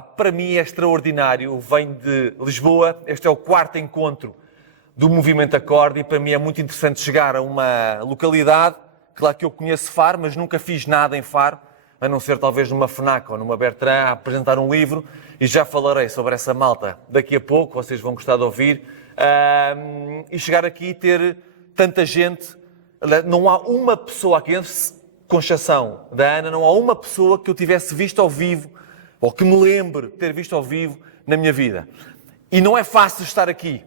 para mim é extraordinário. Venho de Lisboa, este é o 4º encontro do Movimento Acorde e para mim é muito interessante chegar a uma localidade, claro que eu conheço Faro, mas nunca fiz nada em Faro, a não ser talvez numa FNAC ou numa Bertrand, a apresentar um livro, e já falarei sobre essa malta daqui a pouco, vocês vão gostar de ouvir, e chegar aqui e ter tanta gente. Não há uma pessoa aqui, com exceção da Ana, não há uma pessoa que eu tivesse visto ao vivo, ou que me lembre de ter visto ao vivo na minha vida. E não é fácil estar aqui.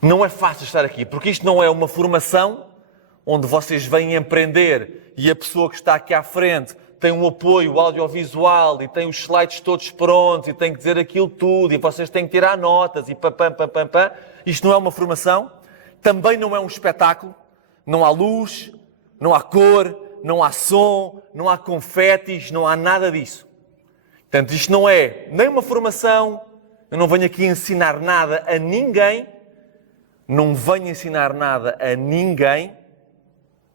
Não é fácil estar aqui, porque isto não é uma formação onde vocês vêm empreender e a pessoa que está aqui à frente tem um apoio audiovisual e tem os slides todos prontos e tem que dizer aquilo tudo e vocês têm que tirar notas e pam. Isto não é uma formação. Também não é um espetáculo, não há luz, não há cor, não há som, não há confetes, não há nada disso. Portanto, isto não é nem uma formação, eu não venho aqui ensinar nada a ninguém, não venho ensinar nada a ninguém,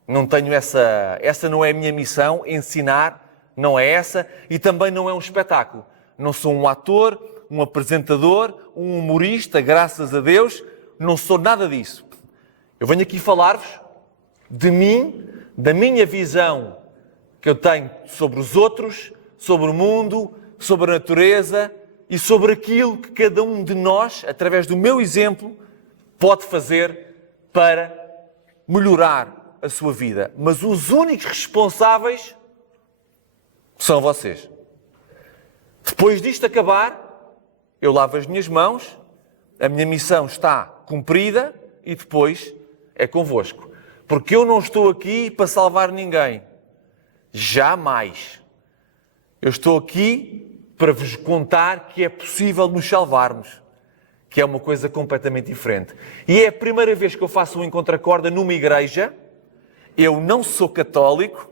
não tenho essa não é a minha missão, ensinar, não é essa, e também não é um espetáculo. Não sou um ator, um apresentador, um humorista, graças a Deus, não sou nada disso. Eu venho aqui falar-vos de mim, da minha visão que eu tenho sobre os outros, sobre o mundo, sobre a natureza e sobre aquilo que cada um de nós, através do meu exemplo, pode fazer para melhorar a sua vida. Mas os únicos responsáveis são vocês. Depois disto acabar, eu lavo as minhas mãos, a minha missão está cumprida e depois é convosco. Porque eu não estou aqui para salvar ninguém. Jamais. Eu estou aqui para vos contar que é possível nos salvarmos. Que é uma coisa completamente diferente. E é a primeira vez que eu faço um encontro-acorda numa igreja. Eu não sou católico.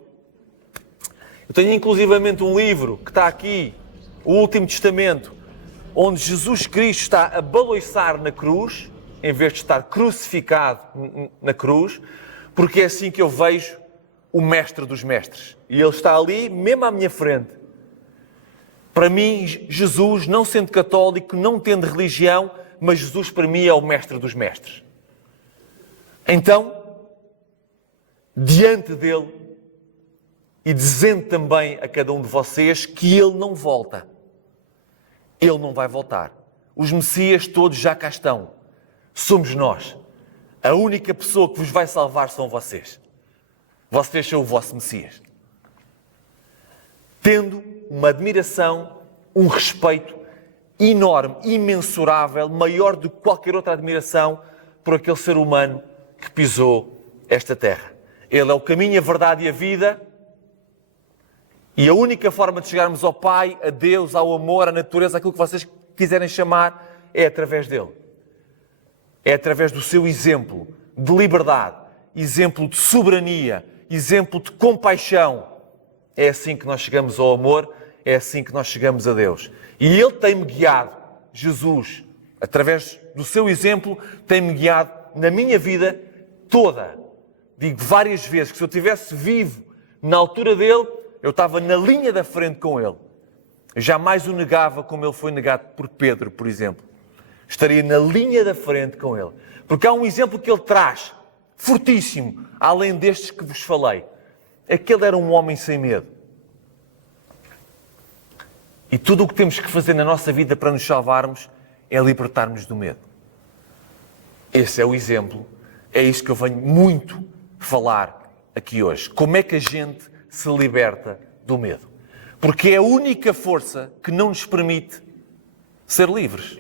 Eu tenho inclusivamente um livro que está aqui, o Último Testamento, onde Jesus Cristo está a baloiçar na cruz, em vez de estar crucificado na cruz, porque é assim que eu vejo o mestre dos mestres. E ele está ali, mesmo à minha frente. Para mim, Jesus, não sendo católico, não tendo religião, mas Jesus para mim é o mestre dos mestres. Então, diante dele, e dizendo também a cada um de vocês que ele não volta. Ele não vai voltar. Os Messias todos já cá estão. Somos nós. A única pessoa que vos vai salvar são vocês. Vocês são o vosso Messias. Tendo uma admiração, um respeito enorme, imensurável, maior do que qualquer outra admiração por aquele ser humano que pisou esta terra. Ele é o caminho, a verdade e a vida. E a única forma de chegarmos ao Pai, a Deus, ao amor, à natureza, aquilo que vocês quiserem chamar, é através dele. É através do seu exemplo de liberdade, exemplo de soberania, exemplo de compaixão. É assim que nós chegamos ao amor, é assim que nós chegamos a Deus. E ele tem-me guiado, Jesus, através do seu exemplo, tem-me guiado na minha vida toda. Digo várias vezes que se eu estivesse vivo na altura dele, eu estava na linha da frente com ele. Eu jamais o negava como ele foi negado por Pedro, por exemplo. Estaria na linha da frente com ele. Porque há um exemplo que ele traz, fortíssimo, além destes que vos falei. É que ele era um homem sem medo. E tudo o que temos que fazer na nossa vida para nos salvarmos é libertarmos do medo. Esse é o exemplo. É isso que eu venho muito falar aqui hoje. Como é que a gente se liberta do medo? Porque é a única força que não nos permite ser livres.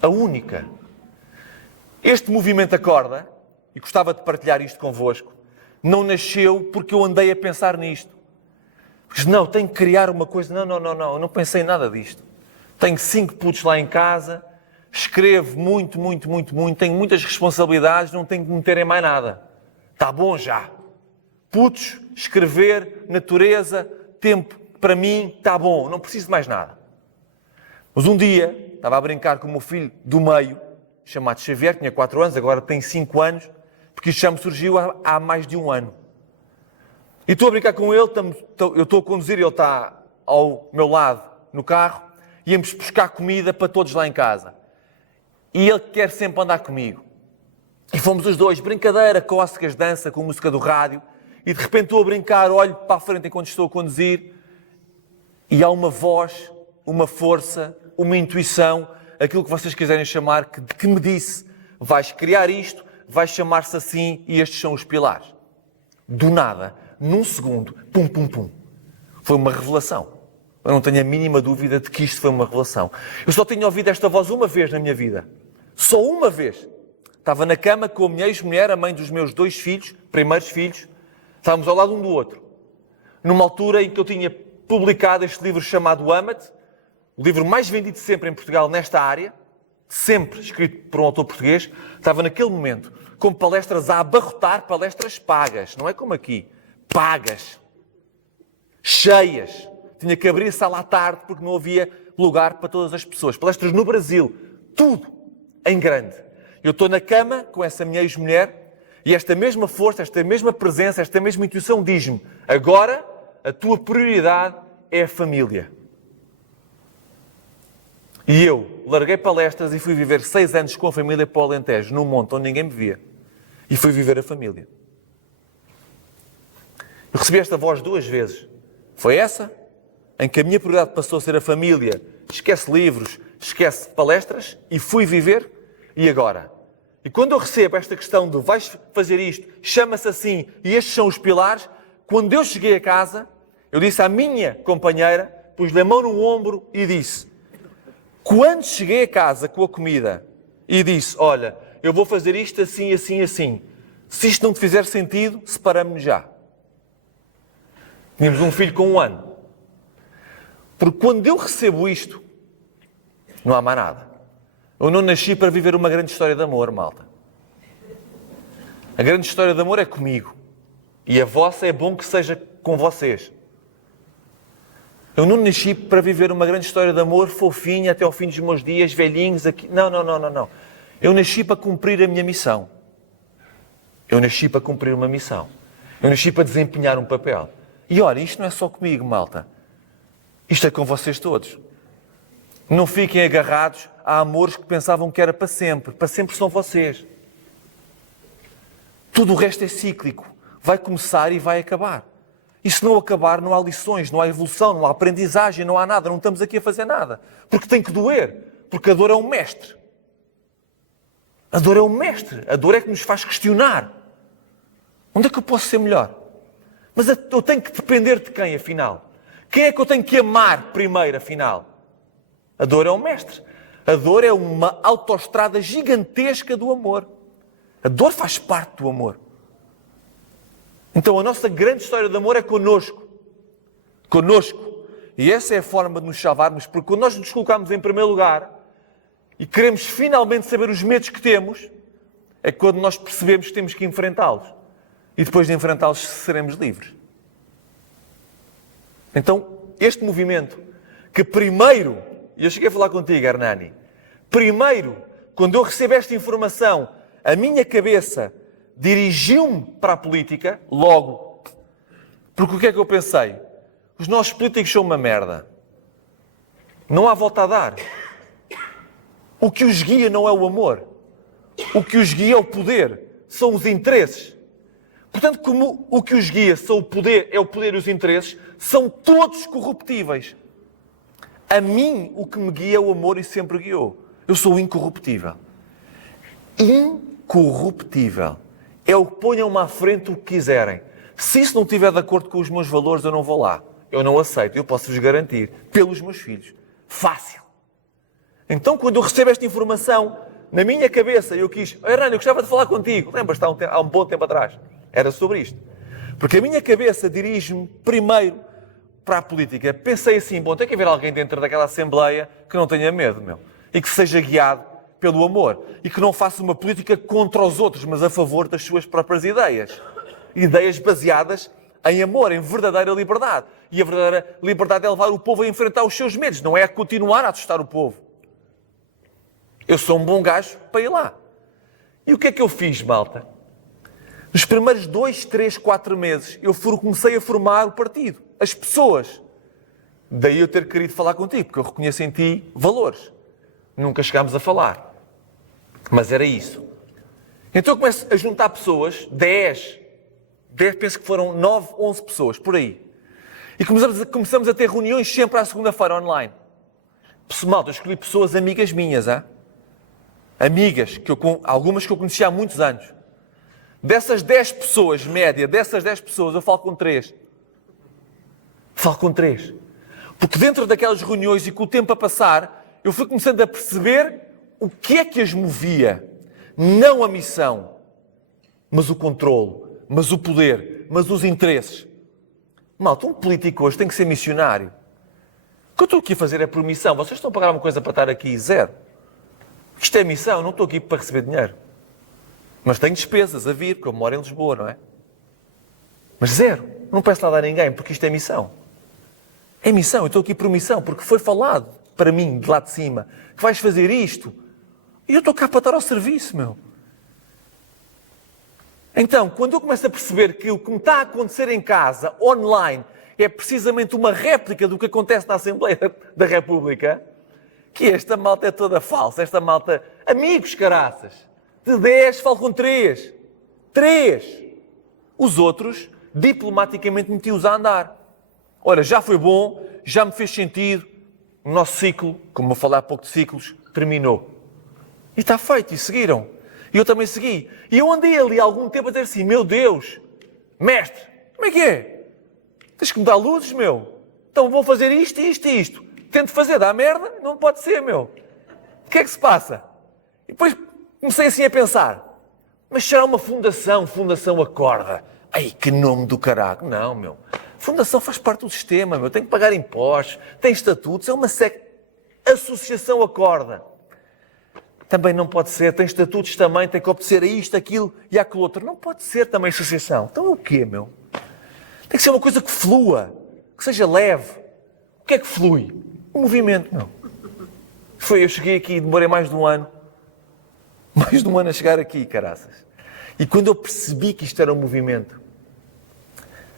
A única. Este movimento Acorda, e gostava de partilhar isto convosco, não nasceu porque eu andei a pensar nisto. Porque não, tenho que criar uma coisa. Não, eu não pensei em nada disto. Tenho 5 putos lá em casa, escrevo muito, tenho muitas responsabilidades, não tenho que me meter em mais nada. Está bom já. Putos, escrever, natureza, tempo para mim, está bom, não preciso de mais nada. Mas um dia, estava a brincar com o meu filho do meio, chamado Xavier, tinha 4 anos, agora tem 5 anos, porque isto já me surgiu há mais de um ano. E estou a brincar com ele, eu estou a conduzir e ele está ao meu lado no carro, íamos buscar comida para todos lá em casa. E ele quer sempre andar comigo. E fomos os dois, brincadeira, cócegas, dança, com música do rádio. E de repente estou a brincar, olho para a frente enquanto estou a conduzir e há uma voz, uma força, uma intuição, aquilo que vocês quiserem chamar, que me disse, vais criar isto, vais chamar-se assim e estes são os pilares. Do nada, num segundo, pum, pum, pum. Foi uma revelação. Eu não tenho a mínima dúvida de que isto foi uma revelação. Eu só tinha ouvido esta voz uma vez na minha vida. Só uma vez. Estava na cama com a minha ex-mulher, a mãe dos meus 2 filhos, primeiros filhos. Estávamos ao lado um do outro. Numa altura em que eu tinha publicado este livro chamado Ama-te, o livro mais vendido sempre em Portugal nesta área, sempre escrito por um autor português. Estava naquele momento com palestras a abarrotar, palestras pagas. Não é como aqui. Pagas. Cheias. Tinha que abrir sala à tarde porque não havia lugar para todas as pessoas. Palestras no Brasil. Tudo em grande. Eu estou na cama com essa minha ex-mulher e esta mesma força, esta mesma presença, esta mesma intuição diz-me: agora a tua prioridade é a família. E eu larguei palestras e fui viver 6 anos com a família para o Alentejo, num monte onde ninguém me via. E fui viver a família. Eu recebi esta voz 2 vezes. Foi essa, em que a minha prioridade passou a ser a família. Esquece livros, esquece palestras e fui viver. E agora? E quando eu recebo esta questão de vais fazer isto, chama-se assim e estes são os pilares, quando eu cheguei a casa, eu disse à minha companheira, pus-lhe a mão no ombro e disse, quando cheguei a casa com a comida e disse, olha, eu vou fazer isto assim, assim, assim. Se isto não te fizer sentido, separamos-nos já. Tínhamos um filho com 1 ano. Porque quando eu recebo isto, não há mais nada. Eu não nasci para viver uma grande história de amor, malta. A grande história de amor é comigo. E a vossa é bom que seja com vocês. Eu não nasci para viver uma grande história de amor fofinha até ao fim dos meus dias, velhinhos aqui. Não. Eu nasci para cumprir a minha missão. Eu nasci para cumprir uma missão. Eu nasci para desempenhar um papel. E olha, isto não é só comigo, malta. Isto é com vocês todos. Não fiquem agarrados a amores que pensavam que era para sempre. Para sempre são vocês. Tudo o resto é cíclico. Vai começar e vai acabar. E se não acabar, não há lições, não há evolução, não há aprendizagem, não há nada. Não estamos aqui a fazer nada. Porque tem que doer. Porque a dor é um mestre. A dor é um mestre. A dor é que nos faz questionar. Onde é que eu posso ser melhor? Mas eu tenho que depender de quem, afinal? Quem é que eu tenho que amar primeiro, afinal? A dor é um mestre. A dor é uma autoestrada gigantesca do amor. A dor faz parte do amor. Então a nossa grande história de amor é connosco. Connosco. E essa é a forma de nos salvarmos, porque quando nós nos colocamos em primeiro lugar e queremos finalmente saber os medos que temos, é quando nós percebemos que temos que enfrentá-los. E depois de enfrentá-los seremos livres. Então, este movimento, que primeiro, e eu cheguei a falar contigo, Hernani, primeiro, quando eu recebo esta informação, a minha cabeça dirigiu-me para a política, logo. Porque o que é que eu pensei? Os nossos políticos são uma merda. Não há volta a dar. O que os guia não é o amor. O que os guia é o poder. São os interesses. Portanto, como o que os guia são o poder, é o poder e os interesses, são todos corruptíveis. A mim, o que me guia é o amor e sempre guiou. Eu sou incorruptível. Incorruptível. É o que ponham-me à frente o que quiserem. Se isso não estiver de acordo com os meus valores, eu não vou lá. Eu não aceito. Eu posso-vos garantir. Pelos meus filhos. Fácil. Então, quando eu recebo esta informação, na minha cabeça, eu quis... Hernani, eu gostava de falar contigo. Lembras-te há um bom tempo atrás? Era sobre isto. Porque a minha cabeça dirige-me primeiro para a política. Pensei assim, bom, tem que haver alguém dentro daquela Assembleia que não tenha medo, meu. E que seja guiado pelo amor. E que não faça uma política contra os outros, mas a favor das suas próprias ideias. Ideias baseadas em amor, em verdadeira liberdade. E a verdadeira liberdade é levar o povo a enfrentar os seus medos, não é a continuar a assustar o povo. Eu sou um bom gajo para ir lá. E o que é que eu fiz, malta? Nos primeiros 2, 3, 4 meses, eu comecei a formar o partido. As pessoas Daí eu ter querido falar contigo, porque eu reconheço em ti valores. Nunca chegámos a falar. Mas era isso. Então eu começo a juntar pessoas, 10, penso que foram 9, 11 pessoas, por aí. E começamos a ter reuniões sempre à segunda-feira online. Malta, eu escolhi pessoas amigas minhas, hein? Amigas, algumas que eu conhecia há muitos anos. Dessas 10 pessoas, média, dessas 10 pessoas, eu falo com 3. Falo com 3. Porque dentro daquelas reuniões e com o tempo a passar, eu fui começando a perceber o que é que as movia. Não a missão, mas o controle, mas o poder, mas os interesses. Malta, um político hoje tem que ser missionário. O que eu estou aqui a fazer é por missão. Vocês estão a pagar uma coisa para estar aqui? Zero. Isto é missão, eu não estou aqui para receber dinheiro. Mas tenho despesas a vir, porque eu moro em Lisboa, não é? Mas zero. Não peço nada a ninguém, porque isto é missão. É missão, eu estou aqui por missão, porque foi falado para mim, de lá de cima, que vais fazer isto. E eu estou cá para estar ao serviço, meu. Então, quando eu começo a perceber que o que me está a acontecer em casa, online, é precisamente uma réplica do que acontece na Assembleia da República, que esta malta é toda falsa, esta malta... Amigos, caraças! De 10, falo com 3. 3! Os outros, diplomaticamente, meti-os a andar. Ora, já foi bom, já me fez sentido. O nosso ciclo, como vou falar há pouco de ciclos, terminou. E está feito, e seguiram. E eu também segui. E eu andei ali algum tempo a dizer assim, meu Deus, mestre, como é que é? Tens que me dar luzes, meu. Então vou fazer isto, isto e isto. Tento fazer, dá merda, não pode ser, meu. O que é que se passa? E depois comecei assim a pensar, mas será uma fundação Acorda? Ai, que nome do caralho. Não, meu. Fundação faz parte do sistema, meu. Tem que pagar impostos, tem estatutos, é uma associação Acorda. Também não pode ser, tem estatutos também, tem que obedecer a isto, aquilo e aquilo outro. Não pode ser também associação. Então é o quê, meu? Tem que ser uma coisa que flua, que seja leve. O que é que flui? O movimento, meu. Eu cheguei aqui, demorei mais de um ano. Mais de um ano a chegar aqui, caraças. E quando eu percebi que isto era um movimento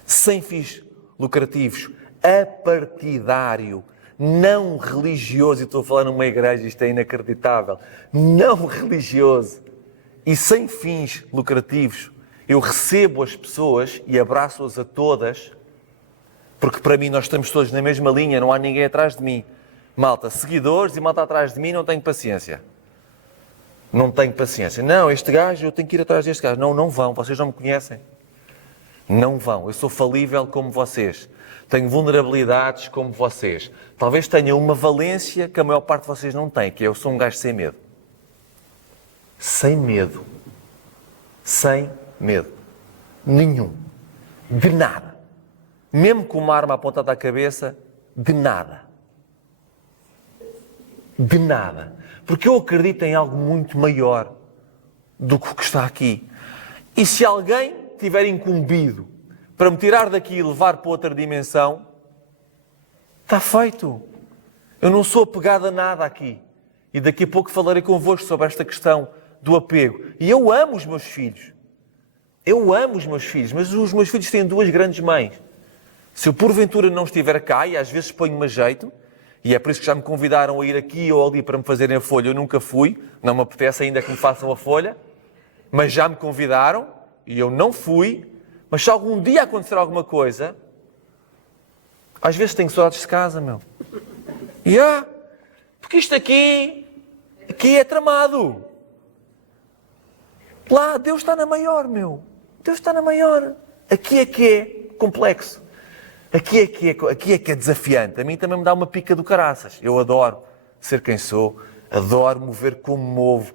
sem fins lucrativos, apartidário, não religioso, e estou a falar numa igreja, isto é inacreditável, não religioso e sem fins lucrativos, eu recebo as pessoas e abraço-as a todas, porque para mim nós estamos todos na mesma linha, não há ninguém atrás de mim. Malta, seguidores e malta atrás de mim, não tenho paciência. Não tenho paciência. Não, este gajo, eu tenho que ir atrás deste gajo. Não, não vão, vocês não me conhecem. Não vão, eu sou falível como vocês. Tenho vulnerabilidades como vocês. Talvez tenha uma valência que a maior parte de vocês não tem, que é eu sou um gajo sem medo. Sem medo. Sem medo. Nenhum. De nada. Mesmo com uma arma apontada à cabeça, de nada. De nada. Porque eu acredito em algo muito maior do que o que está aqui. E se alguém tiver incumbido para me tirar daqui e levar para outra dimensão, está feito. Eu não sou apegado a nada aqui. E daqui a pouco falarei convosco sobre esta questão do apego. E eu amo os meus filhos. Eu amo os meus filhos, mas os meus filhos têm duas grandes mães. Se eu porventura não estiver cá, e às vezes ponho-me a jeito, e é por isso que já me convidaram a ir aqui ou ali para me fazerem a folha, eu nunca fui, não me apetece ainda que me façam a folha, mas já me convidaram, e eu não fui, mas se algum dia acontecer alguma coisa, às vezes tenho saudades de casa, meu. Porque isto aqui é tramado. Lá, Deus está na maior, meu. Deus está na maior. Aqui é que é complexo. Aqui é que é desafiante. A mim também me dá uma pica do caraças. Eu adoro ser quem sou, adoro mover como movo,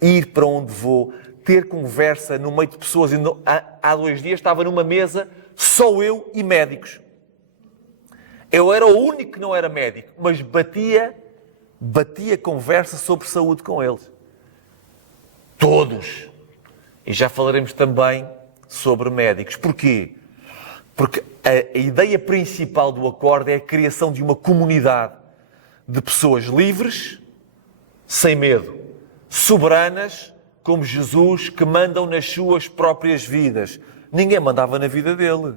ir para onde vou, ter conversa no meio de pessoas. Há 2 dias estava numa mesa, só eu e médicos. Eu era o único que não era médico, mas batia conversa sobre saúde com eles. Todos. E já falaremos também sobre médicos. Porquê? Porque a ideia principal do Acorda é a criação de uma comunidade de pessoas livres, sem medo, soberanas, como Jesus, que mandam nas suas próprias vidas. Ninguém mandava na vida dele.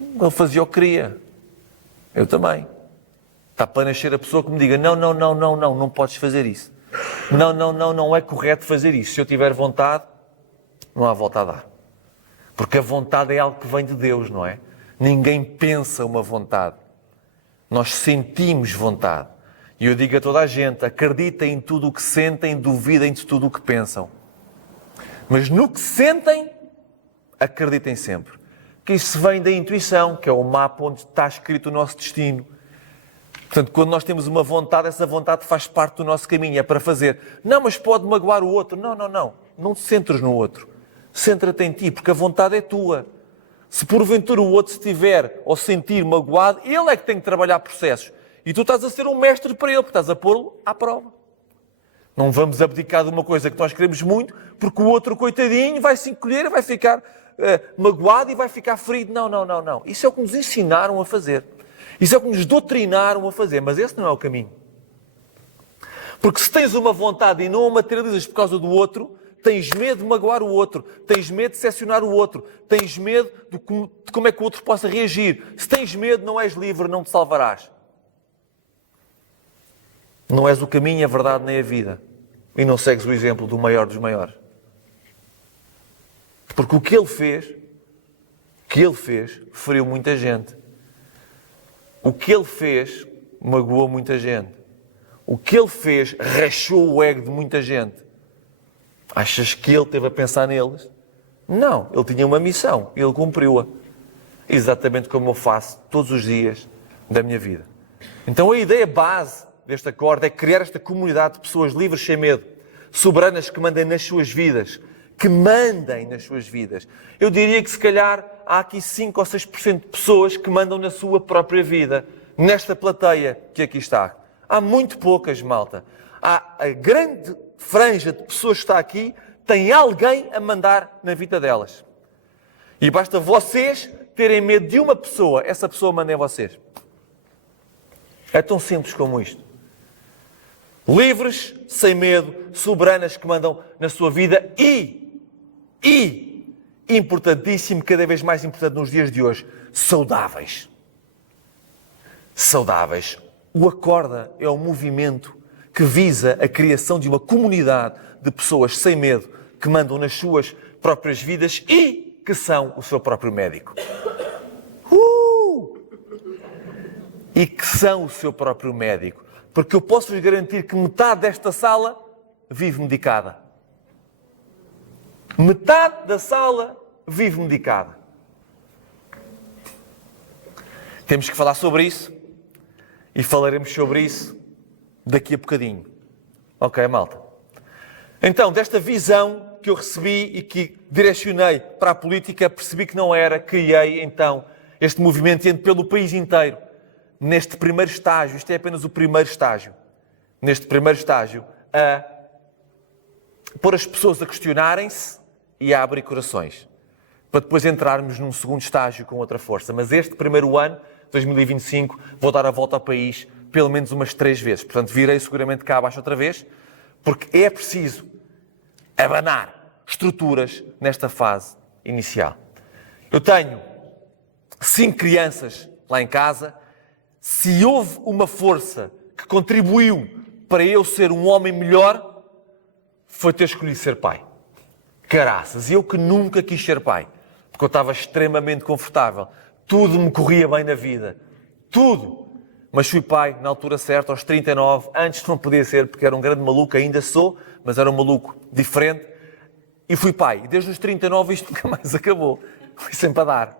Ele fazia o que queria. Eu também. Está para nascer a pessoa que me diga, não podes fazer isso. Não é correto fazer isso. Se eu tiver vontade, não há volta a dar. Porque a vontade é algo que vem de Deus, não é? Ninguém pensa uma vontade. Nós sentimos vontade. E eu digo a toda a gente, acreditem em tudo o que sentem, duvidem de tudo o que pensam. Mas no que sentem, acreditem sempre. Que isso vem da intuição, que é o mapa onde está escrito o nosso destino. Portanto, quando nós temos uma vontade, essa vontade faz parte do nosso caminho, é para fazer. Não, mas pode magoar o outro. Não te centres no outro. Centra-te em ti, porque a vontade é tua. Se porventura o outro estiver ou sentir magoado, ele é que tem que trabalhar processos. E tu estás a ser um mestre para ele, porque estás a pô-lo à prova. Não vamos abdicar de uma coisa que nós queremos muito, porque o outro, coitadinho, vai se encolher, vai ficar magoado e vai ficar ferido. Não. Isso é o que nos ensinaram a fazer. Isso é o que nos doutrinaram a fazer, mas esse não é o caminho. Porque se tens uma vontade e não a materializas por causa do outro, tens medo de magoar o outro, tens medo de decepcionar o outro, tens medo de como é que o outro possa reagir. Se tens medo, não és livre, não te salvarás. Não és o caminho, a verdade nem a vida. E não segues o exemplo do maior dos maiores. Porque o que ele fez, feriu muita gente. O que ele fez, magoou muita gente. O que ele fez, rachou o ego de muita gente. Achas que ele esteve a pensar neles? Não, ele tinha uma missão, ele cumpriu-a. Exatamente como eu faço todos os dias da minha vida. Então a ideia base deste acordo é criar esta comunidade de pessoas livres sem medo, soberanas que mandem nas suas vidas, Eu diria que se calhar há aqui 5 ou 6% de pessoas que mandam na sua própria vida, nesta plateia que aqui está. Há muito poucas, malta. A grande franja de pessoas que está aqui tem alguém a mandar na vida delas. E basta vocês terem medo de uma pessoa, essa pessoa manda em vocês. É tão simples como isto. Livres, sem medo, soberanas que mandam na sua vida e, importantíssimo, cada vez mais importante nos dias de hoje, saudáveis. Saudáveis. O Acorda é um movimento que visa a criação de uma comunidade de pessoas sem medo, que mandam nas suas próprias vidas e que são o seu próprio médico. E que são o seu próprio médico. Porque eu posso-vos garantir que metade desta sala vive medicada. Metade da sala vive medicada. Temos que falar sobre isso e falaremos sobre isso daqui a bocadinho. Ok, malta? Então, desta visão que eu recebi e que direcionei para a política, percebi que não era, criei então este movimento indo pelo país inteiro. Neste primeiro estágio, isto é apenas o primeiro estágio, neste primeiro estágio, a pôr as pessoas a questionarem-se e a abrir corações, para depois entrarmos num segundo estágio com outra força. Mas este primeiro ano, 2025, vou dar a volta ao país pelo menos umas 3 vezes. Portanto, virei seguramente cá abaixo outra vez, porque é preciso abanar estruturas nesta fase inicial. Eu tenho 5 crianças lá em casa. Se houve uma força que contribuiu para eu ser um homem melhor, foi ter escolhido ser pai. Caraças, eu que nunca quis ser pai, porque eu estava extremamente confortável. Tudo me corria bem na vida. Tudo. Mas fui pai na altura certa, aos 39, antes não podia ser, porque era um grande maluco, ainda sou, mas era um maluco diferente. E fui pai. E desde os 39 isto nunca mais acabou. Foi sempre a dar.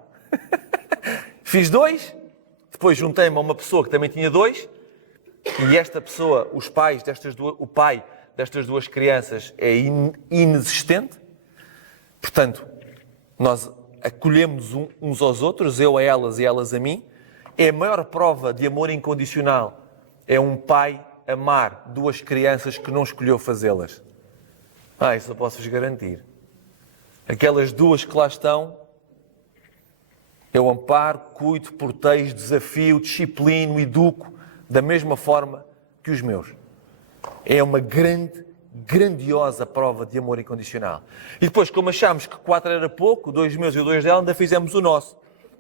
Fiz 2. Depois juntei-me a uma pessoa que também tinha 2, e esta pessoa, o pai destas 2 crianças é inexistente. Portanto, nós acolhemos uns aos outros, eu a elas e elas a mim. É a maior prova de amor incondicional. É um pai amar 2 crianças que não escolheu fazê-las. Isso eu posso-vos garantir. Aquelas 2 que lá estão, eu amparo, cuido, protejo, desafio, disciplino, educo da mesma forma que os meus. É uma grandiosa prova de amor incondicional. E depois, como achámos que 4 era pouco, 2 meus e 2 dela, ainda fizemos o nosso.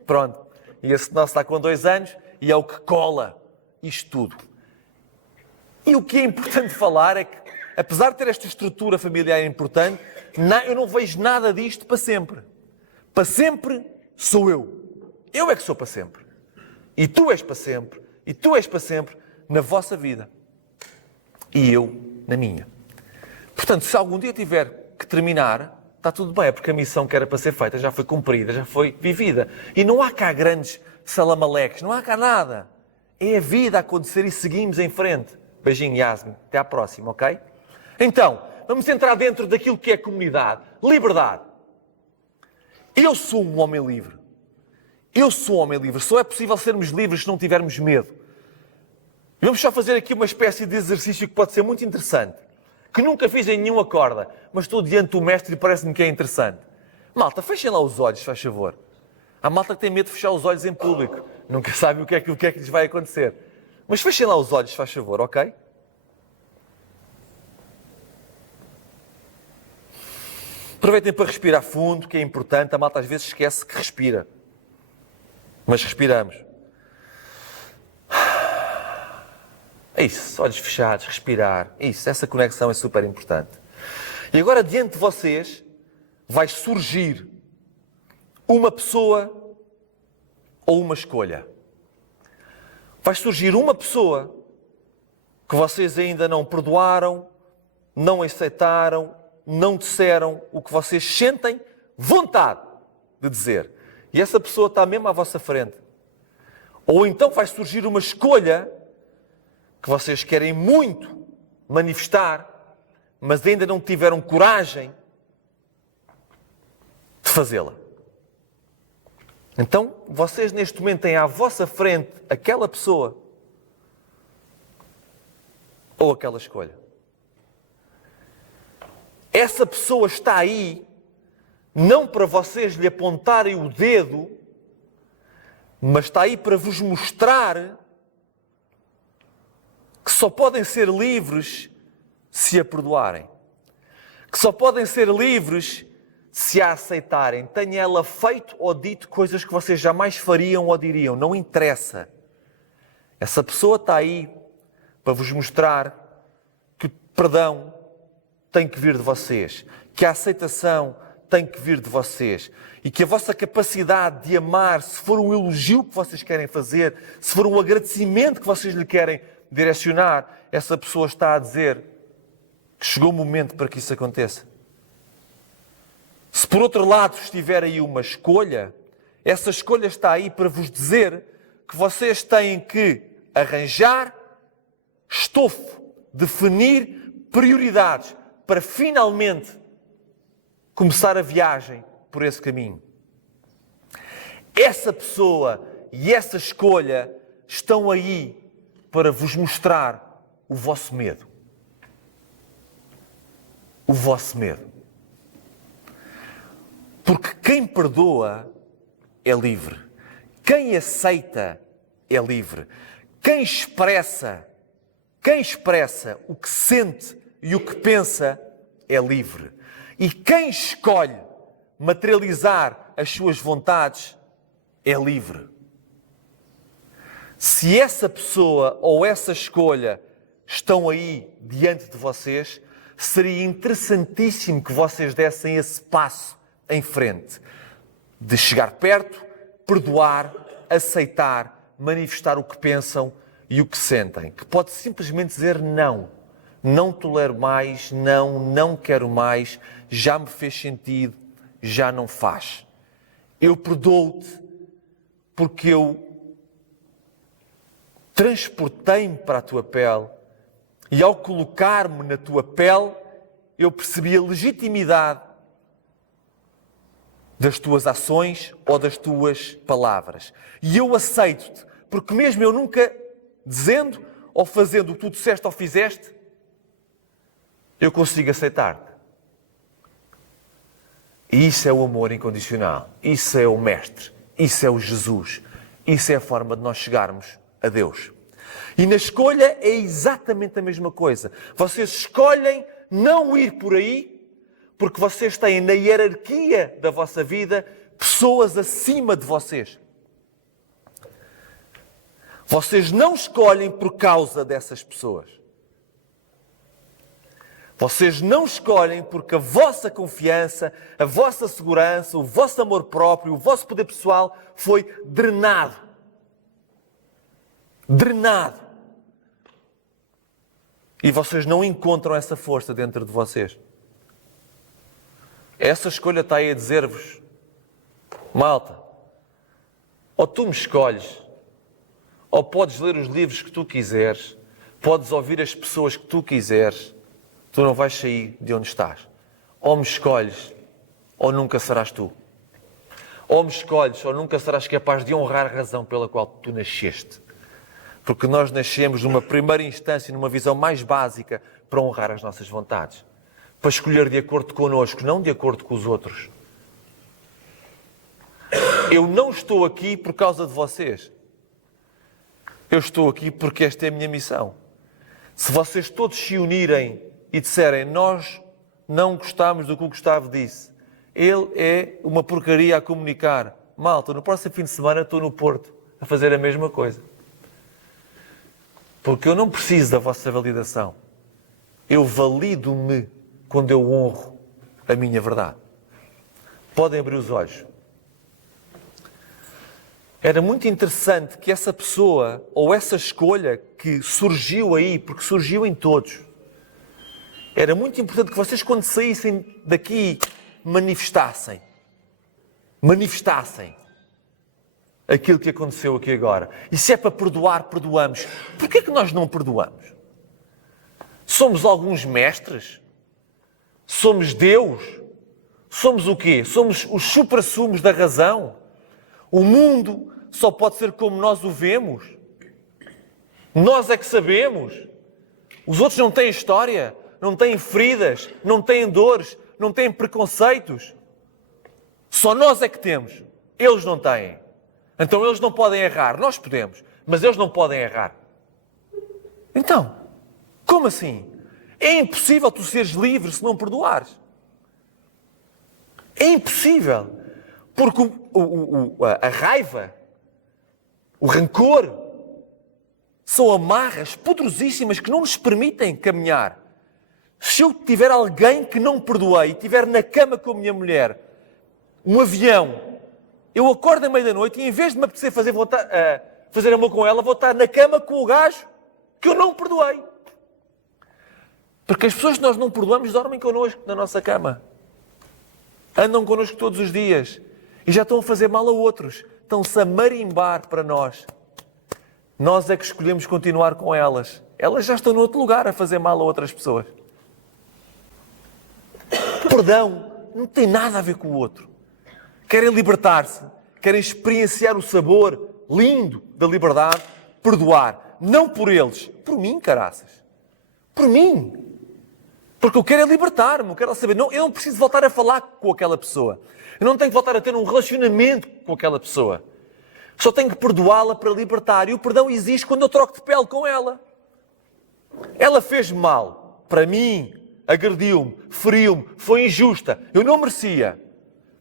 Pronto. E esse nosso está com 2 anos e é o que cola isto tudo. E o que é importante falar é que, apesar de ter esta estrutura familiar importante, eu não vejo nada disto para sempre. Para sempre sou eu. Eu é que sou para sempre. E tu és para sempre. E tu és para sempre na vossa vida. E eu na minha. Portanto, se algum dia tiver que terminar, está tudo bem, é porque a missão que era para ser feita já foi cumprida, já foi vivida. E não há cá grandes salamaleques, não há cá nada. É a vida a acontecer e seguimos em frente. Beijinho, Yasmin. Até à próxima, ok? Então, vamos entrar dentro daquilo que é comunidade. Liberdade. Eu sou um homem livre. Eu sou um homem livre. Só é possível sermos livres se não tivermos medo. E vamos só fazer aqui uma espécie de exercício que pode ser muito interessante. Que nunca fiz em nenhuma corda, mas estou diante do mestre e parece-me que é interessante. Malta, fechem lá os olhos, faz favor. Há malta que tem medo de fechar os olhos em público. Nunca sabe o que é que lhes vai acontecer. Mas fechem lá os olhos, faz favor, ok? Aproveitem para respirar fundo, que é importante. A malta às vezes esquece que respira. Mas respiramos. É isso, olhos fechados, respirar. Isso, essa conexão é super importante. E agora, diante de vocês, vai surgir uma pessoa ou uma escolha. Vai surgir uma pessoa que vocês ainda não perdoaram, não aceitaram, não disseram o que vocês sentem vontade de dizer. E essa pessoa está mesmo à vossa frente. Ou então vai surgir uma escolha que vocês querem muito manifestar, mas ainda não tiveram coragem de fazê-la. Então, vocês neste momento têm à vossa frente aquela pessoa ou aquela escolha. Essa pessoa está aí não para vocês lhe apontarem o dedo, mas está aí para vos mostrar que só podem ser livres se a perdoarem. Que só podem ser livres se a aceitarem. Tenha ela feito ou dito coisas que vocês jamais fariam ou diriam. Não interessa. Essa pessoa está aí para vos mostrar que o perdão tem que vir de vocês. Que a aceitação tem que vir de vocês. E que a vossa capacidade de amar, se for um elogio que vocês querem fazer, se for um agradecimento que vocês lhe querem direcionar, essa pessoa está a dizer que chegou o momento para que isso aconteça. Se por outro lado estiver aí uma escolha, essa escolha está aí para vos dizer que vocês têm que arranjar estofo, definir prioridades para finalmente começar a viagem por esse caminho. Essa pessoa e essa escolha estão aí para vos mostrar o vosso medo. O vosso medo. Porque quem perdoa é livre. Quem aceita é livre. Quem expressa o que sente e o que pensa é livre. E quem escolhe materializar as suas vontades é livre. Se essa pessoa ou essa escolha estão aí diante de vocês, seria interessantíssimo que vocês dessem esse passo em frente, de chegar perto, perdoar, aceitar, manifestar o que pensam e o que sentem, que pode simplesmente dizer não, não tolero mais, não quero mais, já me fez sentido, já não faz. Eu perdoo-te porque eu transportei-me para a tua pele e ao colocar-me na tua pele, eu percebi a legitimidade das tuas ações ou das tuas palavras. E eu aceito-te, porque mesmo eu nunca dizendo ou fazendo o que tu disseste ou fizeste, eu consigo aceitar-te. E isso é o amor incondicional. Isso é o Mestre. Isso é o Jesus. Isso é a forma de nós chegarmos a Deus. E na escolha é exatamente a mesma coisa. Vocês escolhem não ir por aí, porque vocês têm na hierarquia da vossa vida pessoas acima de vocês. Vocês não escolhem por causa dessas pessoas. Vocês não escolhem porque a vossa confiança, a vossa segurança, o vosso amor próprio, o vosso poder pessoal foi drenado. Drenado. E vocês não encontram essa força dentro de vocês. Essa escolha está aí a dizer-vos: malta, ou tu me escolhes, ou podes ler os livros que tu quiseres, podes ouvir as pessoas que tu quiseres, tu não vais sair de onde estás. Ou me escolhes, ou nunca serás tu. Ou me escolhes, ou nunca serás capaz de honrar a razão pela qual tu nasceste. Porque nós nascemos numa primeira instância, numa visão mais básica, para honrar as nossas vontades. Para escolher de acordo connosco, não de acordo com os outros. Eu não estou aqui por causa de vocês. Eu estou aqui porque esta é a minha missão. Se vocês todos se unirem e disserem: nós não gostamos do que o Gustavo disse, ele é uma porcaria a comunicar, malta, no próximo fim de semana estou no Porto a fazer a mesma coisa. Porque eu não preciso da vossa validação. Eu valido-me quando eu honro a minha verdade. Podem abrir os olhos. Era muito interessante que essa pessoa, ou essa escolha que surgiu aí, porque surgiu em todos, era muito importante que vocês, quando saíssem daqui, manifestassem aquilo que aconteceu aqui agora. E se é para perdoar, perdoamos. Porquê que nós não perdoamos? Somos alguns mestres? Somos Deus? Somos o quê? Somos os supra-sumos da razão? O mundo só pode ser como nós o vemos? Nós é que sabemos? Os outros não têm história? Não têm feridas? Não têm dores? Não têm preconceitos? Só nós é que temos. Eles não têm. Então eles não podem errar. Nós podemos, mas eles não podem errar. Então, como assim? É impossível tu seres livre se não perdoares. É impossível. Porque a raiva, o rancor, são amarras poderosíssimas que não nos permitem caminhar. Se eu tiver alguém que não perdoei e estiver na cama com a minha mulher, um avião, eu acordo à meia da noite e em vez de me apetecer fazer amor com ela, vou estar na cama com o gajo que eu não perdoei. Porque as pessoas que nós não perdoamos dormem connosco na nossa cama. Andam connosco todos os dias. E já estão a fazer mal a outros. Estão-se a marimbar para nós. Nós é que escolhemos continuar com elas. Elas já estão no outro lugar a fazer mal a outras pessoas. Perdão não tem nada a ver com o outro. Querem libertar-se. Querem experienciar o sabor lindo da liberdade. Perdoar. Não por eles. Por mim, caraças. Por mim. Porque eu quero é libertar-me. Eu quero saber. Não, eu não preciso voltar a falar com aquela pessoa. Eu não tenho que voltar a ter um relacionamento com aquela pessoa. Só tenho que perdoá-la para libertar. E o perdão existe quando eu troco de pele com ela. Ela fez-me mal. Para mim, agrediu-me, feriu-me, foi injusta. Eu não merecia.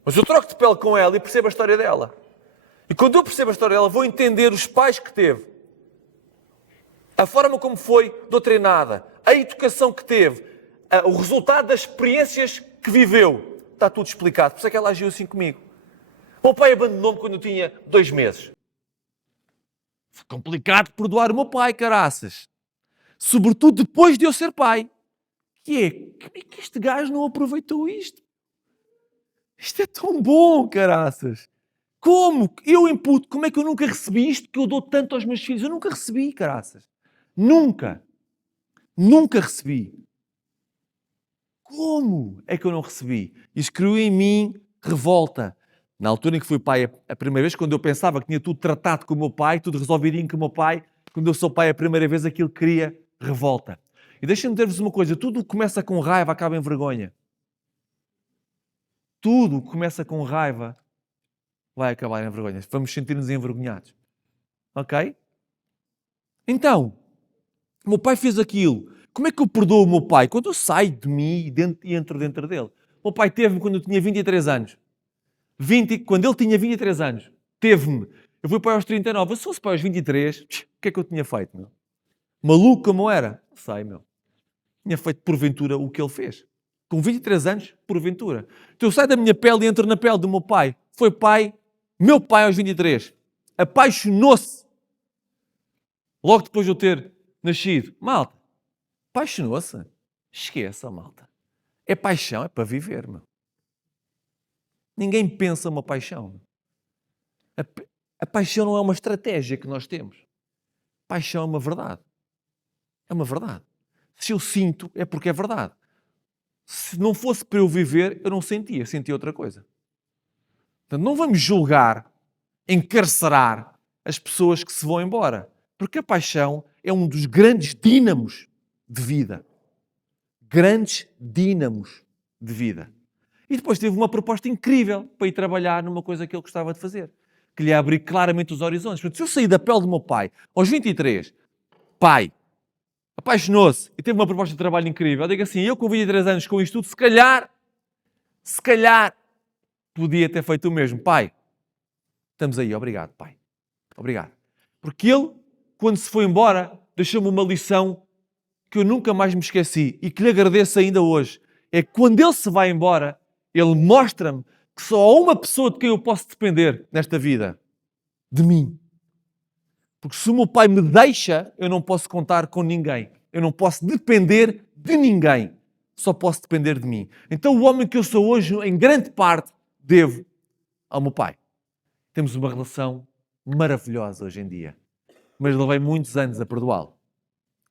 Mas eu troco de pele com ela e percebo a história dela. E quando eu percebo a história dela, vou entender os pais que teve. A forma como foi doutrinada. A educação que teve. O resultado das experiências que viveu. Está tudo explicado. Por isso é que ela agiu assim comigo. O meu pai abandonou-me quando eu tinha 2 meses. Foi complicado perdoar o meu pai, caraças. Sobretudo depois de eu ser pai. Como é que este gajo não aproveitou isto? Isto é tão bom, caraças. Como? Eu imputo. Como é que eu nunca recebi isto que eu dou tanto aos meus filhos? Eu nunca recebi, caraças. Nunca. Nunca recebi. Como é que eu não recebi? Isso criou em mim revolta. Na altura em que fui pai a primeira vez, quando eu pensava que tinha tudo tratado com o meu pai, tudo resolvidinho com o meu pai, quando eu sou pai a primeira vez, aquilo cria revolta. E deixem-me dizer-vos uma coisa, tudo o que começa com raiva acaba em vergonha. Tudo o que começa com raiva vai acabar em vergonha. Vamos sentir-nos envergonhados. Ok? Então, o meu pai fez aquilo. Como é que eu perdoo o meu pai? Quando eu saio de mim e entro dentro dele. O meu pai teve-me quando eu tinha 23 anos. Quando ele tinha 23 anos, teve-me Eu fui pai aos 39. Eu se fosse pai aos 23, o que é que eu tinha feito, meu? Maluco como era? Não sei, meu. Tinha feito porventura o que ele fez. Com 23 anos, porventura. Então eu saio da minha pele e entro na pele do meu pai. Foi pai, meu pai aos 23. Apaixonou-se. Logo depois de eu ter nascido. Malta, apaixonou-se. Esqueça, malta. É paixão, é para viver, meu. Ninguém pensa uma paixão. A paixão não é uma estratégia que nós temos. Paixão é uma verdade. É uma verdade. Se eu sinto, é porque é verdade. Se não fosse para eu viver, eu não sentia. Sentia outra coisa. Portanto, não vamos julgar, encarcerar as pessoas que se vão embora. Porque a paixão é um dos grandes dínamos de vida. Grandes dínamos de vida. E depois teve uma proposta incrível para ir trabalhar numa coisa que ele gostava de fazer. Que lhe ia abrir claramente os horizontes. Portanto, se eu sair da pele do meu pai, aos 23, pai, apaixonou-se e teve uma proposta de trabalho incrível, eu digo assim, eu com 23 anos com isto tudo, se calhar, podia ter feito o mesmo. Pai, estamos aí, obrigado, pai. Obrigado. Porque ele, quando se foi embora, deixou-me uma lição que eu nunca mais me esqueci e que lhe agradeço ainda hoje. É que quando ele se vai embora, ele mostra-me que só há uma pessoa de quem eu posso depender nesta vida. De mim. Porque se o meu pai me deixa, eu não posso contar com ninguém. Eu não posso depender de ninguém. Só posso depender de mim. Então o homem que eu sou hoje, em grande parte, devo ao meu pai. Temos uma relação maravilhosa hoje em dia. Mas levei muitos anos a perdoá-lo.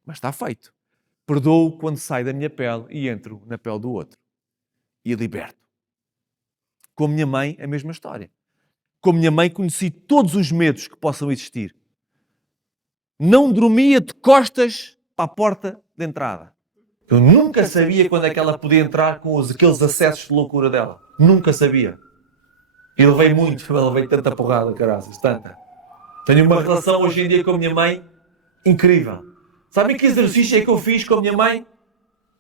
Mas está feito. Perdoo quando saio da minha pele e entro na pele do outro. E liberto. Com a minha mãe, a mesma história. Com a minha mãe conheci todos os medos que possam existir. Não dormia de costas para a porta de entrada. Eu nunca sabia quando é que ela podia entrar com aqueles acessos de loucura dela. Nunca sabia. E levei muito, levei tanta porrada, caraças, tanta. Tenho uma relação hoje em dia com a minha mãe incrível. Sabem que exercício é que eu fiz com a minha mãe?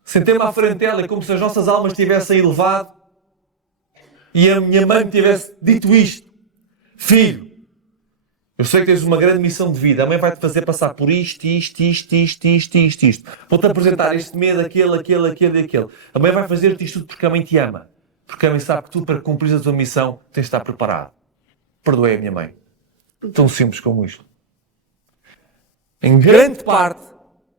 Sentei-me à frente dela, como se as nossas almas tivessem elevado e a minha mãe me tivesse dito isto. Filho, eu sei que tens uma grande missão de vida. A mãe vai-te fazer passar por isto. Vou-te apresentar este medo, aquele. A mãe vai fazer-te isto tudo porque a mãe te ama. Porque a mãe sabe que tu, para cumprir a tua missão, tens de estar preparado. Perdoei a minha mãe. Tão simples como isto. Em grande parte,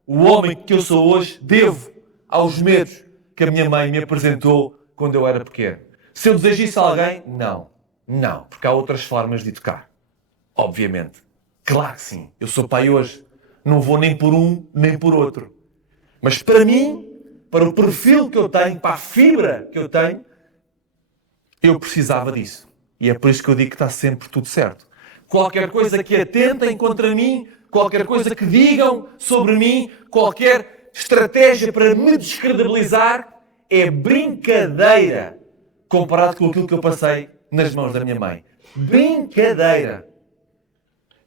o homem que eu sou hoje, devo aos medos que a minha mãe me apresentou quando eu era pequeno. Se eu desejisse a alguém, não. Não, porque há outras formas de educar. Obviamente. Claro que sim. Eu sou pai hoje. Não vou nem por um, nem por outro. Mas para mim, para o perfil que eu tenho, para a fibra que eu tenho, eu precisava disso. E é por isso que eu digo que está sempre tudo certo. Qualquer coisa que atentem contra mim, qualquer coisa que digam sobre mim, qualquer estratégia para me descredibilizar, é brincadeira comparado com aquilo que eu passei nas mãos da minha mãe. Brincadeira.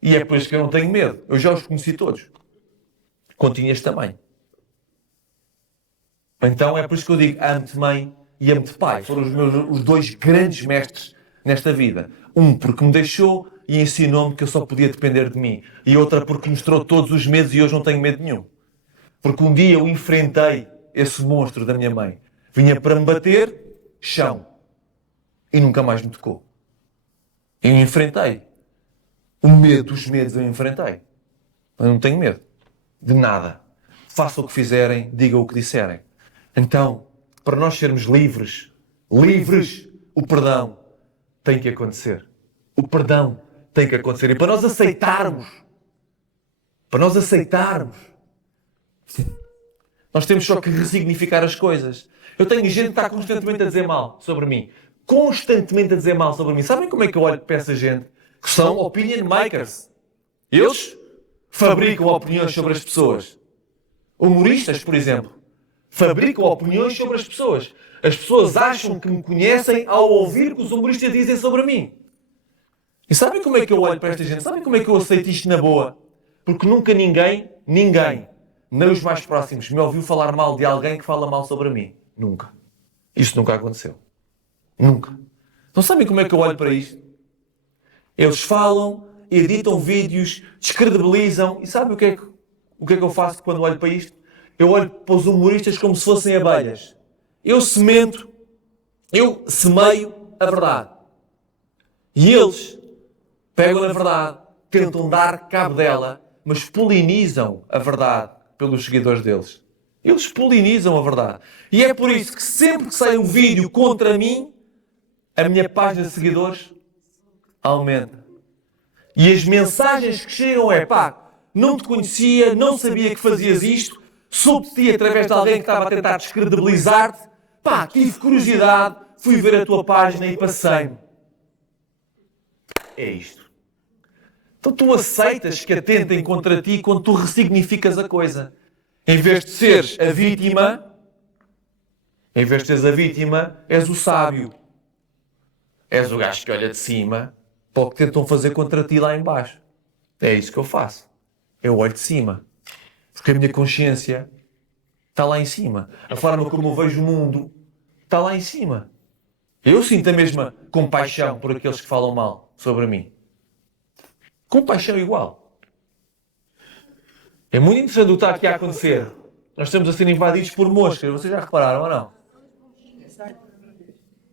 E é por isso que eu não tenho medo. Eu já os conheci todos. Quando tinhas também. Então é por isso que eu digo, amo-te mãe e amo-te pai. Foram os dois grandes mestres nesta vida. Um porque me deixou e ensinou-me que eu só podia depender de mim. E outra porque mostrou todos os medos e hoje não tenho medo nenhum. Porque um dia eu enfrentei esse monstro da minha mãe. Vinha para me bater, chão. E nunca mais me tocou. Eu enfrentei. O medo, os medos eu enfrentei. Eu não tenho medo. De nada. Façam o que fizerem, digam o que disserem. Então, para nós sermos livres, o perdão tem que acontecer. O perdão tem que acontecer. E para nós aceitarmos, nós temos só que ressignificar as coisas. Eu tenho gente que está constantemente a dizer mal sobre mim. Constantemente a dizer mal sobre mim. Sabem como é que eu olho para essa gente? Que são opinion makers. Eles fabricam opiniões sobre as pessoas. Humoristas, por exemplo, fabricam opiniões sobre as pessoas. As pessoas acham que me conhecem ao ouvir o que os humoristas dizem sobre mim. E sabem como é que eu olho para esta gente? Sabem como é que eu aceito isto na boa? Porque nunca ninguém, nem os mais próximos, me ouviu falar mal de alguém que fala mal sobre mim. Nunca. Isso nunca aconteceu. Nunca. Então sabem como é que eu olho para isto? Eles falam editam vídeos, descredibilizam. E sabe o que é que eu faço quando olho para isto? Eu olho para os humoristas como se fossem abelhas. Eu semeio a verdade. E eles pegam na verdade, tentam dar cabo dela, mas polinizam a verdade pelos seguidores deles. Eles polinizam a verdade. E é por isso que sempre que sai um vídeo contra mim, a minha página de seguidores aumenta. E as mensagens que chegam é: pá, não te conhecia, não sabia que fazias isto, soube de ti através de alguém que estava a tentar descredibilizar-te, pá, tive curiosidade, fui ver a tua página e passei-me. É isto. Então tu aceitas que atentem contra ti quando tu ressignificas a coisa. Em vez de seres a vítima, em vez de seres a vítima, és o sábio. És o gajo que olha de cima para o que tentam fazer contra ti lá em baixo. É isso que eu faço. Eu olho de cima. Porque a minha consciência está lá em cima. A forma como eu vejo o mundo está lá em cima. Eu sinto a mesma compaixão por aqueles que falam mal sobre mim. Compaixão igual. É muito interessante o que está aqui a acontecer. Nós estamos a ser invadidos por moscas. Vocês já repararam ou não?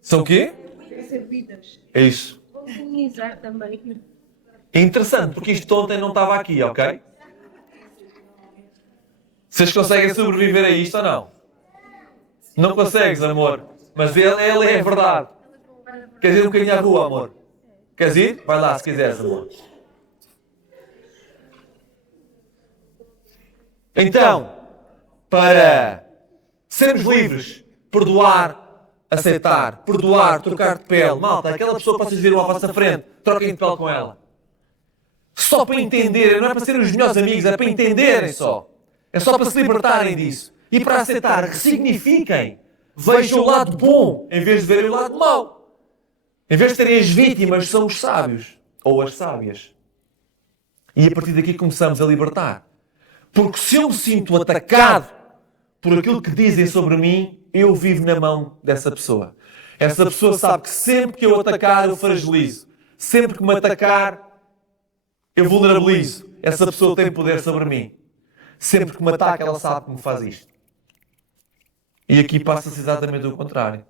São o quê? É isso. Vou imunizar também. É interessante, porque isto ontem não estava aqui, ok? Vocês conseguem sobreviver a isto ou não? Não consegues, amor. Mas ele é verdade. Queres ir um bocadinho à rua, amor? Queres ir? Vai lá, se quiseres, amor. Então, para sermos livres, perdoar, aceitar, perdoar, trocar de pele, malta, aquela pessoa que vocês viram à vossa frente, troquem de pele com ela. Só para entenderem, não é para serem os melhores amigos, é para entenderem só. É só para se libertarem disso. E para aceitar, ressignifiquem. Vejam o lado bom, em vez de verem o lado mau. Em vez de terem as vítimas, são os sábios. Ou as sábias. E a partir daqui começamos a libertar. Porque se eu me sinto atacado por aquilo que dizem sobre mim, eu vivo na mão dessa pessoa. Essa pessoa sabe que sempre que eu atacar, eu fragilizo. Sempre que me atacar, eu vulnerabilizo. Essa pessoa tem poder sobre mim. Sempre que me ataca, ela sabe que me faz isto. E aqui passa-se exatamente o contrário.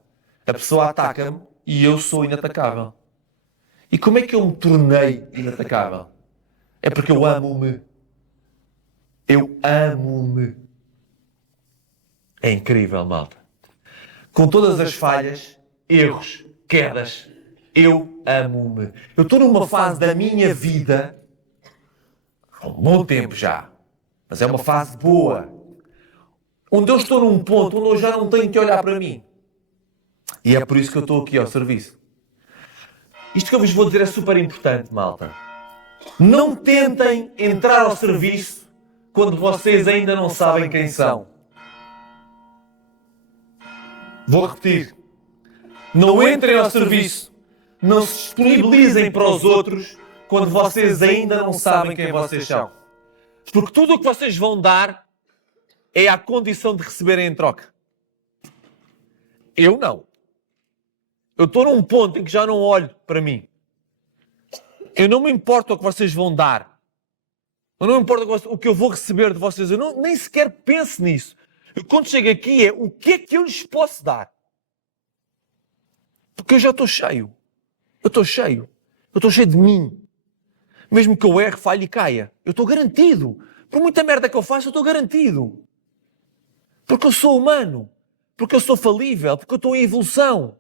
A pessoa ataca-me e eu sou inatacável. E como é que eu me tornei inatacável? É porque eu amo-me. Eu amo-me. É incrível, malta. Com todas as falhas, erros, quedas, eu amo-me. Eu estou numa fase da minha vida, há um bom tempo já, mas é uma fase boa, onde eu estou num ponto onde eu já não tenho que olhar para mim. E é por isso que eu estou aqui ao serviço. Isto que eu vos vou dizer é super importante, malta. Não tentem entrar ao serviço quando vocês ainda não sabem quem são. Vou repetir. Não entrem ao serviço. Não se disponibilizem para os outros quando vocês ainda não sabem quem vocês são. Porque tudo o que vocês vão dar é a condição de receberem em troca. Eu não. Eu estou num ponto em que já não olho para mim. Eu não me importo o que vocês vão dar. Eu não me importa o que eu vou receber de vocês. Eu nem sequer penso nisso. Eu, quando chego aqui, é o que é que eu lhes posso dar? Porque eu já estou cheio. Eu estou cheio. Eu estou cheio de mim. Mesmo que eu erre, falhe e caia. Eu estou garantido. Por muita merda que eu faço, eu estou garantido. Porque eu sou humano. Porque eu sou falível. Porque eu estou em evolução.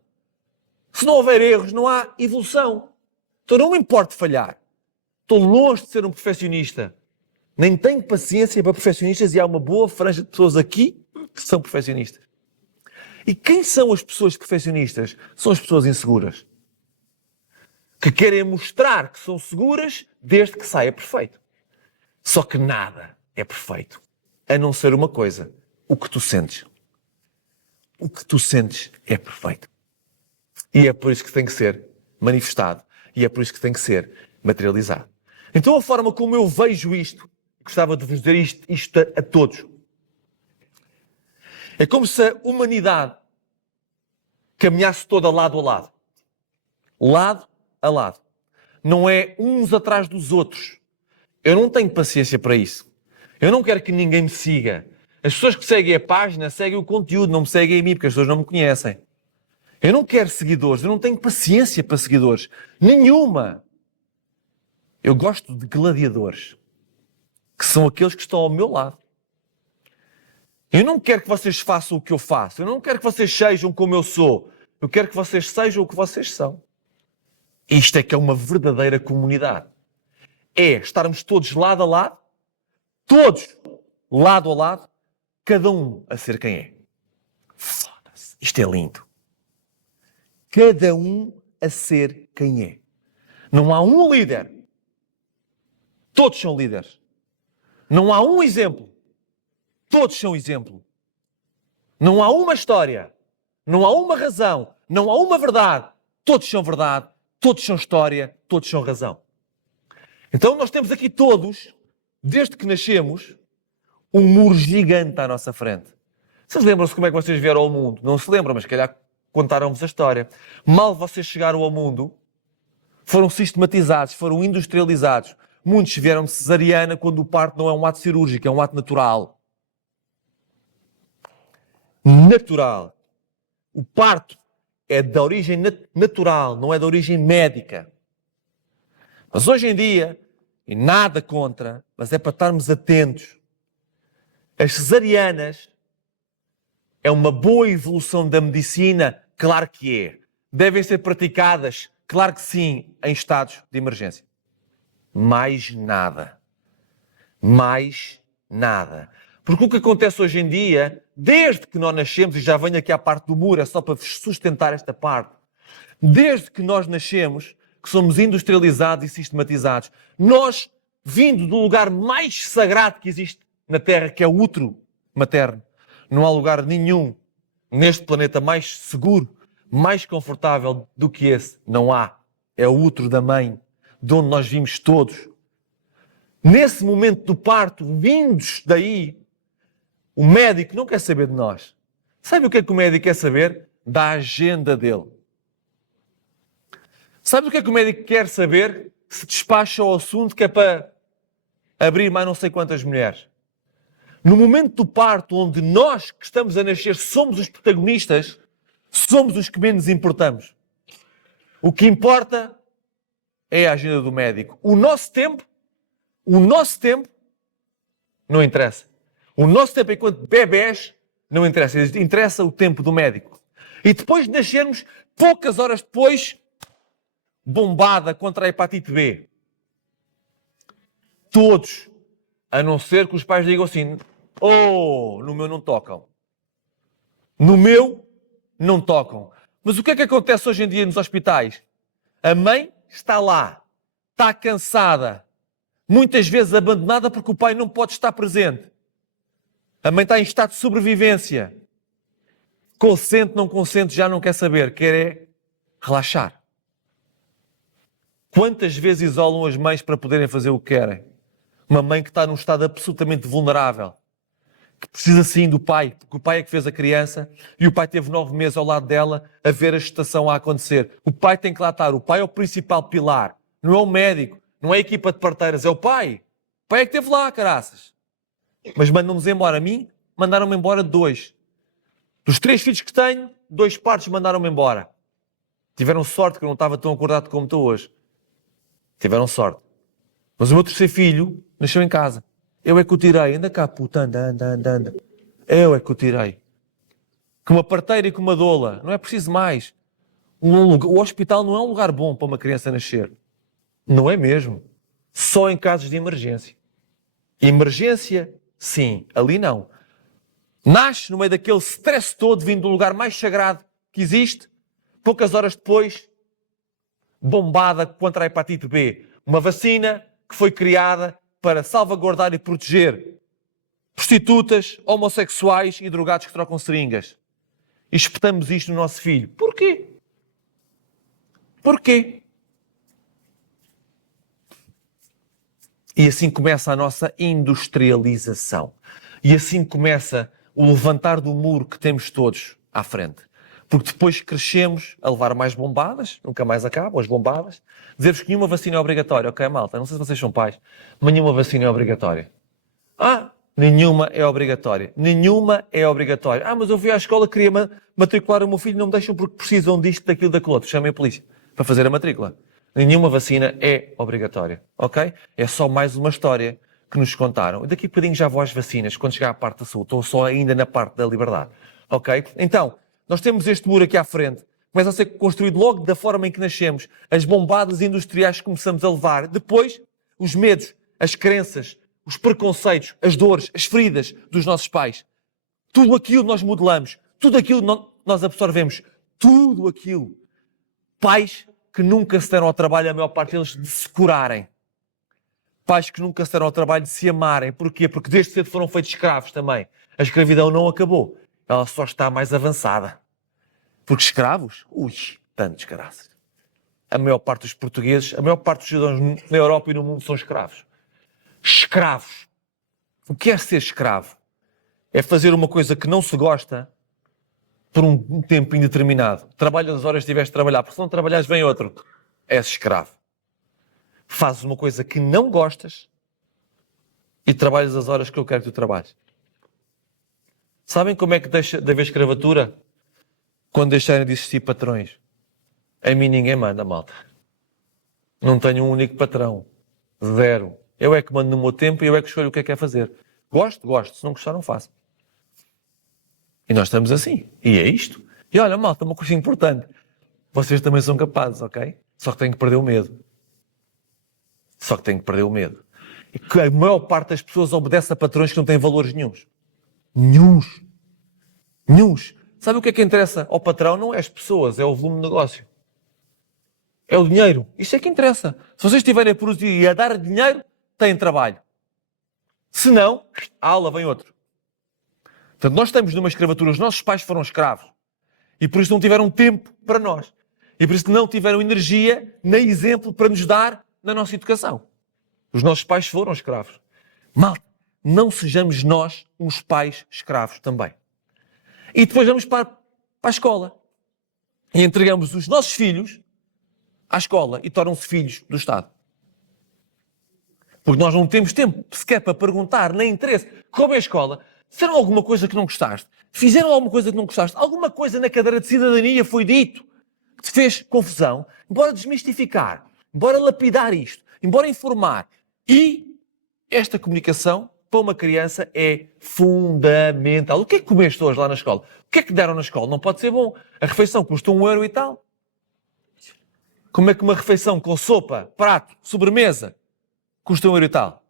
Se não houver erros, não há evolução. Então não me importo falhar. Estou longe de ser um perfeccionista. Nem tenho paciência para perfeccionistas e há uma boa franja de pessoas aqui que são perfeccionistas. E quem são as pessoas perfeccionistas? São as pessoas inseguras. Que querem mostrar que são seguras desde que saia perfeito. Só que nada é perfeito. A não ser uma coisa. O que tu sentes. O que tu sentes é perfeito. E é por isso que tem que ser manifestado. E é por isso que tem que ser materializado. Então a forma como eu vejo isto, gostava de vos dizer isto a todos. É como se a humanidade caminhasse toda lado a lado. Lado a lado. não é uns atrás dos outros. Eu não tenho paciência para isso. Eu não quero que ninguém me siga. As pessoas que seguem a página seguem o conteúdo, não me seguem a mim, porque as pessoas não me conhecem. Eu não quero seguidores, eu não tenho paciência para seguidores. Nenhuma. Eu gosto de gladiadores, que são aqueles que estão ao meu lado. Eu não quero que vocês façam o que eu faço. Eu não quero que vocês sejam como eu sou. Eu quero que vocês sejam o que vocês são. Isto é que é uma verdadeira comunidade. É estarmos todos lado a lado, todos lado a lado, cada um a ser quem é. Foda-se. Isto é lindo. Cada um a ser quem é. Não há um líder. Todos são líderes. Não há um exemplo. Todos são exemplo. Não há uma história. Não há uma razão. Não há uma verdade. Todos são verdade. Todos são história. Todos são razão. Então nós temos aqui todos, desde que nascemos, um muro gigante à nossa frente. Vocês lembram-se como é que vocês vieram ao mundo? Não se lembram, mas se calhar contaram-vos a história. Mal vocês chegaram ao mundo, foram sistematizados, foram industrializados. Muitos vieram de cesariana quando o parto não é um ato cirúrgico, é um ato natural. Natural. O parto é da origem natural, não é da origem médica. Mas hoje em dia, e nada contra, mas é para estarmos atentos, as cesarianas é uma boa evolução da medicina? Claro que é. Devem ser praticadas? Claro que sim, em estados de emergência. Mais nada. Mais nada. Porque o que acontece hoje em dia, desde que nós nascemos, e já venho aqui à parte do muro, é só para vos sustentar esta parte, desde que nós nascemos, que somos industrializados e sistematizados, nós, vindo do lugar mais sagrado que existe na Terra, que é o útero materno, não há lugar nenhum neste planeta mais seguro, mais confortável do que esse. Não há. É o útero da mãe, de onde nós vimos todos. Nesse momento do parto, vindos daí, o médico não quer saber de nós. Sabe o que é que o médico quer saber? Da agenda dele. Sabe o que é que o médico quer saber? Se despacha o assunto que é para abrir mais não sei quantas mulheres. No momento do parto, onde nós que estamos a nascer somos os protagonistas, somos os que menos importamos. O que importa é a agenda do médico. O nosso tempo não interessa. O nosso tempo enquanto bebés não interessa. Interessa o tempo do médico. E depois de nascermos, poucas horas depois, bombada contra a hepatite B. Todos, a não ser que os pais digam assim, no meu não tocam. No meu não tocam. Mas o que é que acontece hoje em dia nos hospitais? A mãe está lá, está cansada, muitas vezes abandonada porque o pai não pode estar presente. A mãe está em estado de sobrevivência. Consente, não consente, já não quer saber, quer é relaxar. Quantas vezes isolam as mães para poderem fazer o que querem? Uma mãe que está num estado absolutamente vulnerável, que precisa sim do pai, porque o pai é que fez a criança e o pai teve 9 meses ao lado dela a ver a gestação a acontecer. O pai tem que lá estar, o pai é o principal pilar, não é o médico, não é a equipa de parteiras, é o pai. O pai é que esteve lá, caraças. Mas mandam-nos embora. A mim, mandaram-me embora 2. Dos 3 filhos que tenho, 2 partos mandaram-me embora. Tiveram sorte que eu não estava tão acordado como estou hoje. Tiveram sorte. Mas o meu 3º filho nasceu em casa. Eu é que o tirei. Anda cá, puta, anda. Eu é que o tirei. Com uma parteira e com uma doula. Não é preciso mais. O hospital não é um lugar bom para uma criança nascer. Não é mesmo. Só em casos de emergência. Emergência, sim. Ali não. Nasce no meio daquele stress todo vindo do lugar mais sagrado que existe. Poucas horas depois, bombada contra a hepatite B. Uma vacina que foi criada para salvaguardar e proteger prostitutas, homossexuais e drogados que trocam seringas. E espetamos isto no nosso filho. Porquê? Porquê? E assim começa a nossa industrialização. E assim começa o levantar do muro que temos todos à frente. Porque depois crescemos a levar mais bombadas, nunca mais acabam as bombadas. Dizer-vos que nenhuma vacina é obrigatória. Ok, malta, não sei se vocês são pais, mas nenhuma vacina é obrigatória. Nenhuma é obrigatória. Nenhuma é obrigatória. Mas eu fui à escola, queria matricular o meu filho, não me deixam porque precisam disto, daquilo, daquilo outro. Chamem a polícia para fazer a matrícula. Nenhuma vacina é obrigatória. Ok? É só mais uma história que nos contaram. Daqui a bocadinho já vou às vacinas, quando chegar à parte da saúde. Estou só ainda na parte da liberdade. Ok? Então, nós temos este muro aqui à frente. Começa a ser construído logo da forma em que nascemos. As bombadas industriais que começamos a levar. Depois, os medos, as crenças, os preconceitos, as dores, as feridas dos nossos pais. Tudo aquilo nós modelamos. Tudo aquilo nós absorvemos. Tudo aquilo. Pais que nunca se deram ao trabalho, a maior parte deles, de se curarem. Pais que nunca se deram ao trabalho de se amarem. Porquê? Porque desde cedo foram feitos escravos também. A escravidão não acabou. Ela só está mais avançada. Porque escravos? Tantos graças. A maior parte dos portugueses, a maior parte dos cidadãos na Europa e no mundo são escravos. Escravos. O que é ser escravo? É fazer uma coisa que não se gosta por um tempo indeterminado. Trabalhas as horas que tiveres de trabalhar, porque se não trabalhares vem outro. És escravo. Fazes uma coisa que não gostas e trabalhas as horas que eu quero que tu trabalhes. Sabem como é que deixa de haver escravatura? Quando deixarem de existir patrões. A mim ninguém manda, malta. Não tenho um único patrão. Zero. Eu é que mando no meu tempo e eu é que escolho o que é que é fazer. Gosto? Gosto. Se não gostar, não faço. E nós estamos assim. E é isto. E olha, malta, uma coisa importante. Vocês também são capazes, ok? Só que têm que perder o medo. Só que têm que perder o medo. E que a maior parte das pessoas obedece a patrões que não têm valores nenhuns. Nenhuns. Sabe o que é que interessa ao patrão? Não é as pessoas, é o volume de negócio. É o dinheiro. Isso é que interessa. Se vocês estiverem a produzir e a dar dinheiro, têm trabalho. Se não, a aula vem outro. Portanto, nós estamos numa escravatura. Os nossos pais foram escravos. E por isso não tiveram tempo para nós. E por isso não tiveram energia nem exemplo para nos dar na nossa educação. Os nossos pais foram escravos. Malta, não sejamos nós uns pais escravos também. E depois vamos para a escola. E entregamos os nossos filhos à escola e tornam-se filhos do Estado. Porque nós não temos tempo sequer para perguntar, nem interesse. Como é a escola? Fizeram alguma coisa que não gostaste? Fizeram alguma coisa que não gostaste? Alguma coisa na cadeira de cidadania foi dito que te fez confusão? Embora desmistificar, embora lapidar isto, embora informar. E esta comunicação para uma criança é fundamental. O que é que comeste hoje lá na escola? O que é que deram na escola? Não pode ser bom. A refeição custa €1 e tal. Como é que uma refeição com sopa, prato, sobremesa, custa €1 e tal?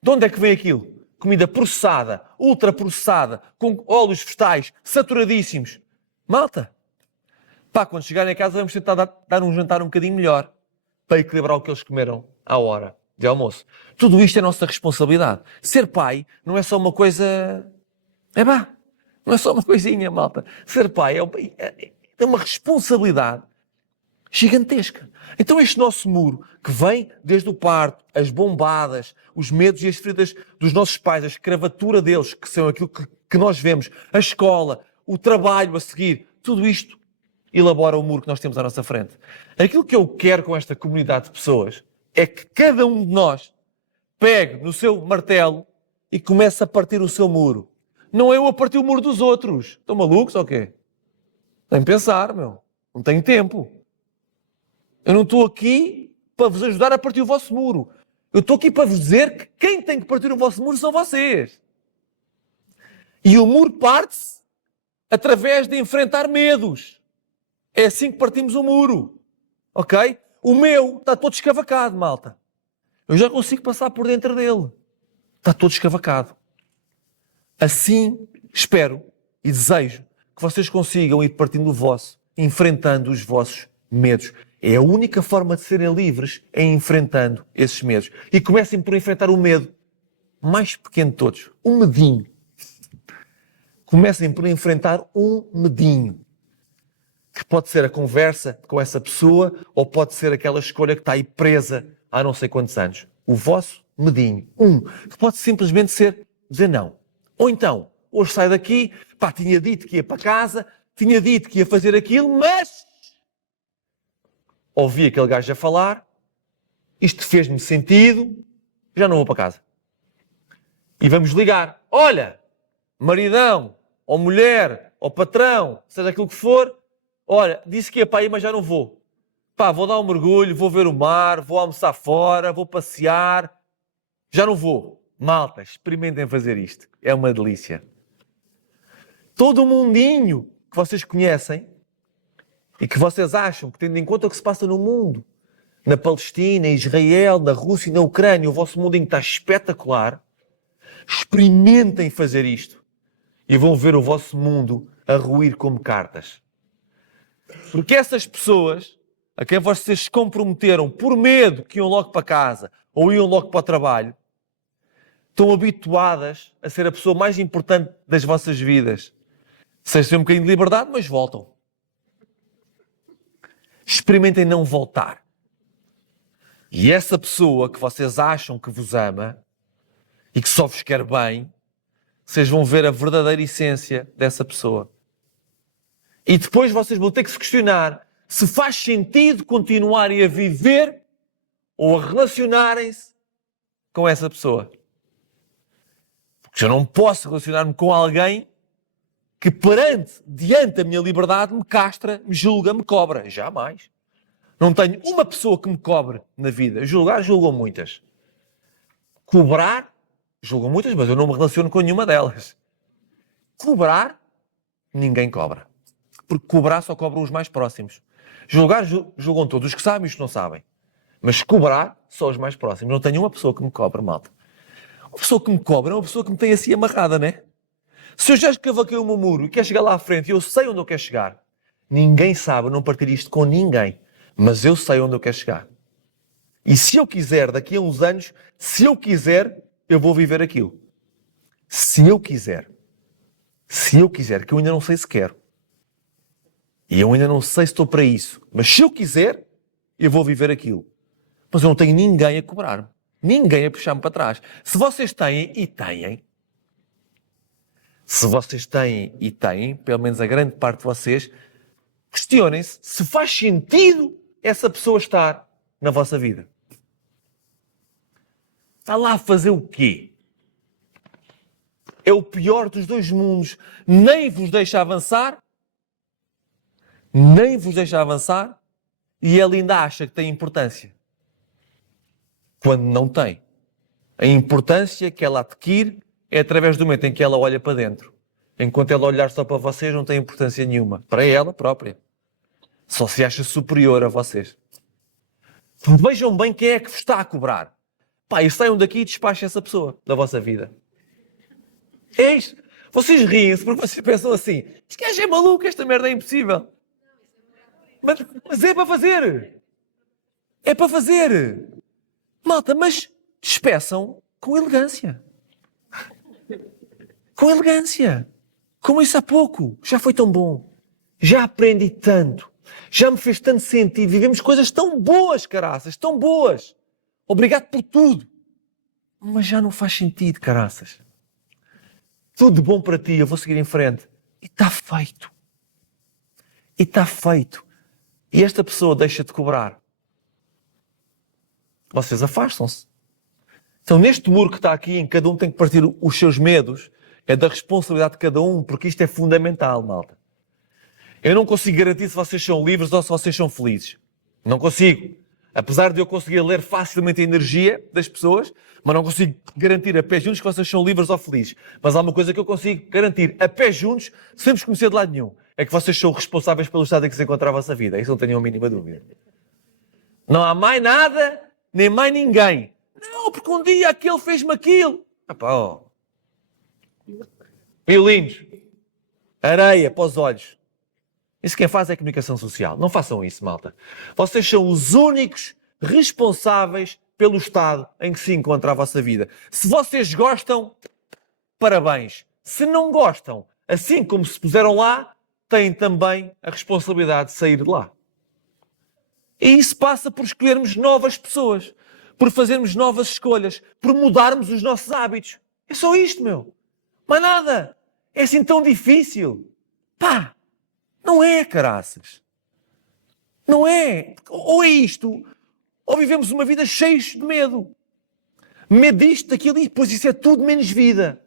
De onde é que vem aquilo? Comida processada, ultraprocessada, com óleos vegetais, saturadíssimos. Malta, quando chegarem a casa vamos tentar dar um jantar um bocadinho melhor para equilibrar o que eles comeram à hora de almoço. Tudo isto é nossa responsabilidade. Ser pai não é só uma coisa... não é só uma coisinha, malta. Ser pai é uma responsabilidade gigantesca. Então este nosso muro, que vem desde o parto, as bombadas, os medos e as feridas dos nossos pais, a escravatura deles, que são aquilo que nós vemos, a escola, o trabalho a seguir, tudo isto elabora o muro que nós temos à nossa frente. Aquilo que eu quero com esta comunidade de pessoas é que cada um de nós pegue no seu martelo e comece a partir o seu muro. Não é eu a partir o muro dos outros. Estão malucos ou quê? Tem que pensar, meu. Não tenho tempo. Eu não estou aqui para vos ajudar a partir o vosso muro. Eu estou aqui para vos dizer que quem tem que partir o vosso muro são vocês. E o muro parte-se através de enfrentar medos. É assim que partimos o muro. Ok? O meu está todo escavacado, malta. Eu já consigo passar por dentro dele. Está todo escavacado. Assim, espero e desejo que vocês consigam ir partindo o vosso, enfrentando os vossos medos. É a única forma de serem livres é enfrentando esses medos. E comecem por enfrentar o medo mais pequeno de todos. Um medinho. Comecem por enfrentar um medinho. Que pode ser a conversa com essa pessoa ou pode ser aquela escolha que está aí presa há não sei quantos anos. O vosso medinho. Que pode simplesmente ser dizer não. Ou então, hoje sai daqui, tinha dito que ia para casa, tinha dito que ia fazer aquilo, mas ouvi aquele gajo a falar, isto fez-me sentido, já não vou para casa. E vamos ligar. Olha, maridão, ou mulher, ou patrão, seja aquilo que for, olha, disse que ia para aí, mas já não vou. Pá, vou dar um mergulho, vou ver o mar, vou almoçar fora, vou passear, já não vou. Malta, experimentem fazer isto. É uma delícia. Todo o mundinho que vocês conhecem e que vocês acham que, tendo em conta o que se passa no mundo, na Palestina, em Israel, na Rússia e na Ucrânia, o vosso mundinho está espetacular, experimentem fazer isto e vão ver o vosso mundo a ruir como cartas. Porque essas pessoas a quem vocês se comprometeram por medo que iam logo para casa ou iam logo para o trabalho, estão habituadas a ser a pessoa mais importante das vossas vidas. Seja ter um bocadinho de liberdade, mas voltam. Experimentem não voltar. E essa pessoa que vocês acham que vos ama e que só vos quer bem, vocês vão ver a verdadeira essência dessa pessoa. E depois vocês vão ter que se questionar se faz sentido continuarem a viver ou a relacionarem-se com essa pessoa. Porque eu não posso relacionar-me com alguém que diante da minha liberdade, me castra, me julga, me cobra. Jamais. Não tenho uma pessoa que me cobre na vida. Julgar, julgam muitas. Cobrar, julgam muitas, mas eu não me relaciono com nenhuma delas. Cobrar, ninguém cobra. Porque cobrar só cobram os mais próximos. Julgar, julgam todos. Os que sabem e os que não sabem. Mas cobrar, só os mais próximos. Não tenho uma pessoa que me cobre, malta. Uma pessoa que me cobra é uma pessoa que me tem assim amarrada, não é? Se eu já escavaquei o meu muro e quero chegar lá à frente e eu sei onde eu quero chegar, ninguém sabe, eu não partilho isto com ninguém, mas eu sei onde eu quero chegar. E se eu quiser, daqui a uns anos, se eu quiser, eu vou viver aquilo. Se eu quiser, que eu ainda não sei se quero. E eu ainda não sei se estou para isso, mas se eu quiser, eu vou viver aquilo. Mas eu não tenho ninguém a cobrar-me, ninguém a puxar-me para trás. Se vocês têm, pelo menos a grande parte de vocês, questionem-se se faz sentido essa pessoa estar na vossa vida. Está lá a fazer o quê? É o pior dos dois mundos. Nem vos deixa avançar, e ele ainda acha que tem importância. Quando não tem. A importância que ela adquire é através do momento em que ela olha para dentro. Enquanto ela olhar só para vocês, não tem importância nenhuma. Para ela própria. Só se acha superior a vocês. Vejam bem quem é que vos está a cobrar. Pá, e saiam daqui e despachem essa pessoa da vossa vida. É isto. Vocês riem-se porque vocês pensam assim: este gajo é maluco, esta merda é impossível. Mas é para fazer. É para fazer. Malta, mas despeçam com elegância. Com elegância. Como isso há pouco. Já foi tão bom. Já aprendi tanto. Já me fez tanto sentido. Vivemos coisas tão boas, caraças. Tão boas. Obrigado por tudo. Mas já não faz sentido, caraças. Tudo de bom para ti. Eu vou seguir em frente. E está feito. E esta pessoa deixa de cobrar. Vocês afastam-se. Então, neste muro que está aqui, em cada um tem que partir os seus medos, é da responsabilidade de cada um, porque isto é fundamental, malta. Eu não consigo garantir se vocês são livres ou se vocês são felizes. Não consigo. Apesar de eu conseguir ler facilmente a energia das pessoas, mas não consigo garantir a pé juntos que vocês são livres ou felizes. Mas há uma coisa que eu consigo garantir a pé juntos, sem vos conhecer de lado nenhum. É que vocês são responsáveis pelo estado em que se encontra a vossa vida. Isso não tenho a mínima dúvida. Não há mais nada, nem mais ninguém. Não, porque um dia aquele fez-me aquilo. Violinos. Areia para os olhos. Isso quem faz é comunicação social. Não façam isso, malta. Vocês são os únicos responsáveis pelo estado em que se encontra a vossa vida. Se vocês gostam, parabéns. Se não gostam, assim como se puseram lá, têm também a responsabilidade de sair de lá. E isso passa por escolhermos novas pessoas, por fazermos novas escolhas, por mudarmos os nossos hábitos. É só isto, meu. Mais nada. É assim tão difícil. Pá! Não é, caraças. Não é. Ou é isto, ou vivemos uma vida cheia de medo. Medo disto, daquilo, e depois isso é tudo menos vida.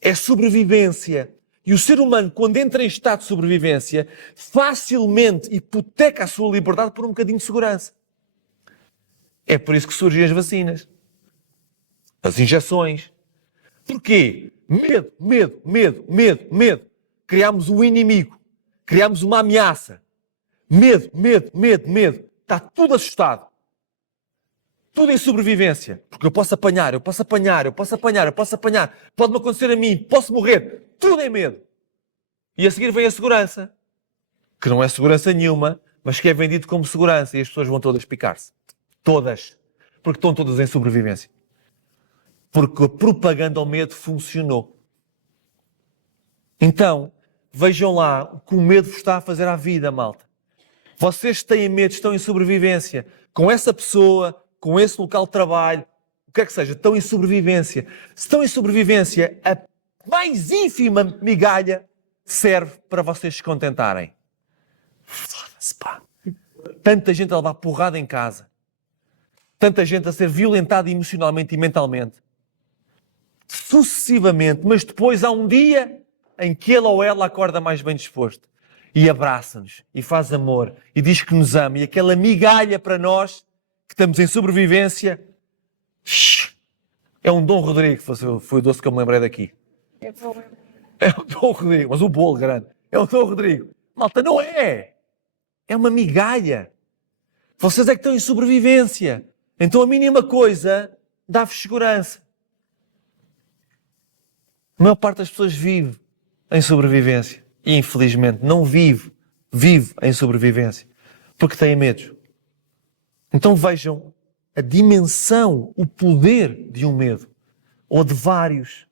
É sobrevivência. E o ser humano, quando entra em estado de sobrevivência, facilmente hipoteca a sua liberdade por um bocadinho de segurança. É por isso que surgem as vacinas. As injeções. Porquê? Medo, medo, medo, medo, medo. Criámos um inimigo. Criámos uma ameaça. Medo, medo, medo, medo. Está tudo assustado. Tudo em sobrevivência. Porque eu posso apanhar, eu posso apanhar, eu posso apanhar, eu posso apanhar. Pode-me acontecer a mim, posso morrer. Tudo em medo. E a seguir vem a segurança. Que não é segurança nenhuma, mas que é vendido como segurança. E as pessoas vão todas picar-se. Todas. Porque estão todas em sobrevivência. Porque a propaganda ao medo funcionou. Então, vejam lá o que o medo vos está a fazer à vida, malta. Vocês têm medo, estão em sobrevivência. Com essa pessoa, com esse local de trabalho, o que é que seja, estão em sobrevivência. Se estão em sobrevivência, a mais ínfima migalha serve para vocês se contentarem. Foda-se, pá. Tanta gente a levar porrada em casa. Tanta gente a ser violentada emocionalmente e mentalmente. Sucessivamente. Mas depois há um dia em que ele ou ela acorda mais bem disposto. E abraça-nos. E faz amor. E diz que nos ama. E aquela migalha para nós, que estamos em sobrevivência, é um Dom Rodrigo. Foi o doce que eu me lembrei daqui. É bom. É o Dom Rodrigo. Mas o bolo grande. É o Dom Rodrigo. Malta, não é. É uma migalha. Vocês é que estão em sobrevivência. Então a mínima coisa dá-vos segurança. A maior parte das pessoas vive em sobrevivência. E infelizmente não vive em sobrevivência. Porque têm medos. Então vejam a dimensão, o poder de um medo. Ou de vários.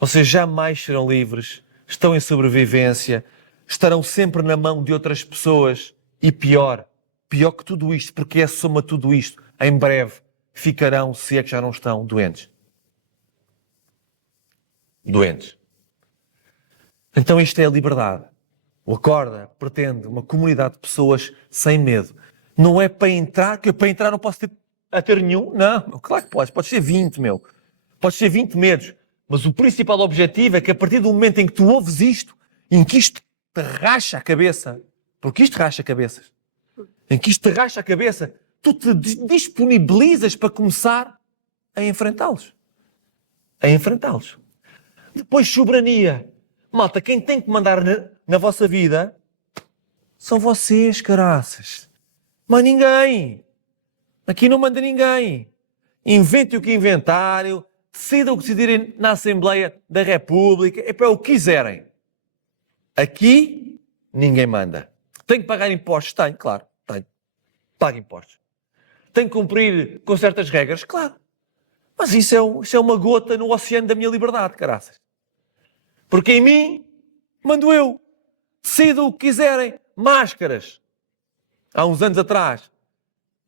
Vocês jamais serão livres. Estão em sobrevivência. Estarão sempre na mão de outras pessoas. E pior que tudo isto, porque é a soma de tudo isto. Em breve ficarão, se é que já não estão, doentes. Doentes. Então isto é a liberdade. O Acorda pretende uma comunidade de pessoas sem medo. Não é para entrar, que para entrar não posso ter nenhum. Não, claro que podes. Podes ter 20, meu. Podes ter 20 medos. Mas o principal objetivo é que a partir do momento em que tu ouves isto, em que isto te racha a cabeça, porque isto racha cabeças, em que isto te racha a cabeça, tu te disponibilizas para começar a enfrentá-los. A enfrentá-los. Depois, soberania. Malta, quem tem que mandar na vossa vida são vocês, caraças. Mas ninguém. Aqui não manda ninguém. Inventem o que inventarem, decidam o que decidirem na Assembleia da República, é para o que quiserem. Aqui, ninguém manda. Tenho que pagar impostos? Tenho, claro. Tenho. Pago impostos. Tenho que cumprir com certas regras? Claro. Mas isso é uma gota no oceano da minha liberdade, caraças. Porque em mim, mando eu. Decidam o que quiserem. Máscaras. Há uns anos atrás.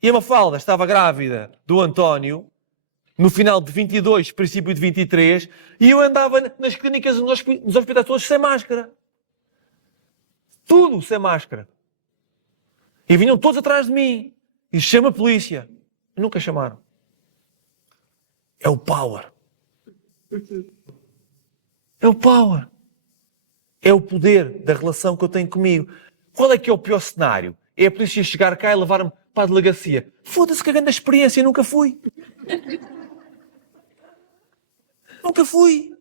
E a Mafalda estava grávida do António, no final de 22, princípio de 23, e eu andava nas clínicas, nos hospitais todos sem máscara. Tudo sem máscara. E vinham todos atrás de mim. E chama a polícia. Nunca chamaram. É o power. É o power. É o poder da relação que eu tenho comigo. Qual é que é o pior cenário? É a polícia chegar cá e levar-me para a delegacia. Foda-se que a grande experiência, nunca fui. Nunca fui.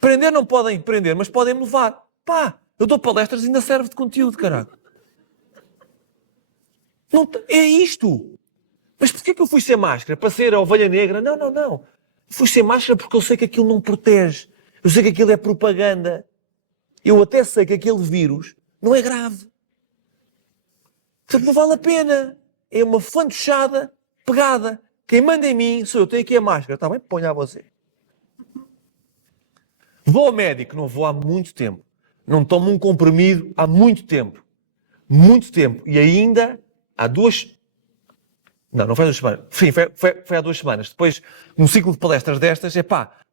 Prender não podem prender, mas podem-me levar. Pá, eu dou palestras e ainda serve de conteúdo, caralho. Não, é isto. Mas porquê que eu fui sem máscara? Para ser a ovelha negra? Não, não, não. Fui sem máscara porque eu sei que aquilo não protege. Eu sei que aquilo é propaganda. Eu até sei que aquele vírus não é grave. Portanto, não vale a pena. É uma fantochada pegada. Quem manda em mim sou eu. Tenho aqui a máscara. Está bem? Ponha a você. Vou ao médico. Não vou há muito tempo. Não tomo um comprimido há muito tempo. Muito tempo. E ainda há 2... Não foi há 2 semanas. Sim, foi há 2 semanas. Depois, num ciclo de palestras destas,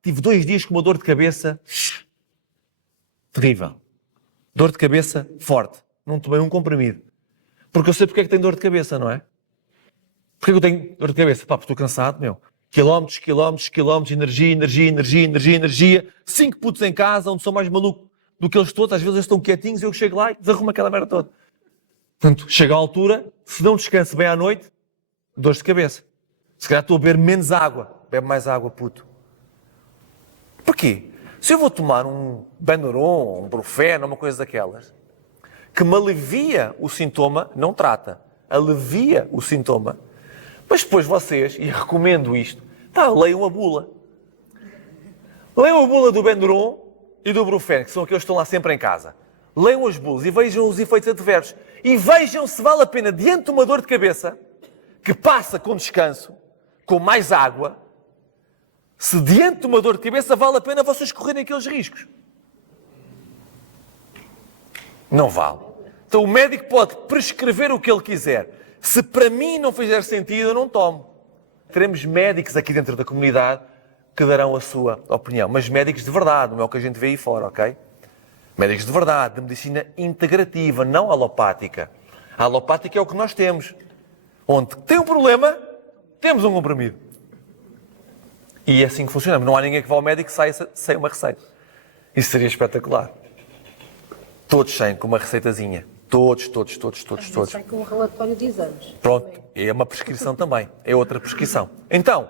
tive 2 dias com uma dor de cabeça terrível. Dor de cabeça forte. Não tomei um comprimido. Porque eu sei porque é que tenho dor de cabeça, não é? Porquê que eu tenho dor de cabeça? Pá, porque estou cansado, meu. Quilómetros, quilómetros, quilómetros, energia, energia, energia, energia, energia. 5 putos em casa, onde sou mais maluco do que eles todos. Às vezes eles estão quietinhos e eu chego lá e desarrumo aquela merda toda. Portanto, chega à altura, se não descanso bem à noite, dores de cabeça. Se calhar estou a beber menos água. Bebe mais água, puto. Porquê? Se eu vou tomar um Benuron, um Brufeno, uma coisa daquelas, que me alivia o sintoma, não trata, alivia o sintoma, mas depois vocês, e recomendo isto, leiam a bula. Leiam a bula do Benuron e do Brufeno, que são aqueles que estão lá sempre em casa. Leiam as bulas e vejam os efeitos adversos. E vejam se vale a pena, diante de uma dor de cabeça, que passa com descanso, com mais água, se diante de uma dor de cabeça vale a pena vocês correrem aqueles riscos. Não vale. Então o médico pode prescrever o que ele quiser. Se para mim não fizer sentido, eu não tomo. Teremos médicos aqui dentro da comunidade que darão a sua opinião. Mas médicos de verdade, não é o que a gente vê aí fora, ok? Médicos de verdade, de medicina integrativa, não alopática. A alopática é o que nós temos. Onde tem um problema, temos um comprimido. E é assim que funcionamos. Não há ninguém que vá ao médico e saia sem uma receita. Isso seria espetacular. Todos saem com uma receitazinha. Todos. Sai com um relatório de exames. Pronto, é uma prescrição também. É outra prescrição. Então,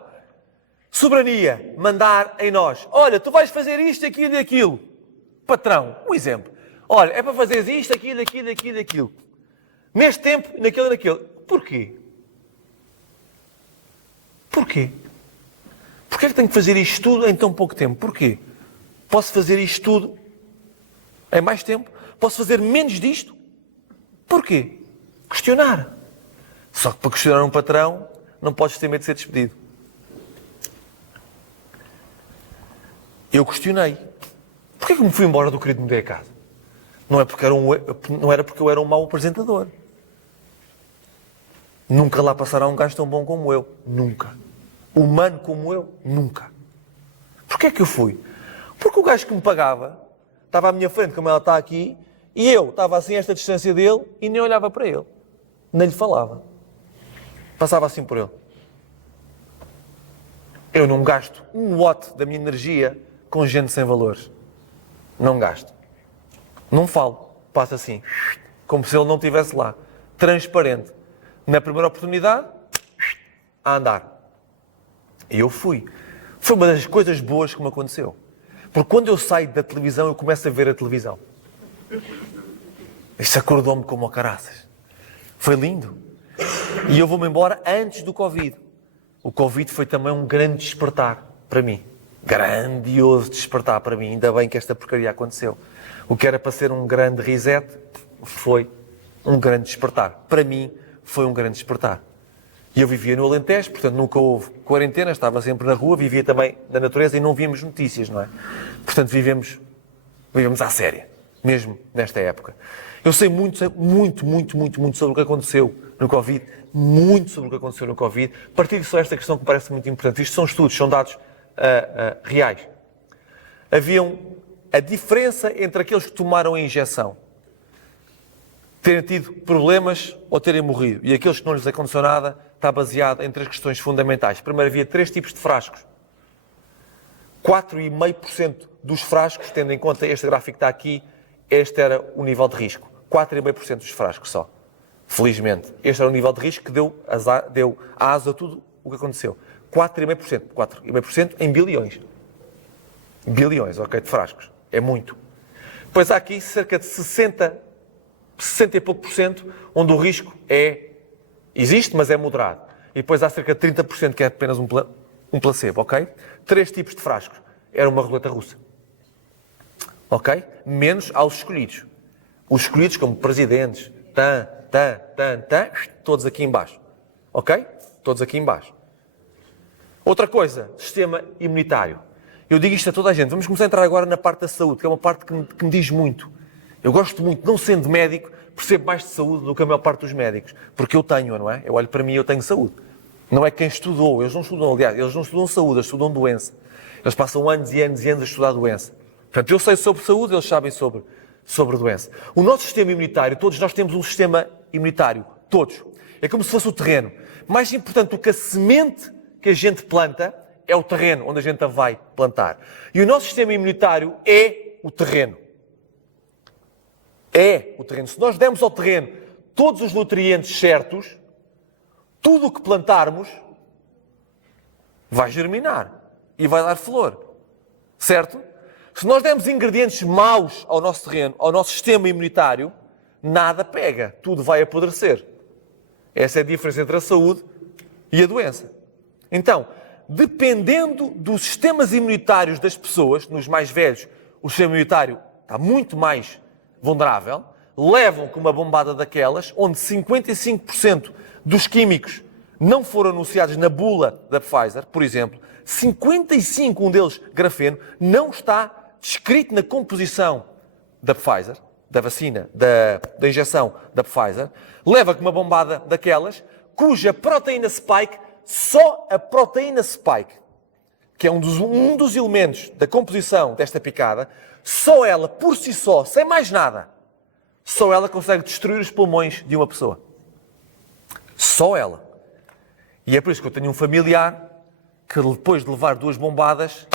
soberania, mandar em nós. Olha, tu vais fazer isto, aquilo e aquilo. Patrão, um exemplo. Olha, é para fazer isto, aquilo, aquilo, aquilo, aquilo. Neste tempo, naquele e naquele. Porquê? Porquê? Porquê é que tenho que fazer isto tudo em tão pouco tempo? Porquê? Posso fazer isto tudo em mais tempo? Posso fazer menos disto? Porquê? Questionar. Só que para questionar um patrão, não podes ter medo de ser despedido. Eu questionei. Porquê que me fui embora do querido Mudei a Casa? Não era porque eu era um mau apresentador. Nunca lá passará um gajo tão bom como eu. Nunca. Humano como eu. Nunca. Porquê que eu fui? Porque o gajo que me pagava estava à minha frente, como ela está aqui, e eu estava assim a esta distância dele e nem olhava para ele. Nem lhe falava. Passava assim por ele. Eu não gasto um watt da minha energia com gente sem valores. Não gasto. Não falo. Passa assim. Como se ele não estivesse lá. Transparente. Na primeira oportunidade, a andar. E eu fui. Foi uma das coisas boas que me aconteceu. Porque quando eu saio da televisão, eu começo a ver a televisão. Isto acordou-me como a caraças. Foi lindo. E eu vou-me embora antes do Covid. O Covid foi também um grande despertar para mim. Grandioso despertar para mim. Ainda bem que esta porcaria aconteceu. O que era para ser um grande reset, foi um grande despertar. Para mim, foi um grande despertar. E eu vivia no Alentejo, portanto nunca houve quarentena, estava sempre na rua, vivia também da natureza e não víamos notícias, não é? Portanto vivemos à séria, mesmo nesta época. Eu sei muito sobre o que aconteceu no Covid, muito sobre o que aconteceu no Covid. Partilho só esta questão que me parece muito importante. Isto são estudos, são dados reais. A diferença entre aqueles que tomaram a injeção, terem tido problemas ou terem morrido, e aqueles que não lhes aconteceu nada, está baseado em 3 questões fundamentais. Primeiro, havia 3 tipos de frascos. 4,5% dos frascos, tendo em conta este gráfico que está aqui, este era o nível de risco. 4,5% dos frascos só. Felizmente. Este era o nível de risco que deu asa a tudo o que aconteceu. 4,5%. 4,5% em bilhões. Bilhões, ok, de frascos. É muito. Depois há aqui cerca de 60 e pouco por cento, onde o risco existe, mas é moderado. E depois há cerca de 30% que é apenas um placebo, ok? 3 tipos de frascos. Era uma roleta russa. Ok? Menos aos escolhidos. Os escolhidos como presidentes, todos aqui em baixo. Ok? Todos aqui em baixo. Outra coisa, sistema imunitário. Eu digo isto a toda a gente. Vamos começar a entrar agora na parte da saúde, que é uma parte que me diz muito. Eu gosto muito, não sendo médico, percebo mais de saúde do que a maior parte dos médicos. Porque eu tenho, não é? Eu olho para mim e eu tenho saúde. Não é quem estudou. Eles não estudam, aliás, eles não estudam saúde, eles estudam doença. Eles passam anos e anos e anos a estudar doença. Portanto, eu sei sobre saúde, eles sabem sobre sobre a doença. O nosso sistema imunitário, todos nós temos um sistema imunitário, todos. É como se fosse o terreno. Mais importante do que a semente que a gente planta é o terreno onde a gente a vai plantar. E o nosso sistema imunitário é o terreno. É o terreno. Se nós dermos ao terreno todos os nutrientes certos, tudo o que plantarmos vai germinar e vai dar flor. Certo? Se nós dermos ingredientes maus ao nosso terreno, ao nosso sistema imunitário, nada pega. Tudo vai apodrecer. Essa é a diferença entre a saúde e a doença. Então, dependendo dos sistemas imunitários das pessoas, nos mais velhos, o sistema imunitário está muito mais vulnerável, levam com uma bombada daquelas, onde 55% dos químicos não foram anunciados na bula da Pfizer, por exemplo, 55, um deles grafeno, não está descrito na composição da Pfizer, da vacina, da injeção da Pfizer, leva com uma bombada daquelas, cuja proteína spike, só a proteína spike, que é um dos elementos da composição desta picada, só ela, por si só, sem mais nada, só ela consegue destruir os pulmões de uma pessoa. Só ela. E é por isso que eu tenho um familiar que depois de levar 2 bombadas,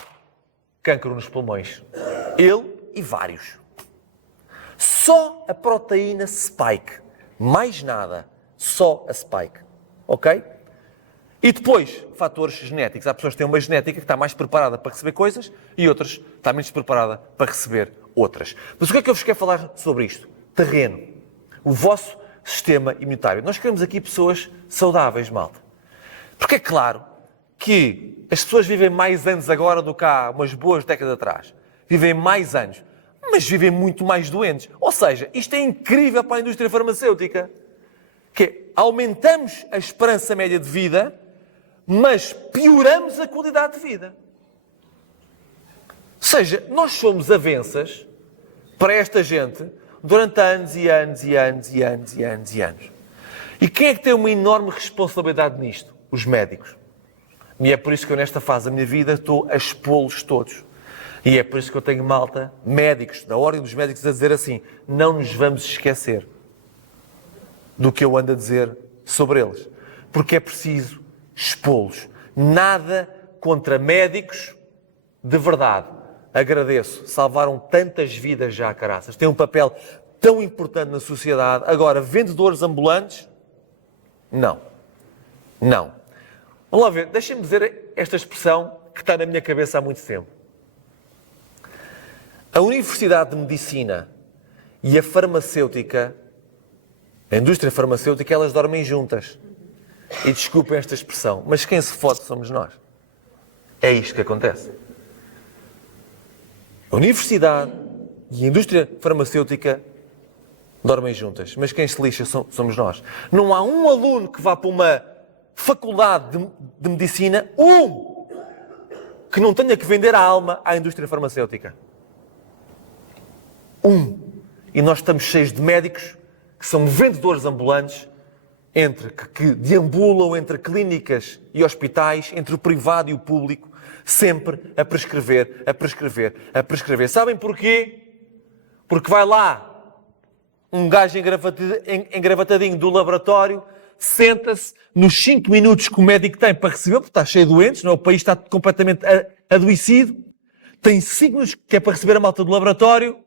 cancro nos pulmões. Ele e vários. Só a proteína spike. Mais nada. Só a spike. Ok? E depois, fatores genéticos. Há pessoas que têm uma genética que está mais preparada para receber coisas e outras está menos preparada para receber outras. Mas o que é que eu vos quero falar sobre isto? Terreno. O vosso sistema imunitário. Nós queremos aqui pessoas saudáveis, malta. Porque é claro que as pessoas vivem mais anos agora do que há umas boas décadas atrás. Vivem mais anos, mas vivem muito mais doentes. Ou seja, isto é incrível para a indústria farmacêutica. Que é, aumentamos a esperança média de vida, mas pioramos a qualidade de vida. Ou seja, nós somos avanças para esta gente durante anos e anos e anos e anos e anos e anos. E quem é que tem uma enorme responsabilidade nisto? Os médicos. E é por isso que eu, nesta fase da minha vida, estou a expô-los todos. E é por isso que eu tenho malta, médicos, da ordem dos médicos, a dizer assim, não nos vamos esquecer do que eu ando a dizer sobre eles. Porque é preciso expô-los. Nada contra médicos de verdade. Agradeço. Salvaram tantas vidas já, caraças. Têm um papel tão importante na sociedade. Agora, vendedores ambulantes? Não. Não. Vamos lá ver, deixem-me dizer esta expressão que está na minha cabeça há muito tempo. A Universidade de Medicina e a farmacêutica, a indústria farmacêutica, elas dormem juntas. E desculpem esta expressão, mas quem se fode somos nós. É isto que acontece. A Universidade e a indústria farmacêutica dormem juntas, mas quem se lixa somos nós. Não há um aluno que vá para uma faculdade de medicina, que não tenha que vender a alma à indústria farmacêutica. E nós estamos cheios de médicos que são vendedores ambulantes, que deambulam entre clínicas e hospitais, entre o privado e o público, sempre a prescrever, a prescrever, a prescrever. Sabem porquê? Porque vai lá um gajo engravatadinho do laboratório, senta-se nos 5 minutos que o médico tem para receber, porque está cheio de doentes, não é? O país está completamente adoecido, tem 5 minutos que é para receber a malta do laboratório,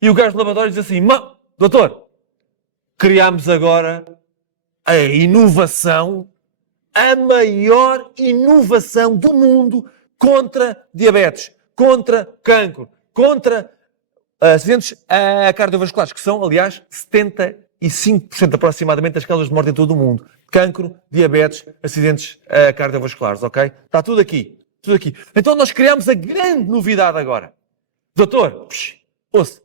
e o gajo do laboratório diz assim, doutor, criámos agora a inovação, a maior inovação do mundo contra diabetes, contra cancro, contra acidentes cardiovasculares, que são, aliás, 75% aproximadamente das causas de morte em todo o mundo. Cancro, diabetes, acidentes cardiovasculares, ok? Está tudo aqui. Tudo aqui. Então nós criamos a grande novidade agora. Doutor, ouça,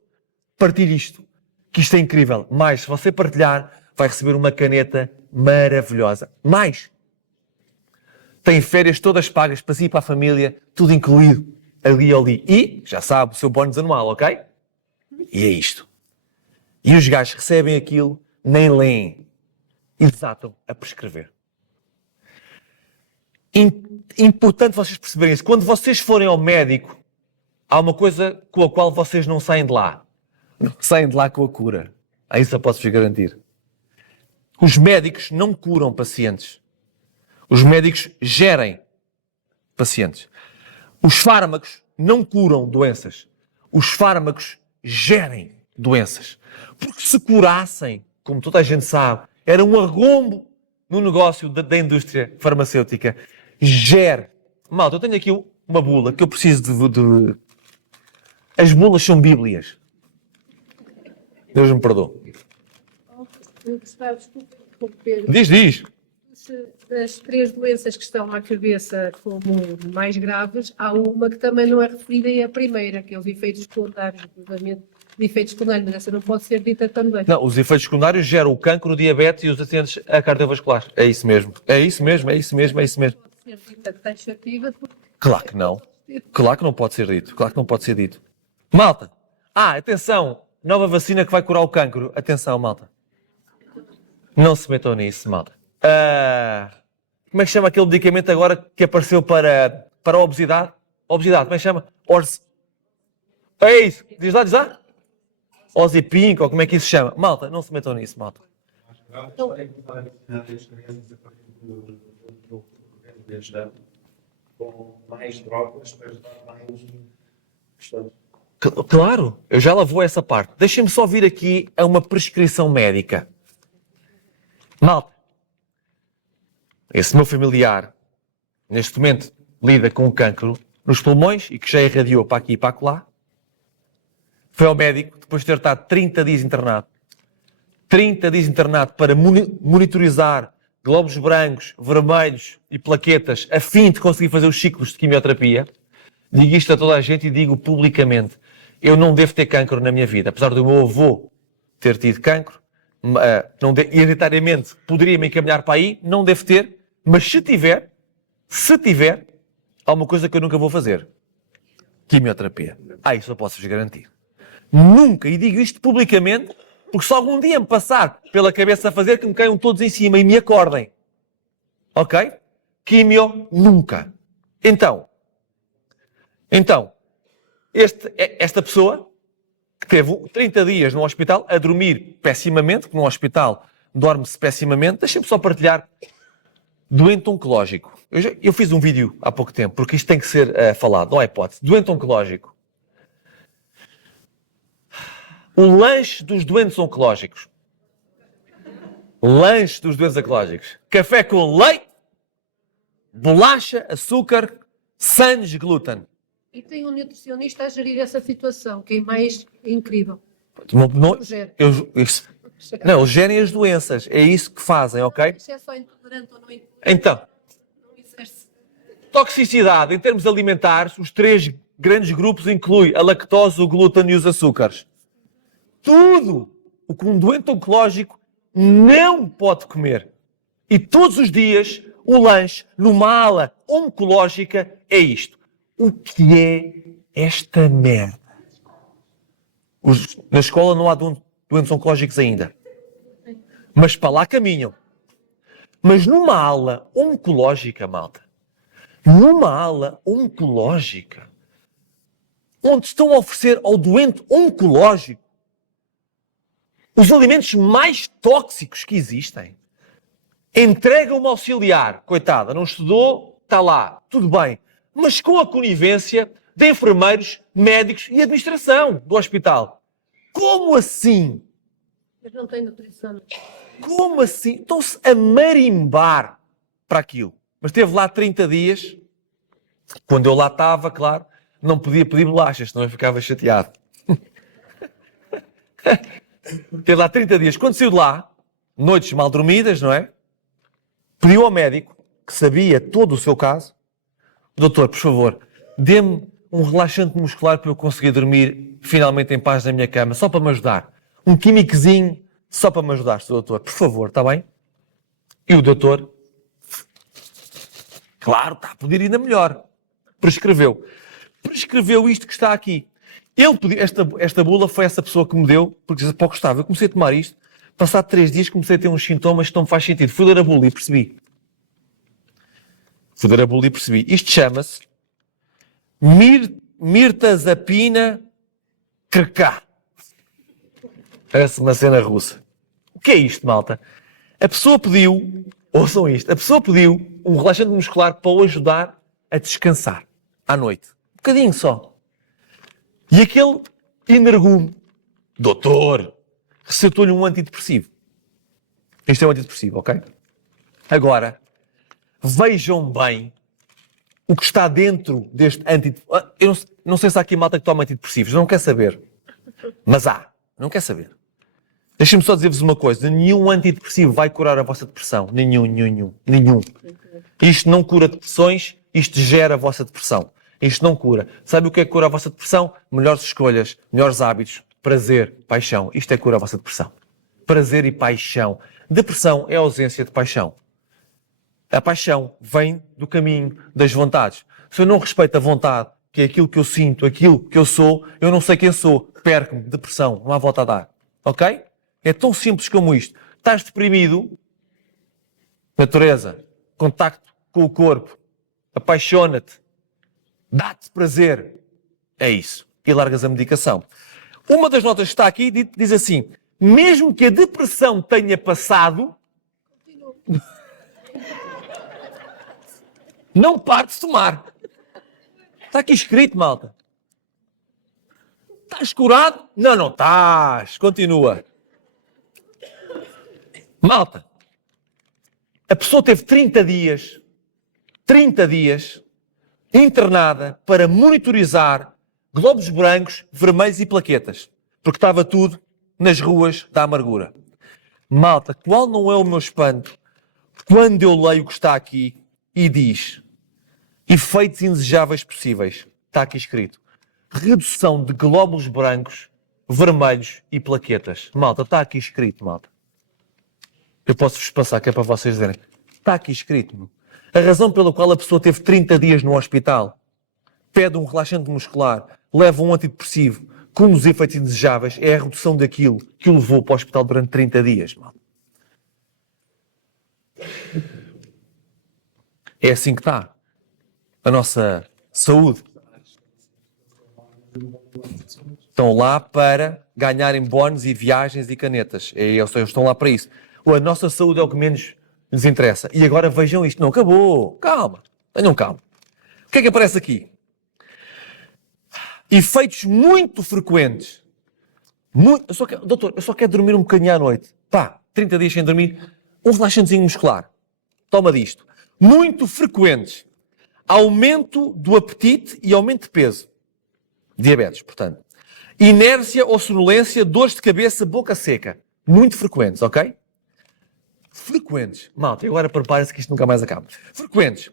partilhe isto, que isto é incrível. Mais, se você partilhar, vai receber uma caneta maravilhosa. Mais, tem férias todas pagas para si e para a família, tudo incluído, ali ou ali. E, já sabe, o seu bónus anual, ok? E é isto. E os gajos recebem aquilo, nem leem e desatam a prescrever. Importante vocês perceberem isso. Quando vocês forem ao médico, há uma coisa com a qual vocês não saem de lá. não saem de lá com a cura. A isso eu posso-vos garantir. Os médicos não curam pacientes. Os médicos gerem pacientes. Os fármacos não curam doenças. Os fármacos gerem doenças. Porque se curassem, como toda a gente sabe, era um arrombo no negócio da indústria farmacêutica. Gere. Malta, eu tenho aqui uma bula que eu preciso de... As bulas são bíblias. Deus me perdoe. Eu gostava, desculpa, Pedro. Diz. Das 3 doenças que estão à cabeça como mais graves, há uma que também não é referida e é a primeira, que é os efeitos secundários, inclusivamente de efeitos secundários, mas essa não pode ser dita também. Não, os efeitos secundários geram o cancro, o diabetes e os acidentes cardiovasculares. É isso mesmo. É isso mesmo. Pode ser dita taxativa, porque Claro que não. Claro que não pode ser dito. Claro que não pode ser dito. Malta. Atenção. Nova vacina que vai curar o cancro. Atenção, malta. Não se metam nisso, malta. Como é que chama aquele medicamento agora que apareceu para a obesidade? Obesidade, como é que chama? É isso. Diz lá. Ozipink, ou como é que isso se chama? Malta, não se metam nisso, malta. Com mais drogas para ajudar mais questões. Claro, eu já lá vou a essa parte. Deixem-me só vir aqui a uma prescrição médica. Malta, esse meu familiar, neste momento, lida com um cancro nos pulmões e que já irradiou para aqui e para acolá. Foi ao médico, depois de ter estado 30 dias internado. 30 dias internado para monitorizar glóbulos brancos, vermelhos e plaquetas a fim de conseguir fazer os ciclos de quimioterapia. Digo isto a toda a gente e digo publicamente. Eu não devo ter cancro na minha vida. Apesar do meu avô ter tido cancro, hereditariamente poderia me encaminhar para aí, não devo ter, mas se tiver, há uma coisa que eu nunca vou fazer. Quimioterapia. Isso eu posso-vos garantir. Nunca, e digo isto publicamente, porque se algum dia me passar pela cabeça a fazer, que me caiam todos em cima e me acordem. Ok? Quimio, nunca. Então, esta pessoa que teve 30 dias no hospital a dormir pessimamente, porque no hospital dorme-se pessimamente, deixem-me só partilhar. Doente oncológico. Eu fiz um vídeo há pouco tempo, porque isto tem que ser falado, não há hipótese. Doente oncológico. O lanche dos doentes oncológicos. Lanche dos doentes oncológicos. Café com leite, bolacha, açúcar, sans, glúten. E tem um nutricionista a gerir essa situação, que é mais incrível. Eles gerem as doenças. É isso que fazem, ok? Se é só intolerante ou não intolerante, Então, não exerce. toxicidade em termos alimentares, os 3 grandes grupos incluem a lactose, o glúten e os açúcares. Tudo o que um doente oncológico não pode comer. E todos os dias o lanche numa ala oncológica é isto. O que é esta merda? Na escola não há doentes oncológicos ainda. Mas para lá caminham. Mas numa ala oncológica, malta, numa ala oncológica, onde estão a oferecer ao doente oncológico os alimentos mais tóxicos que existem, entrega uma auxiliar, coitada, não estudou, está lá, tudo bem, mas com a conivência de enfermeiros, médicos e administração do hospital. Como assim? Mas não tem nutrição. Como assim? Estão-se a marimbar para aquilo. Mas esteve lá 30 dias. Quando eu lá estava, claro, não podia pedir bolachas, senão eu ficava chateado. Esteve lá 30 dias. Quando saiu de lá, noites mal dormidas, não é? Pediu ao médico, que sabia todo o seu caso, doutor, por favor, dê-me um relaxante muscular para eu conseguir dormir finalmente em paz na minha cama, só para me ajudar. Um químicozinho, só para me ajudar, Sr. Doutor, por favor, está bem? E o doutor, claro, está a poder ir ainda melhor. Prescreveu isto que está aqui. Ele pediu, esta bula foi essa pessoa que me deu, porque disse, pô, Gustavo, eu comecei a tomar isto, passado 3 dias comecei a ter uns sintomas que não me faz sentido. Fui ler a bula e percebi. Isto chama-se mirtazapina cracá. Parece uma cena russa. O que é isto, malta? A pessoa pediu, ouçam isto, a pessoa pediu um relaxante muscular para o ajudar a descansar à noite. Um bocadinho só. E aquele energume, doutor, receitou-lhe um antidepressivo. Isto é um antidepressivo, ok? Agora, vejam bem o que está dentro deste antidepressivo. Eu não sei se há aqui malta que toma antidepressivos, não quer saber. Mas há, não quer saber. Deixem-me só dizer-vos uma coisa. Nenhum antidepressivo vai curar a vossa depressão. Nenhum. Isto não cura depressões, isto gera a vossa depressão. Isto não cura. Sabe o que é que cura a vossa depressão? Melhores escolhas, melhores hábitos, prazer, paixão. Isto é que cura a vossa depressão. Prazer e paixão. Depressão é a ausência de paixão. A paixão vem do caminho das vontades. Se eu não respeito a vontade, que é aquilo que eu sinto, aquilo que eu sou, eu não sei quem sou, perco-me, depressão, não há volta a dar. Ok? É tão simples como isto. Estás deprimido, natureza, contacto com o corpo, apaixona-te, dá-te prazer. É isso. E largas a medicação. Uma das notas que está aqui diz assim, mesmo que a depressão tenha passado, não pare de tomar. Está aqui escrito, malta. Estás curado? Não estás. Continua. Malta, a pessoa teve 30 dias internada para monitorizar glóbulos brancos, vermelhos e plaquetas. Porque estava tudo nas ruas da amargura. Malta, qual não é o meu espanto quando eu leio o que está aqui e diz efeitos indesejáveis possíveis. Está aqui escrito. Redução de glóbulos brancos, vermelhos e plaquetas. Malta, está aqui escrito, malta. Eu posso-vos passar, que é para vocês dizerem. Está aqui escrito. A razão pela qual a pessoa teve 30 dias no hospital, pede um relaxante muscular, leva um antidepressivo, com os efeitos indesejáveis, é a redução daquilo que o levou para o hospital durante 30 dias, malta. É assim que está a nossa saúde. Estão lá para ganharem bónus e viagens e canetas. Eles estão lá para isso. A nossa saúde é o que menos lhes interessa. E agora vejam isto. Não acabou. Calma. Tenham calma. O que é que aparece aqui? Efeitos muito frequentes. Doutor, eu só quero dormir um bocadinho à noite. 30 dias sem dormir. Um relaxantezinho muscular. Toma disto. Muito frequentes. Aumento do apetite e aumento de peso. Diabetes, portanto. Inércia ou sonolência, dores de cabeça, boca seca. Muito frequentes, ok? Frequentes. Malta, agora prepare-se que isto nunca mais acaba. Frequentes.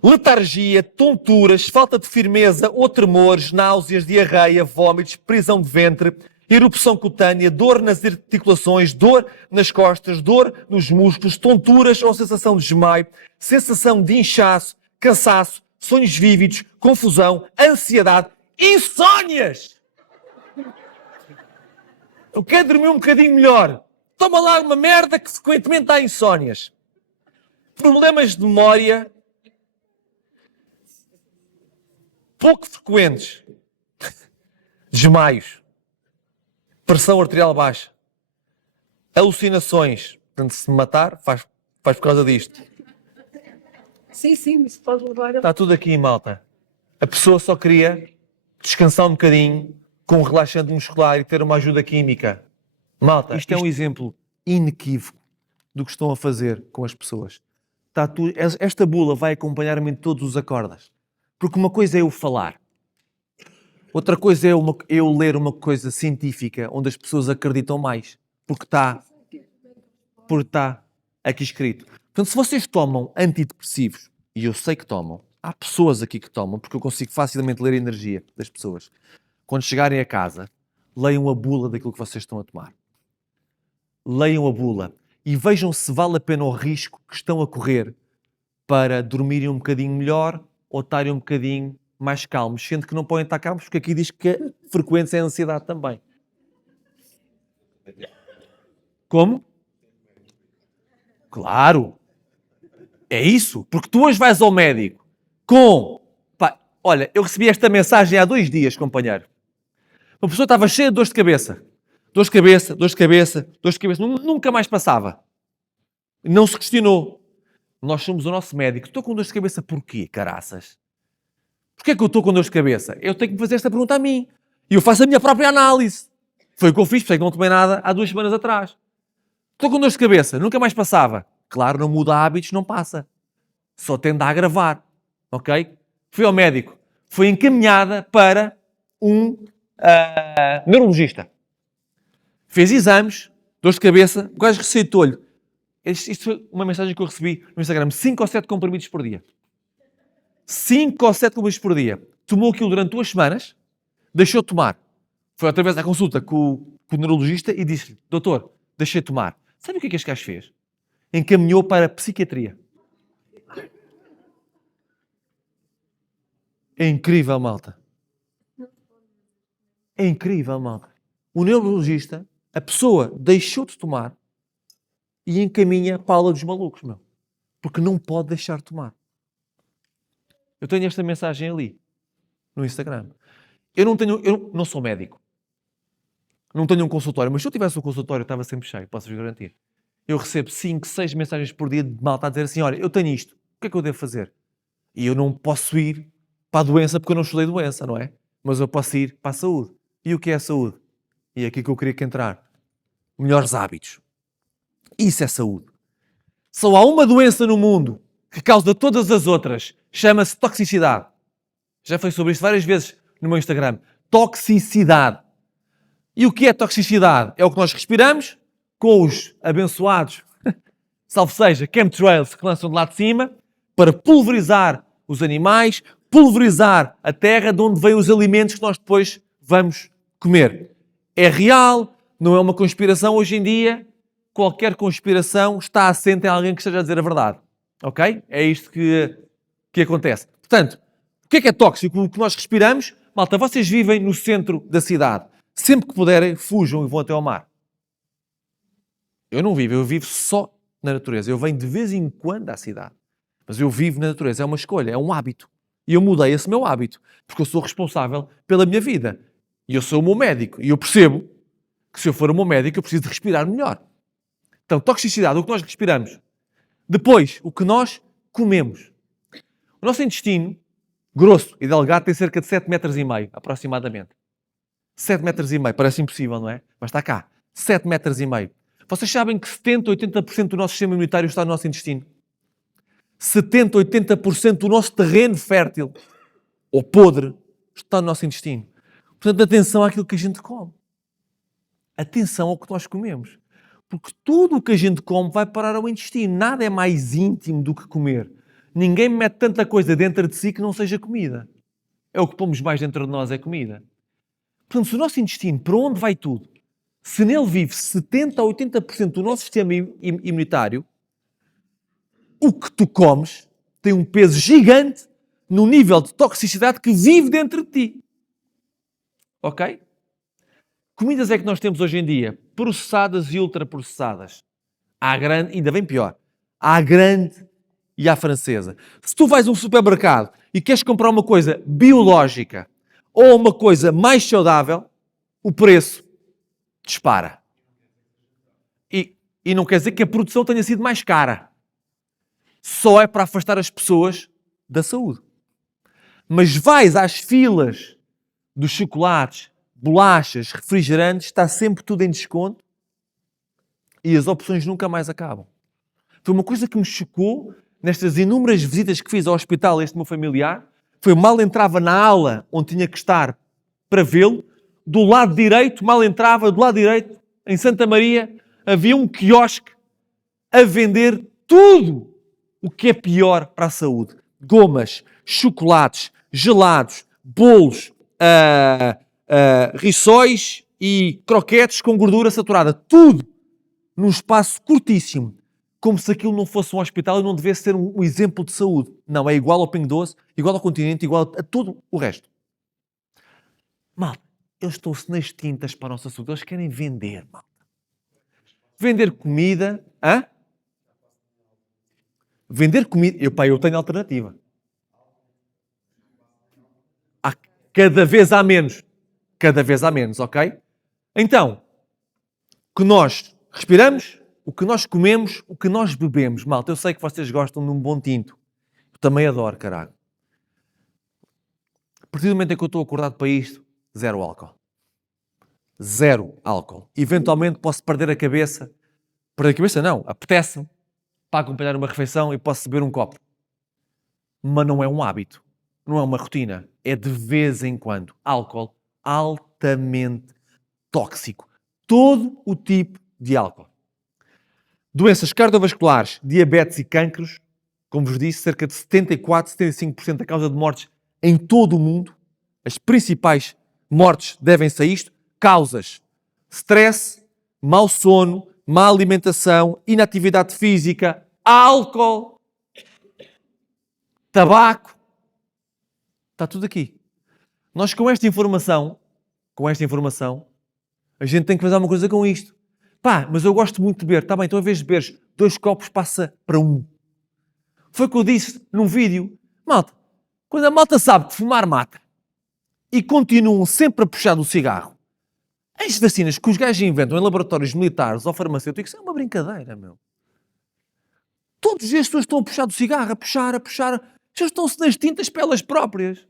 Letargia, tonturas, falta de firmeza ou tremores, náuseas, diarreia, vômitos, prisão de ventre, erupção cutânea, dor nas articulações, dor nas costas, dor nos músculos, tonturas ou sensação de desmaio, sensação de inchaço, cansaço, sonhos vívidos, confusão, ansiedade, insónias! Eu quero dormir um bocadinho melhor. Toma lá uma merda que frequentemente há insónias. Problemas de memória pouco frequentes. Desmaios. Pressão arterial baixa. Alucinações. Portanto, se matar, faz por causa disto. Sim, isso pode levar a... Está tudo aqui, malta. A pessoa só queria descansar um bocadinho com um relaxante muscular e ter uma ajuda química. Malta, isto é um exemplo inequívoco do que estão a fazer com as pessoas. Esta bula vai acompanhar-me em todos os acordes. Porque uma coisa é eu falar. Outra coisa é eu ler uma coisa científica onde as pessoas acreditam mais. Porque está aqui escrito. Portanto, se vocês tomam antidepressivos, e eu sei que tomam, há pessoas aqui que tomam, porque eu consigo facilmente ler a energia das pessoas. Quando chegarem a casa, leiam a bula daquilo que vocês estão a tomar. Leiam a bula e vejam se vale a pena o risco que estão a correr para dormirem um bocadinho melhor ou estarem um bocadinho mais calmos, sendo que não podem estar calmos, porque aqui diz que a frequência é a ansiedade também. Como? Claro! É isso, porque tu hoje vais ao médico com... olha, eu recebi esta mensagem há 2 dias, companheiro. Uma pessoa estava cheia de dores de cabeça. Dor de cabeça, dor de cabeça, dor de cabeça. Nunca mais passava. Não se questionou. Nós somos o nosso médico. Estou com dor de cabeça porquê, caraças? Porquê que eu estou com dor de cabeça? Eu tenho que me fazer esta pergunta a mim. E eu faço a minha própria análise. Foi o que eu fiz, porque não tomei nada há 2 semanas atrás. Estou com dor de cabeça, nunca mais passava. Claro, não muda hábitos, não passa. Só tende a agravar. Ok? Fui ao médico. Foi encaminhada para um neurologista. Fez exames, dor de cabeça, o gajo receitou-lhe. Isto foi uma mensagem que eu recebi no Instagram. 5 ou 7 comprimidos por dia. 5 ou 7 comprimidos por dia. Tomou aquilo durante 2 semanas, deixou de tomar. Foi outra vez à consulta com o neurologista e disse-lhe: doutor, deixei de tomar. Sabe o que é que este gajo fez? Encaminhou para a psiquiatria. É incrível, malta. É incrível, malta. O neurologista, a pessoa deixou de tomar e encaminha para a aula dos malucos, meu. Porque não pode deixar de tomar. Eu tenho esta mensagem ali, no Instagram. Eu não sou médico. Não tenho um consultório, mas se eu tivesse um consultório, estava sempre cheio, posso-vos garantir. Eu recebo 5, 6 mensagens por dia de malta a dizer assim: olha, eu tenho isto, o que é que eu devo fazer? E eu não posso ir para a doença porque eu não estudei doença, não é? Mas eu posso ir para a saúde. E o que é a saúde? E é aqui que eu queria que entrar. Melhores hábitos. Isso é saúde. Só há uma doença no mundo que causa todas as outras. Chama-se toxicidade. Já falei sobre isto várias vezes no meu Instagram. Toxicidade. E o que é toxicidade? É o que nós respiramos com os abençoados, salve seja, chemtrails que lançam de lá de cima para pulverizar os animais, pulverizar a terra de onde vêm os alimentos que nós depois vamos comer. É real, não é uma conspiração hoje em dia. Qualquer conspiração está assente em alguém que esteja a dizer a verdade. Ok? É isto que acontece. Portanto, o que é tóxico? O que nós respiramos? Malta, vocês vivem no centro da cidade. Sempre que puderem, fujam e vão até ao mar. Eu não vivo, eu vivo só na natureza. Eu venho de vez em quando à cidade. Mas eu vivo na natureza. É uma escolha, é um hábito. E eu mudei esse meu hábito. Porque eu sou responsável pela minha vida. E eu sou o meu médico. E eu percebo que se eu for o meu médico, eu preciso de respirar melhor. Então, toxicidade, o que nós respiramos. Depois, o que nós comemos. O nosso intestino, grosso e delgado, tem cerca de 7,5 metros, aproximadamente. 7,5 metros, parece impossível, não é? Mas está cá. 7,5 metros. Vocês sabem que 70, 80% do nosso sistema imunitário está no nosso intestino? 70, 80% do nosso terreno fértil, ou podre, está no nosso intestino. Portanto, atenção àquilo que a gente come. Atenção ao que nós comemos. Porque tudo o que a gente come vai parar ao intestino. Nada é mais íntimo do que comer. Ninguém mete tanta coisa dentro de si que não seja comida. É o que pomos mais dentro de nós, é comida. Portanto, se o nosso intestino, para onde vai tudo, se nele vive 70 a 80% do nosso sistema imunitário, o que tu comes tem um peso gigante no nível de toxicidade que vive dentro de ti. Ok? Comidas é que nós temos hoje em dia? Processadas e ultraprocessadas. À grande, ainda bem pior, à grande e à francesa. Se tu vais a um supermercado e queres comprar uma coisa biológica ou uma coisa mais saudável, o preço dispara. E não quer dizer que a produção tenha sido mais cara. Só é para afastar as pessoas da saúde. Mas vais às filas dos chocolates, bolachas, refrigerantes, está sempre tudo em desconto e as opções nunca mais acabam. Foi uma coisa que me chocou nestas inúmeras visitas que fiz ao hospital a este meu familiar. Foi mal entrava na ala onde tinha que estar para vê-lo, do lado direito, mal entrava, do lado direito, em Santa Maria, havia um quiosque a vender tudo o que é pior para a saúde. Gomas, chocolates, gelados, bolos, rissóis e croquetes com gordura saturada. Tudo num espaço curtíssimo. Como se aquilo não fosse um hospital e não devesse ser um exemplo de saúde. Não, é igual ao Pingo Doce, igual ao Continente, igual a tudo o resto. Malta, eles estão-se nas tintas para a nossa saúde. Eles querem vender, malta. Vender comida. Hã? Vender comida. Eu tenho alternativa. Cada vez há menos. Cada vez há menos, ok? Então, que nós respiramos, o que nós comemos, o que nós bebemos. Malta, eu sei que vocês gostam de um bom tinto. Eu também adoro, caralho. A partir do momento em que eu estou acordado para isto, zero álcool. Zero álcool. Eventualmente posso perder a cabeça. Perder a cabeça não, apetece-me para acompanhar uma refeição e posso beber um copo. Mas não é um hábito. Não é uma rotina. É de vez em quando. Álcool altamente tóxico. Todo o tipo de álcool. Doenças cardiovasculares, diabetes e cancros, como vos disse, cerca de 74, 75% da causa de mortes em todo o mundo. As principais mortes devem-se a isto. Causas: stress, mau sono, má alimentação, inatividade física, álcool, tabaco. Está tudo aqui. Nós com esta informação, a gente tem que fazer uma coisa com isto. Pá, mas eu gosto muito de beber. Está bem, então em vez de beberes 2 copos, passa para 1. Foi o que eu disse num vídeo. Malta, quando a malta sabe que fumar mata e continuam sempre a puxar do cigarro, as vacinas que os gajos inventam em laboratórios militares ou farmacêuticos é uma brincadeira, meu. Todos os dias as pessoas estão a puxar do cigarro, a puxar. As pessoas estão-se nas tintas para elas próprias.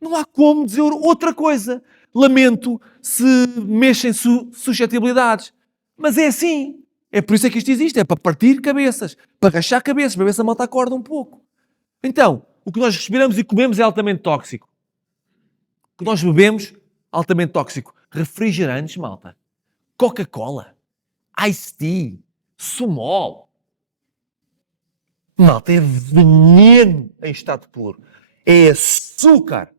Não há como dizer outra coisa. Lamento se mexem suscetibilidades. Mas é assim. É por isso é que isto existe. É para partir cabeças. Para rachar cabeças. Para ver se a malta acorda um pouco. Então, o que nós respiramos e comemos é altamente tóxico. O que nós bebemos, altamente tóxico. Refrigerantes, malta. Coca-Cola. Ice Tea. Sumol. Malta, é veneno em estado puro. É açúcar.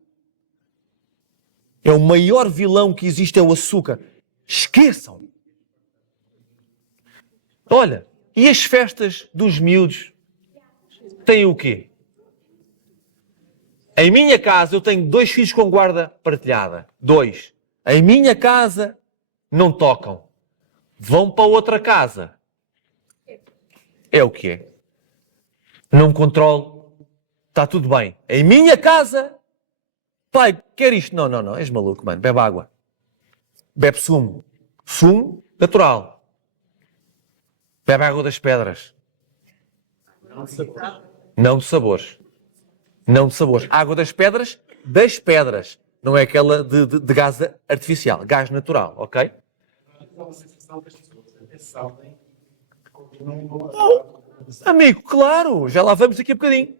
É o maior vilão que existe, é o açúcar. Esqueçam. Olha, e as festas dos miúdos têm o quê? Em minha casa, eu tenho 2 filhos com guarda partilhada. 2. Em minha casa, não tocam. Vão para outra casa. É o que é. Não controlo. Está tudo bem. Em minha casa, pai, quer isto? Não. És maluco, mano. Bebe água. Bebe sumo. Sumo natural. Bebe água das pedras. Não de sabores. Não de sabores. Água das pedras. Não é aquela de gás artificial. Gás natural, ok? Amigo, claro. Já lá vamos daqui a bocadinho.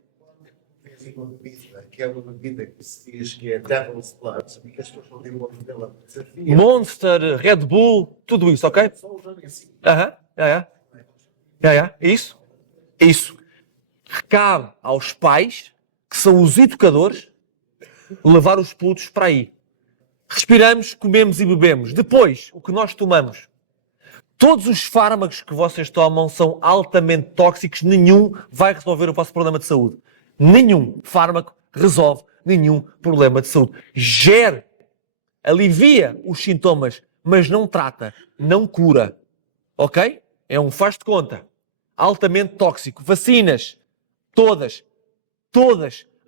Que é uma bebida que se diz que é Devil's Blood, e que as pessoas não têm uma bebida desafia. Monster, Red Bull, tudo isso, ok? Só usando assim. Isso. Cabe aos pais, que são os educadores, levar os putos para aí. Respiramos, comemos e bebemos. Depois, o que nós tomamos. Todos os fármacos que vocês tomam são altamente tóxicos. Nenhum vai resolver o vosso problema de saúde. Nenhum fármaco resolve nenhum problema de saúde. Gere, alivia os sintomas, mas não trata, não cura. Ok? É um faz de conta. Altamente tóxico. Vacinas. Todas.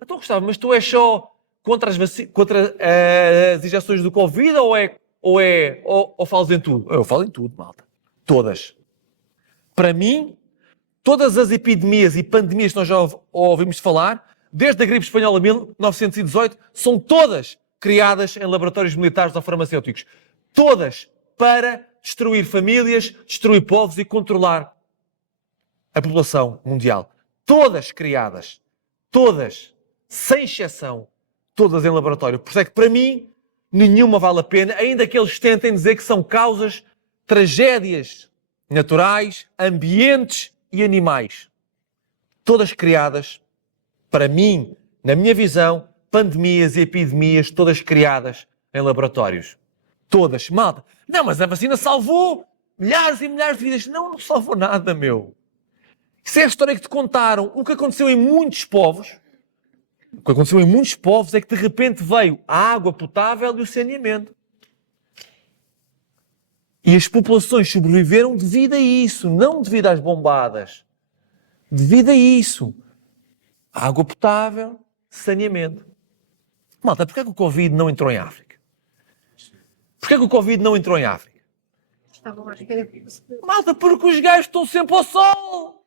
Então, Gustavo, mas tu és só contra as injeções do Covid ou falas em tudo? Eu falo em tudo, malta. Todas. Para mim, todas as epidemias e pandemias que nós já ouvimos falar, desde a gripe espanhola de 1918, são todas criadas em laboratórios militares ou farmacêuticos. Todas para destruir famílias, destruir povos e controlar a população mundial. Todas criadas. Todas. Sem exceção. Todas em laboratório. Por isso é que, para mim, nenhuma vale a pena, ainda que eles tentem dizer que são causas, tragédias naturais, ambientes e animais. Todas criadas, para mim, na minha visão, pandemias e epidemias, todas criadas em laboratórios. Todas. Malta. Não, mas a vacina salvou milhares e milhares de vidas. Não salvou nada, meu. Isso é a história que te contaram. O que aconteceu em muitos povos, é que de repente veio a água potável e o saneamento. E as populações sobreviveram devido a isso, não devido às bombadas. Devido a isso. Água potável, saneamento. Malta, porquê é que o Covid não entrou em África? Porquê é que o Covid não entrou em África? Estavam à espera. Malta, porque os gajos estão sempre ao sol.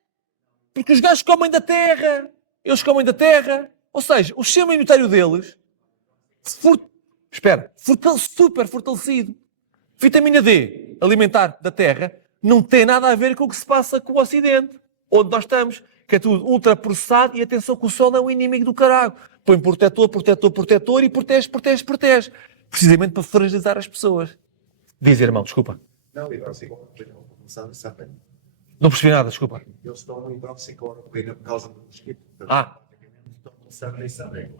Porque os gajos comem da terra. Eles comem da terra. Ou seja, o sistema imunitário deles, super fortalecido. Vitamina D, alimentar da terra, não tem nada a ver com o que se passa com o Ocidente, onde nós estamos, que é tudo ultraprocessado, e atenção que o sol é um inimigo do caralho. Põe protetor e protege. Precisamente para fragilizar as pessoas. Diz, irmão, desculpa. Não, hidroxicloroquina, vou começar a saber. Não percebi nada, desculpa. Eles estão no hidroxicloroquina por causa do mosquito. Ah. Estão começando a saber.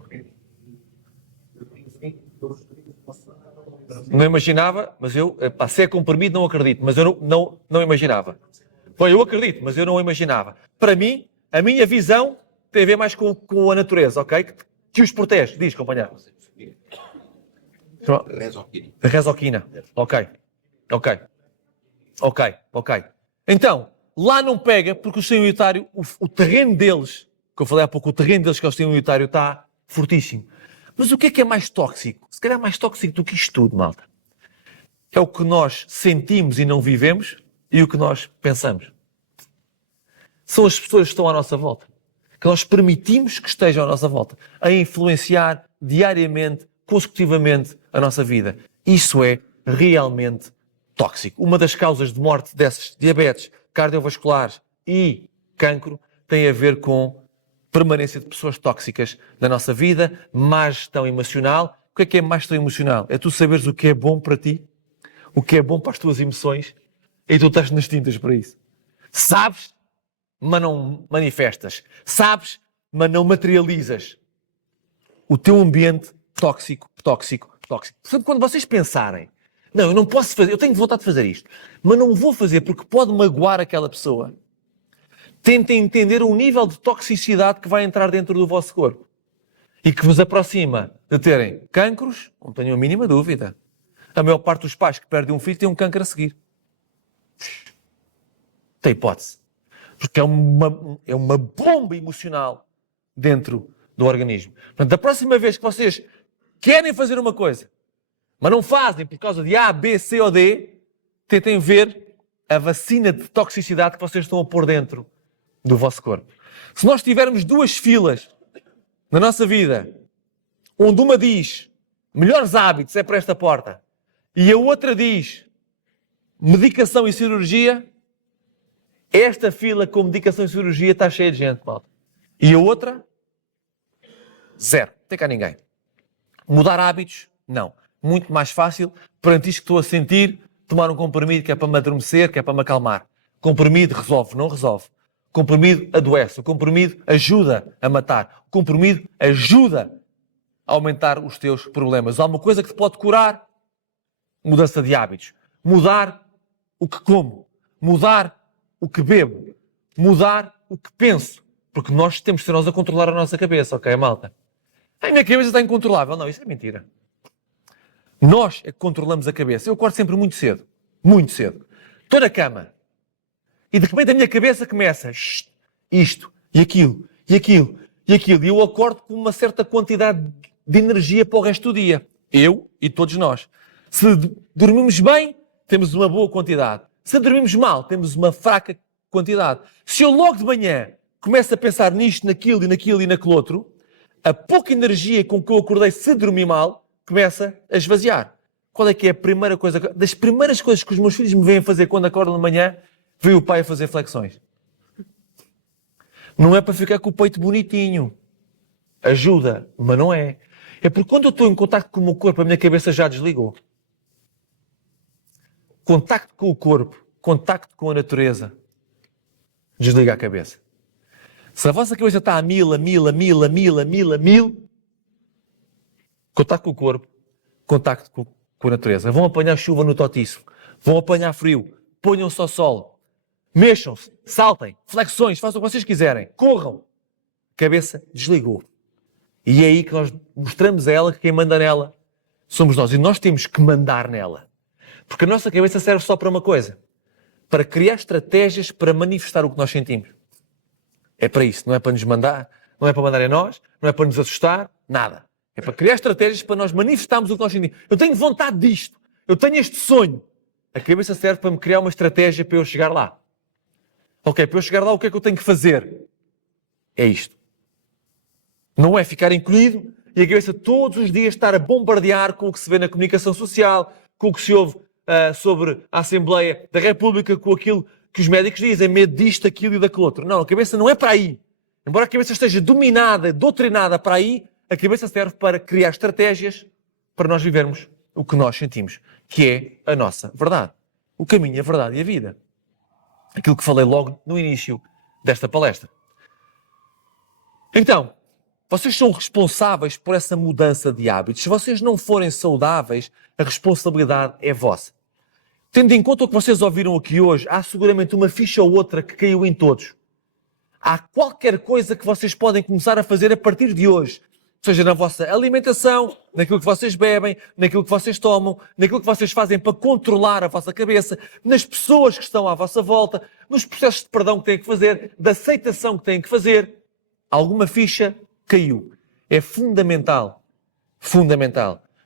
Não imaginava, mas eu, se é comprimido, não acredito, mas eu não imaginava. Bom, eu acredito, mas eu não imaginava. Para mim, a minha visão tem a ver mais com a natureza, ok? Que os protege. Diz, companheiro. Resoquina. Ok. Então, lá não pega porque o sistema imunitário, o terreno deles, que eu falei há pouco, o terreno deles que é o sistema imunitário está fortíssimo. Mas o que é mais tóxico? Se calhar mais tóxico do que isto tudo, malta. É o que nós sentimos e não vivemos e o que nós pensamos. São as pessoas que estão à nossa volta. Que nós permitimos que estejam à nossa volta. A influenciar diariamente, consecutivamente, a nossa vida. Isso é realmente tóxico. Uma das causas de morte desses diabetes, cardiovasculares e cancro tem a ver com permanência de pessoas tóxicas na nossa vida, má gestão emocional. O que é má gestão emocional? É tu saberes o que é bom para ti, o que é bom para as tuas emoções, e tu estás nas tintas para isso. Sabes, mas não manifestas. Sabes, mas não materializas. O teu ambiente tóxico. Portanto, quando vocês pensarem, não, eu não posso fazer, eu tenho vontade de fazer isto, mas não vou fazer porque pode magoar aquela pessoa. Tentem entender o nível de toxicidade que vai entrar dentro do vosso corpo e que vos aproxima de terem cancros, não tenho a mínima dúvida. A maior parte dos pais que perdem um filho tem um cancro a seguir. Tem hipótese. Porque é uma bomba emocional dentro do organismo. Portanto, da próxima vez que vocês querem fazer uma coisa, mas não fazem por causa de A, B, C ou D, tentem ver a vacina de toxicidade que vocês estão a pôr dentro do vosso corpo. Se nós tivermos duas filas na nossa vida, onde uma diz melhores hábitos é para esta porta e a outra diz medicação e cirurgia, esta fila com medicação e cirurgia está cheia de gente, malta. E a outra, zero. Não tem cá ninguém. Mudar hábitos, não. Muito mais fácil, perante isto que estou a sentir, tomar um comprimido que é para me adormecer, que é para me acalmar. Comprimido resolve, não resolve. Comprimido adoece. O comprimido ajuda a matar. O comprimido ajuda a aumentar os teus problemas. Há uma coisa que te pode curar? Mudança de hábitos. Mudar o que como. Mudar o que bebo. Mudar o que penso. Porque nós temos que ser nós a controlar a nossa cabeça, ok, malta? A minha cabeça está incontrolável. Não, isso é mentira. Nós é que controlamos a cabeça. Eu acordo sempre muito cedo. Muito cedo. Estou na cama. E de repente a minha cabeça começa isto, e aquilo. E eu acordo com uma certa quantidade de energia para o resto do dia. Eu e todos nós. Se dormimos bem, temos uma boa quantidade. Se dormimos mal, temos uma fraca quantidade. Se eu logo de manhã começo a pensar nisto, naquilo e naquele outro, a pouca energia com que eu acordei se dormir mal, começa a esvaziar. Qual é que é a primeira coisa? Das primeiras coisas que os meus filhos me vêm fazer quando acordam de manhã, veio o pai a fazer flexões. Não é para ficar com o peito bonitinho. Ajuda, mas não é. É porque quando eu estou em contacto com o meu corpo, a minha cabeça já desligou. Contacto com o corpo, contacto com a natureza, desliga a cabeça. Se a vossa cabeça está a mil, contacto com o corpo, contacto com a natureza. Vão apanhar chuva no totiço, vão apanhar frio, ponham-se ao sol, mexam-se, saltem, flexões, façam o que vocês quiserem, corram. A cabeça desligou. E é aí que nós mostramos a ela que quem manda nela somos nós. E nós temos que mandar nela. Porque a nossa cabeça serve só para uma coisa. Para criar estratégias para manifestar o que nós sentimos. É para isso. Não é para nos mandar. Não é para mandar em nós. Não é para nos assustar. Nada. É para criar estratégias para nós manifestarmos o que nós sentimos. Eu tenho vontade disto. Eu tenho este sonho. A cabeça serve para me criar uma estratégia para eu chegar lá. Ok, para eu chegar lá, o que é que eu tenho que fazer? É isto. Não é ficar encolhido e a cabeça todos os dias estar a bombardear com o que se vê na comunicação social, com o que se ouve sobre a Assembleia da República, com aquilo que os médicos dizem, medo disto, aquilo e daquilo outro. Não, a cabeça não é para aí. Embora a cabeça esteja dominada, doutrinada para aí, a cabeça serve para criar estratégias para nós vivermos o que nós sentimos, que é a nossa verdade. O caminho, a verdade e a vida. Aquilo que falei logo no início desta palestra. Então, vocês são responsáveis por essa mudança de hábitos. Se vocês não forem saudáveis, a responsabilidade é vossa. Tendo em conta o que vocês ouviram aqui hoje, há seguramente uma ficha ou outra que caiu em todos. Há qualquer coisa que vocês podem começar a fazer a partir de hoje. Seja na vossa alimentação, naquilo que vocês bebem, naquilo que vocês tomam, naquilo que vocês fazem para controlar a vossa cabeça, nas pessoas que estão à vossa volta, nos processos de perdão que têm que fazer, de aceitação que têm que fazer. Alguma ficha caiu. É fundamental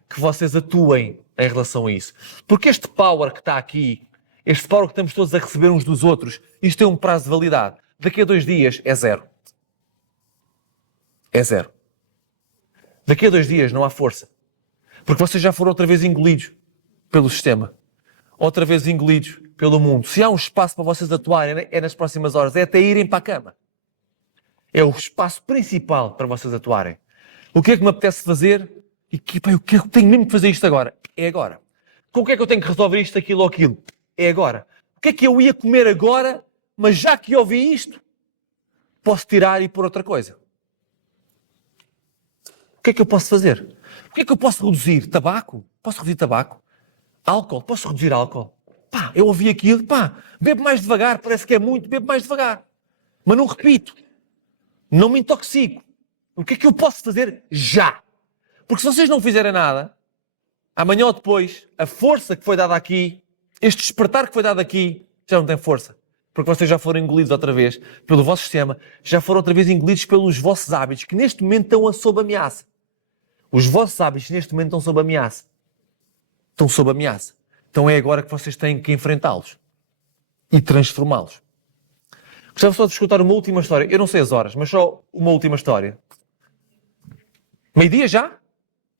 que vocês atuem em relação a isso. Porque este power que está aqui, este power que estamos todos a receber uns dos outros, isto tem um prazo de validade. Daqui a 2 dias é 0. É 0. Daqui a 2 dias não há força. Porque vocês já foram outra vez engolidos pelo sistema. Outra vez engolidos pelo mundo. Se há um espaço para vocês atuarem, é nas próximas horas. É até irem para a cama. É o espaço principal para vocês atuarem. O que é que me apetece fazer? E que, o que é que eu tenho mesmo que fazer isto agora? É agora. Com o que é que eu tenho que resolver isto, aquilo ou aquilo? É agora. O que é que eu ia comer agora, mas já que ouvi isto, posso tirar e pôr outra coisa? O que é que eu posso fazer? O que é que eu posso reduzir? Tabaco? Posso reduzir tabaco? Álcool? Posso reduzir álcool? Pá, eu ouvi aquilo, pá, bebo mais devagar, parece que é muito, bebo mais devagar. Mas não repito. Não me intoxico. O que é que eu posso fazer já? Porque se vocês não fizerem nada, amanhã ou depois, a força que foi dada aqui, este despertar que foi dado aqui, já não tem força. Porque vocês já foram engolidos outra vez pelo vosso sistema, já foram outra vez engolidos pelos vossos hábitos, que neste momento estão sob ameaça. Os vossos hábitos neste momento estão sob ameaça. Estão sob ameaça. Então é agora que vocês têm que enfrentá-los e transformá-los. Gostava só de escutar uma última história. Eu não sei as horas, mas só uma última história. Meio-dia já?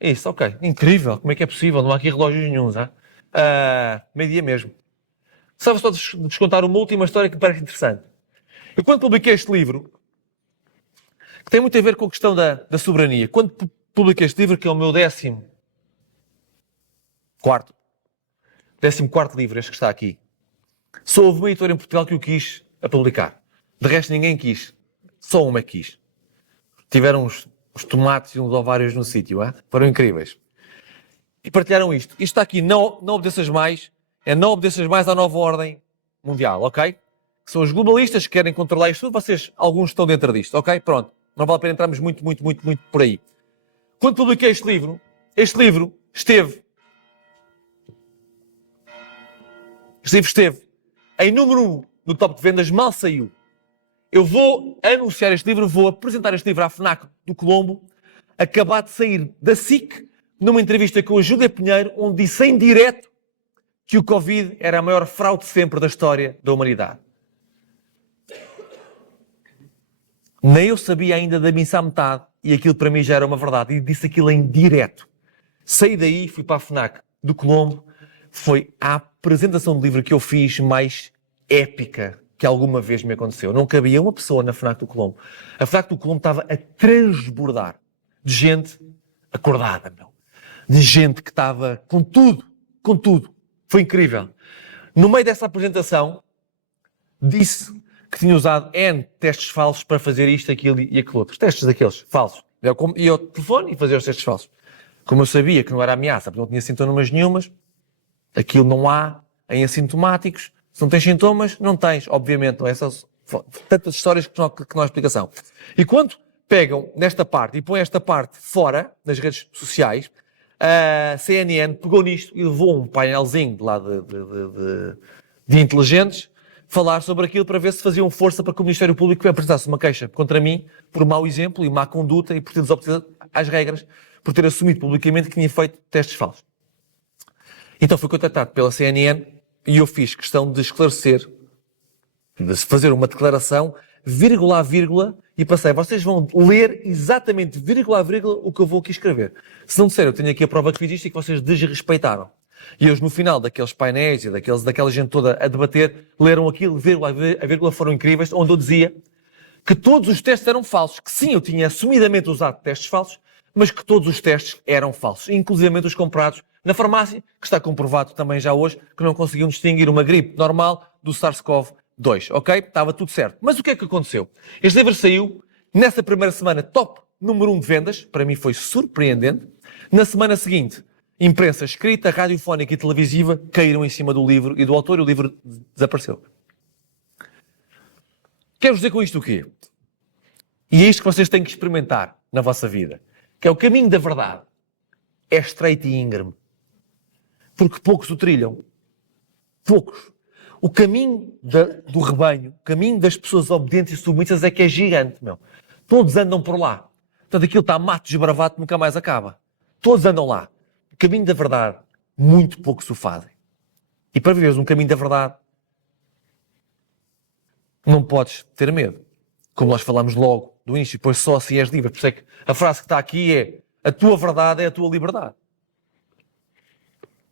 Isso, ok. Incrível. Como é que é possível? Não há aqui relógios nenhuns, hein? Meio-dia mesmo. Gostava só de descontar uma última história que me parece interessante. Eu quando publiquei este livro, que tem muito a ver com a questão da soberania, quando publiquei este livro, que é o meu 14º livro, este que está aqui, só houve uma editora em Portugal que o quis a publicar. De resto ninguém quis. Só uma quis. Tiveram uns tomates e uns ovários no sítio, foram incríveis. E partilharam isto. Isto está aqui, não obedeças mais, é não obedeças mais à nova ordem mundial, ok? Que são os globalistas que querem controlar isto tudo, vocês, alguns estão dentro disto, ok? Pronto. Não vale a pena entrarmos muito por aí. Quando publiquei este livro esteve em número 1 no top de vendas, mal saiu. Eu vou anunciar este livro, vou apresentar este livro à FNAC do Colombo, acabar de sair da SIC, numa entrevista com a Júlia Pinheiro, onde disse em direto que o Covid era a maior fraude sempre da história da humanidade. Nem eu sabia ainda da missa à metade, e aquilo para mim já era uma verdade, e disse aquilo em direto. Saí daí, fui para a FNAC do Colombo, foi a apresentação do livro que eu fiz mais épica que alguma vez me aconteceu. Não cabia uma pessoa na FNAC do Colombo. A FNAC do Colombo estava a transbordar de gente acordada, de gente que estava com tudo. Foi incrível. No meio dessa apresentação, disse que tinha usado N testes falsos para fazer isto, aquilo e aquilo outro. Testes daqueles falsos. Eu ia ao telefone e fazia os testes falsos. Como eu sabia que não era ameaça, porque não tinha sintomas nenhumas, aquilo não há em assintomáticos. Se não tens sintomas, não tens, obviamente. Não é essas tantas histórias que não há explicação. E quando pegam nesta parte e põem esta parte fora, nas redes sociais, a CNN pegou nisto e levou um painelzinho de lá de inteligentes falar sobre aquilo para ver se faziam força para que o Ministério Público apresentasse uma queixa contra mim por mau exemplo e má conduta e por ter desobedecido às regras, por ter assumido publicamente que tinha feito testes falsos. Então fui contactado pela CNN E eu fiz questão de esclarecer, de fazer uma declaração, vírgula a vírgula, e passei, vocês vão ler exatamente, vírgula a vírgula, o que eu vou aqui escrever. Se não disser, eu tenho aqui a prova que fiz isto e que vocês desrespeitaram. E eles, no final daqueles painéis e daquela gente toda a debater, leram aquilo, vírgula a vírgula, foram incríveis, onde eu dizia que todos os testes eram falsos, que sim, eu tinha assumidamente usado testes falsos, mas que todos os testes eram falsos, inclusivamente os comprados na farmácia, que está comprovado também já hoje, que não conseguiam distinguir uma gripe normal do SARS-CoV-2, ok? Estava tudo certo. Mas o que é que aconteceu? Este livro saiu nessa primeira semana top número 1 de vendas, para mim foi surpreendente. Na semana seguinte, imprensa escrita, radiofónica e televisiva caíram em cima do livro e do autor e o livro desapareceu. Quero dizer com isto o quê? E é isto que vocês têm que experimentar na vossa vida, que é o caminho da verdade. É estreito e íngreme. Porque poucos o trilham. Poucos. O caminho do rebanho, o caminho das pessoas obedientes e submissas é que é gigante, meu. Todos andam por lá. Portanto, aquilo está mato desbravado, nunca mais acaba. Todos andam lá. O caminho da verdade, muito poucos o fazem. E para viveres um caminho da verdade, não podes ter medo. Como nós falamos logo do início, pois só se és livre. Por isso é que a frase que está aqui é: a tua verdade é a tua liberdade.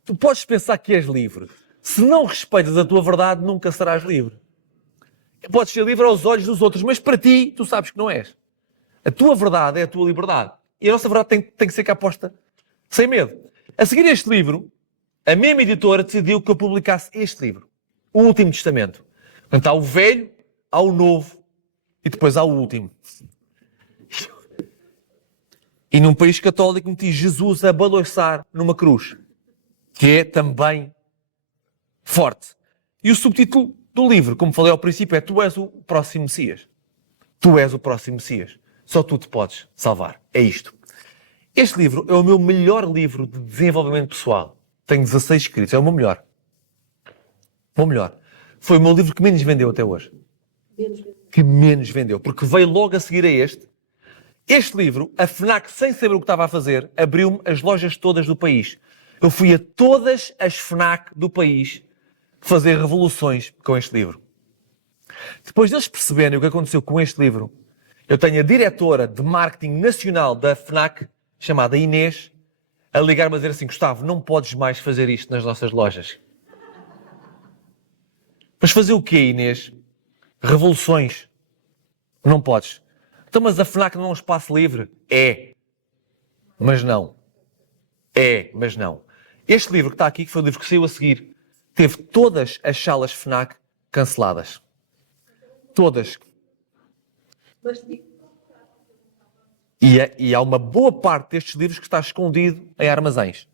Tu podes pensar que és livre. Se não respeitas a tua verdade, nunca serás livre. Podes ser livre aos olhos dos outros, mas para ti, tu sabes que não és. A tua verdade é a tua liberdade. E a nossa verdade tem que ser cá posta sem medo. A seguir este livro, a mesma editora decidiu que eu publicasse este livro, O Último Testamento. Portanto, há o Velho, há o Novo e depois há o Último. E num país católico meti Jesus a balançar numa cruz, que é também forte. E o subtítulo do livro, como falei ao princípio, é: Tu és o próximo Messias. Tu és o próximo Messias. Só tu te podes salvar. É isto. Este livro é o meu melhor livro de desenvolvimento pessoal. Tenho 16 escritos. É o meu melhor. O melhor. Foi o meu livro que menos vendeu até hoje. Que menos vendeu. Porque veio logo a seguir a este. Este livro, a FNAC, sem saber o que estava a fazer, abriu-me as lojas todas do país. Eu fui a todas as FNAC do país fazer revoluções com este livro. Depois deles perceberem o que aconteceu com este livro, eu tenho a diretora de marketing nacional da FNAC, chamada Inês, a ligar-me a dizer assim: Gustavo, não podes mais fazer isto nas nossas lojas. Mas fazer o quê, Inês? Revoluções. Não podes. Então, mas a FNAC não é um espaço livre? É. Mas não. É, mas não. Este livro que está aqui, que foi o livro que saiu a seguir, teve todas as salas FNAC canceladas. Todas. E há uma boa parte destes livros que está escondido em armazéns.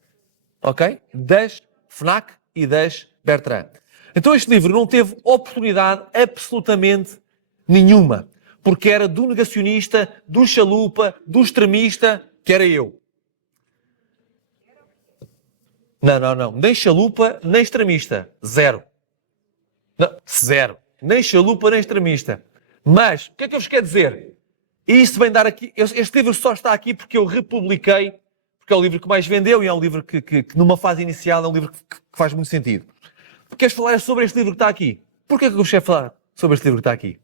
Ok? Das FNAC e das Bertrand. Então este livro não teve oportunidade absolutamente nenhuma. Porque era do negacionista, do chalupa, do extremista, que era eu. Não. Nem chalupa, nem extremista. Zero. Não, zero. Nem chalupa, nem extremista. Mas, o que é que eu vos quero dizer? E isso vem dar aqui... Este livro só está aqui porque eu republiquei, porque é o livro que mais vendeu e é um livro que numa fase inicial, é um livro que faz muito sentido. Queres falar sobre este livro que está aqui? Porquê que eu vos quero falar sobre este livro que está aqui?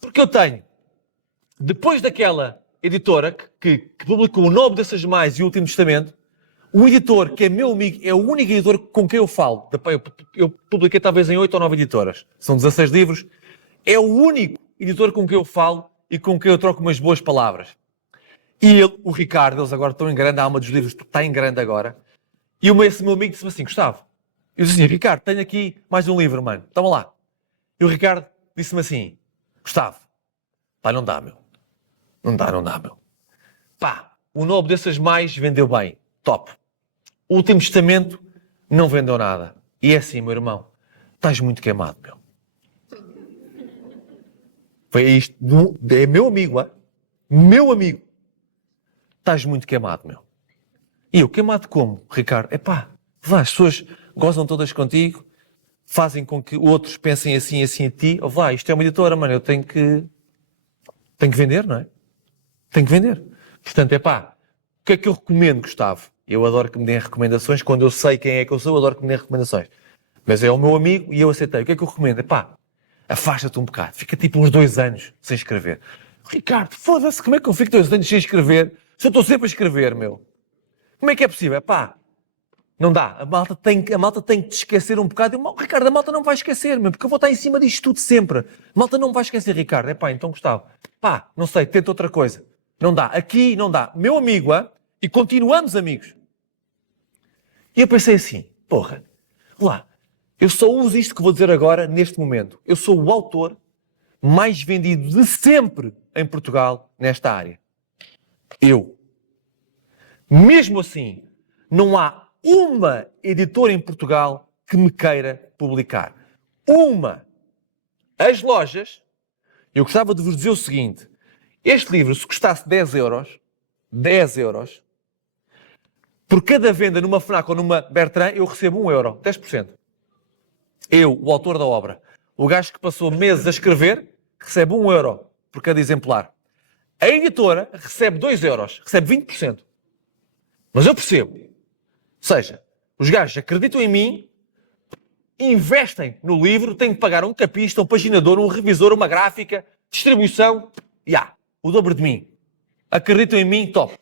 Porque eu tenho, depois daquela editora que publicou O Nobre Dessas Mais e O Último Testamento, um editor que é meu amigo, é o único editor com quem eu falo. Eu publiquei talvez em 8 ou 9 editoras. São 16 livros. É o único editor com quem eu falo e com quem eu troco umas boas palavras. E ele, o Ricardo, eles agora estão em grande, a alma dos livros está em grande agora. E esse meu amigo disse-me assim: Gustavo, eu disse assim: Ricardo, tenho aqui mais um livro, mano. Toma lá. E o Ricardo disse-me assim: Gustavo, pá, não dá, meu. Não dá, meu. Pá, O Nobre Dessas Mais vendeu bem. Top. O Último Testamento não vendeu nada. E é assim, meu irmão, estás muito queimado, meu. Foi isto. É meu amigo, hein? Meu amigo. Estás muito queimado, meu. E eu, queimado como, Ricardo? Epá, vá, as pessoas gozam todas contigo, fazem com que outros pensem assim a ti. Ou vá, isto é uma editora, mano, eu tenho que vender, não é? Tenho que vender. Portanto, epá, o que é que eu recomendo, Gustavo? Eu adoro que me deem recomendações. Quando eu sei quem é que eu sou, eu adoro que me deem recomendações. Mas é o meu amigo e eu aceitei. O que é que eu recomendo? Pá, afasta-te um bocado. Fica tipo uns 2 anos sem escrever. Ricardo, foda-se, como é que eu fico 2 anos sem escrever se eu estou sempre a escrever, meu? Como é que é possível? Pá, não dá. A malta tem que te esquecer um bocado. Ricardo, a malta não vai esquecer, meu, porque eu vou estar em cima disto tudo sempre. A malta não vai esquecer, Ricardo. Então Gustavo, pá, não sei, tenta outra coisa. Não dá. Aqui não dá. Meu amigo, e continuamos amigos. E eu pensei assim, porra, lá, eu só uso isto que vou dizer agora, neste momento. Eu sou o autor mais vendido de sempre em Portugal, nesta área. Eu. Mesmo assim, não há uma editora em Portugal que me queira publicar. Uma. As lojas, eu gostava de vos dizer o seguinte, este livro, se custasse 10 euros, por cada venda numa FNAC ou numa Bertrand, eu recebo 1 euro, 10%. Eu, o autor da obra. O gajo que passou meses a escrever, recebe 1 euro por cada exemplar. A editora recebe 2 euros, recebe 20%. Mas eu percebo. Ou seja, os gajos acreditam em mim, investem no livro, têm que pagar um capista, um paginador, um revisor, uma gráfica, distribuição, o dobro de mim. Acreditam em mim, top.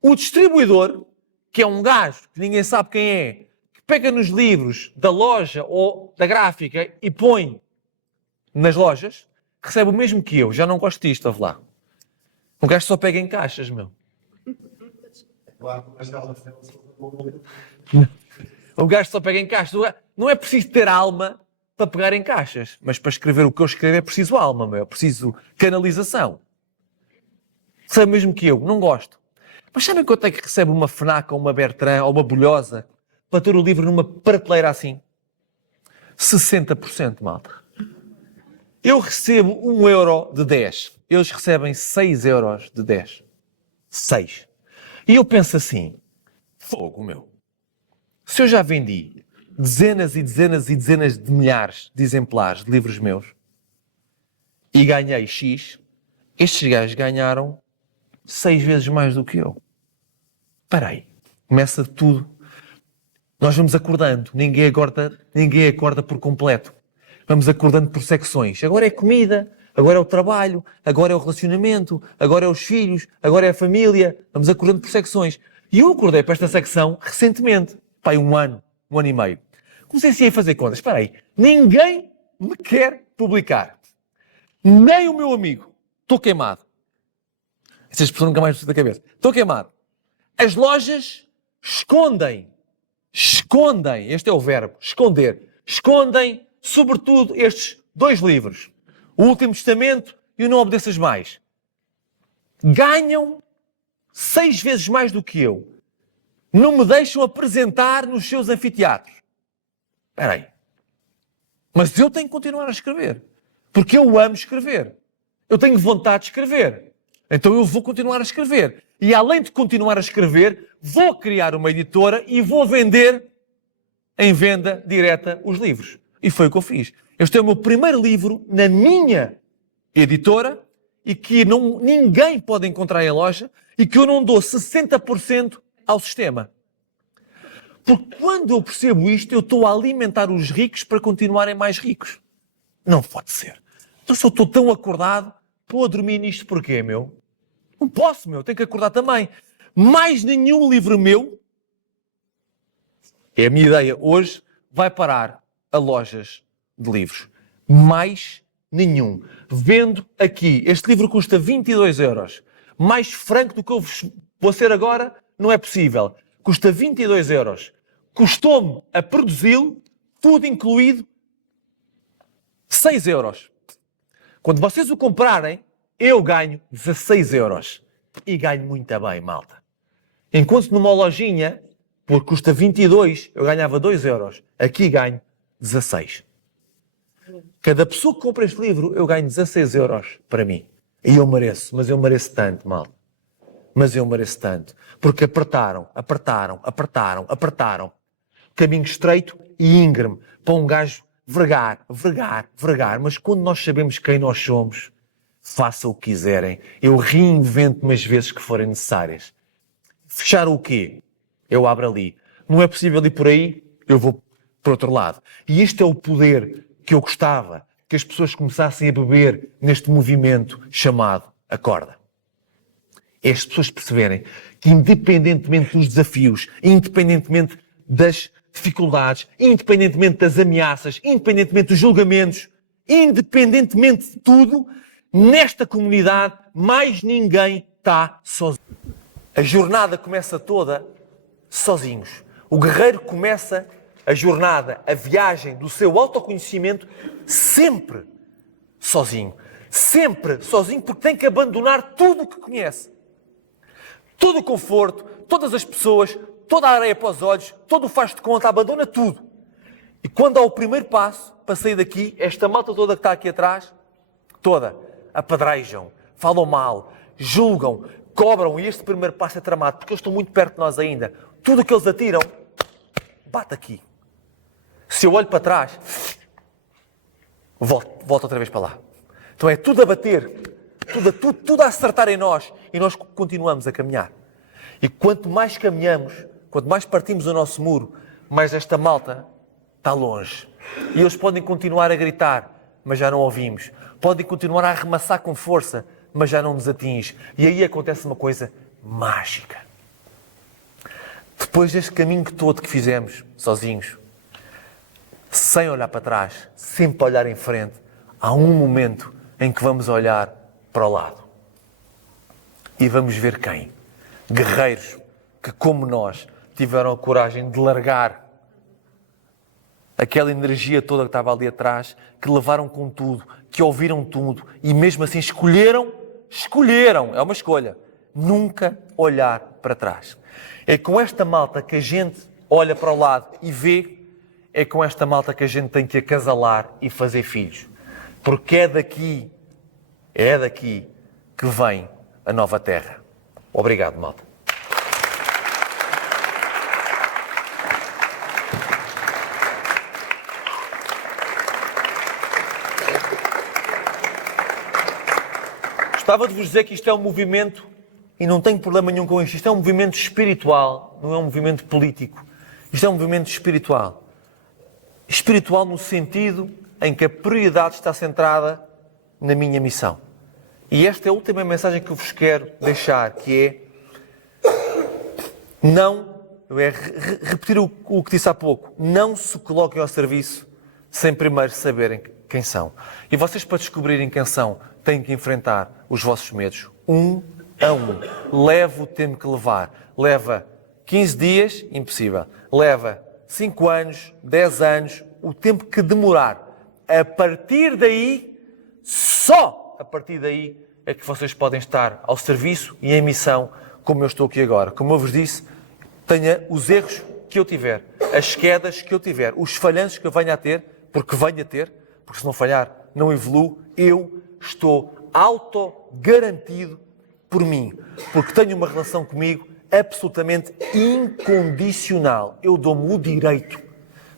O distribuidor, que é um gajo que ninguém sabe quem é, que pega nos livros da loja ou da gráfica e põe nas lojas, recebe o mesmo que eu. Já não gosto disto, ouve lá. O gajo só pega em caixas, meu. O gajo só pega em caixas. Não é preciso ter alma para pegar em caixas, mas para escrever o que eu escrevo é preciso alma, meu. É preciso canalização. Sabe mesmo que eu não gosto. Mas sabem quanto é que recebe uma FNAC ou uma Bertrand ou uma Bolhosa para ter o livro numa prateleira assim? 60%, malta. Eu recebo 1 euro de 10. Eles recebem 6 euros de 10. 6. E eu penso assim, fogo, meu. Se eu já vendi dezenas e dezenas e dezenas de milhares de exemplares de livros meus e ganhei X, estes gajos ganharam 6 vezes mais do que eu. Espera aí. Começa tudo. Nós vamos acordando. Ninguém acorda por completo. Vamos acordando por secções. Agora é comida, agora é o trabalho, agora é o relacionamento, agora é os filhos, agora é a família. Vamos acordando por secções. E eu acordei para esta secção recentemente. Pai, um ano e meio. Comecei assim a fazer contas. Espera aí. Ninguém me quer publicar. Nem o meu amigo. Estou queimado. Essas pessoas nunca mais me da cabeça. Estou queimado. As lojas escondem, este é o verbo, esconder, escondem, sobretudo, estes 2 livros, O Último Testamento e O Não Obedeças Mais. Ganham 6 vezes mais do que eu. Não me deixam apresentar nos seus anfiteatros. Espera aí. Mas eu tenho que continuar a escrever. Porque eu amo escrever. Eu tenho vontade de escrever. Então eu vou continuar a escrever. E além de continuar a escrever, vou criar uma editora e vou vender em venda direta os livros. E foi o que eu fiz. Este é o meu primeiro livro na minha editora e que ninguém pode encontrar em loja e que eu não dou 60% ao sistema. Porque quando eu percebo isto, eu estou a alimentar os ricos para continuarem mais ricos. Não pode ser. Então se eu estou tão acordado, estou a dormir nisto porquê, meu? Não posso, meu. Tenho que acordar também. Mais nenhum livro meu, é a minha ideia hoje, vai parar a lojas de livros. Mais nenhum. Vendo aqui, este livro custa 22 euros. Mais franco do que eu vou ser agora, não é possível. Custa 22 euros. Custou-me a produzi-lo, tudo incluído, 6 euros. Quando vocês o comprarem, eu ganho 16 euros. E ganho muito bem, malta. Enquanto numa lojinha, porque custa 22, eu ganhava 2 euros. Aqui ganho 16. Cada pessoa que compra este livro, eu ganho 16 euros para mim. E eu mereço, mas eu mereço tanto, malta. Mas eu mereço tanto. Porque apertaram. Caminho estreito e íngreme. Para um gajo vergar. Mas quando nós sabemos quem nós somos, faça o que quiserem. Eu reinvento-me as vezes que forem necessárias. Fechar o quê? Eu abro ali. Não é possível ir por aí? Eu vou por outro lado. E este é o poder que eu gostava que as pessoas começassem a beber neste movimento chamado Acorda. É as pessoas perceberem que, independentemente dos desafios, independentemente das dificuldades, independentemente das ameaças, independentemente dos julgamentos, independentemente de tudo, nesta comunidade mais ninguém está sozinho. A jornada começa toda sozinhos. O guerreiro começa a jornada, a viagem do seu autoconhecimento sempre sozinho. Sempre sozinho, porque tem que abandonar tudo o que conhece. Todo o conforto, todas as pessoas, toda a areia para os olhos, todo o faz de conta, abandona tudo. E quando há o primeiro passo para sair daqui, esta malta toda que está aqui atrás, toda, apedrejam, falam mal, julgam, cobram, e este primeiro passo é tramado, porque eles estão muito perto de nós ainda. Tudo o que eles atiram, bate aqui. Se eu olho para trás, volto outra vez para lá. Então é tudo a bater, tudo a acertar em nós, e nós continuamos a caminhar. E quanto mais caminhamos, quanto mais partimos o nosso muro, mais esta malta está longe. E eles podem continuar a gritar, mas já não ouvimos. Podem continuar a arremassar com força, mas já não nos atinge. E aí acontece uma coisa mágica. Depois deste caminho todo que fizemos, sozinhos, sem olhar para trás, sempre olhar em frente, há um momento em que vamos olhar para o lado. E vamos ver quem? Guerreiros que, como nós, tiveram a coragem de largar aquela energia toda que estava ali atrás, que levaram com tudo, que ouviram tudo e mesmo assim escolheram, é uma escolha, nunca olhar para trás. É com esta malta que a gente olha para o lado e vê, é com esta malta que a gente tem que acasalar e fazer filhos. Porque é daqui que vem a nova terra. Obrigado, malta. Gostava de vos dizer que isto é um movimento, e não tenho problema nenhum com isto, isto é um movimento espiritual, não é um movimento político. Isto é um movimento espiritual. Espiritual no sentido em que a prioridade está centrada na minha missão. E esta é a última mensagem que eu vos quero deixar, que repetir o que disse há pouco, não se coloquem ao serviço sem primeiro saberem quem são. E vocês, para descobrirem quem são, têm que enfrentar os vossos medos, um a um. Leva o tempo que levar. Leva 15 dias, impossível. Leva 5 anos, 10 anos, o tempo que demorar. A partir daí, só a partir daí, é que vocês podem estar ao serviço e em missão, como eu estou aqui agora. Como eu vos disse, tenha os erros que eu tiver, as quedas que eu tiver, os falhanços que eu venha a ter, porque se não falhar, não evoluo, eu estou auto-garantido por mim, porque tenho uma relação comigo absolutamente incondicional. Eu dou-me o direito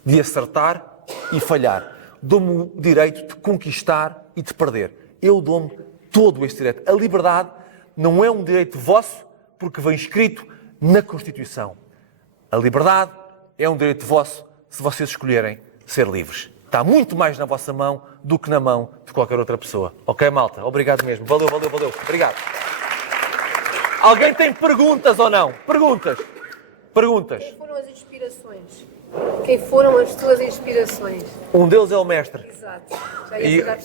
de acertar e falhar. Dou-me o direito de conquistar e de perder. Eu dou-me todo este direito. A liberdade não é um direito vosso, porque vem escrito na Constituição. A liberdade é um direito vosso se vocês escolherem ser livres. Está muito mais na vossa mão do que na mão de qualquer outra pessoa. Ok, malta? Obrigado mesmo. Valeu. Obrigado. Alguém tem perguntas ou não? Perguntas. Quem foram as inspirações? Quem foram as tuas inspirações? Um deles é o mestre. Exato.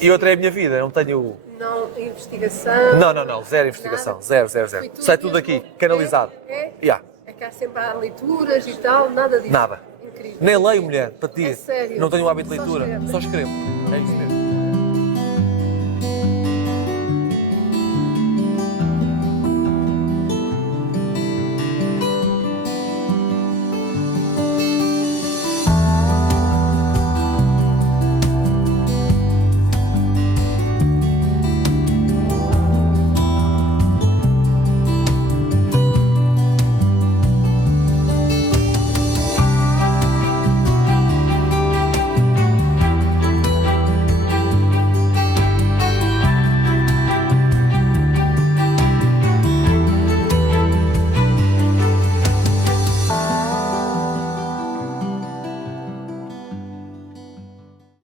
E outra é a minha vida. Não tenho... Não, investigação? Não. Zero investigação. Zero. Sai tudo aqui, canalizado. Yeah. É que há sempre leituras e tal, nada disso. Nada. Incrível. Nem leio, mulher, para ti. É sério? Não tenho o hábito de Só leitura. escreve. Só escrevo.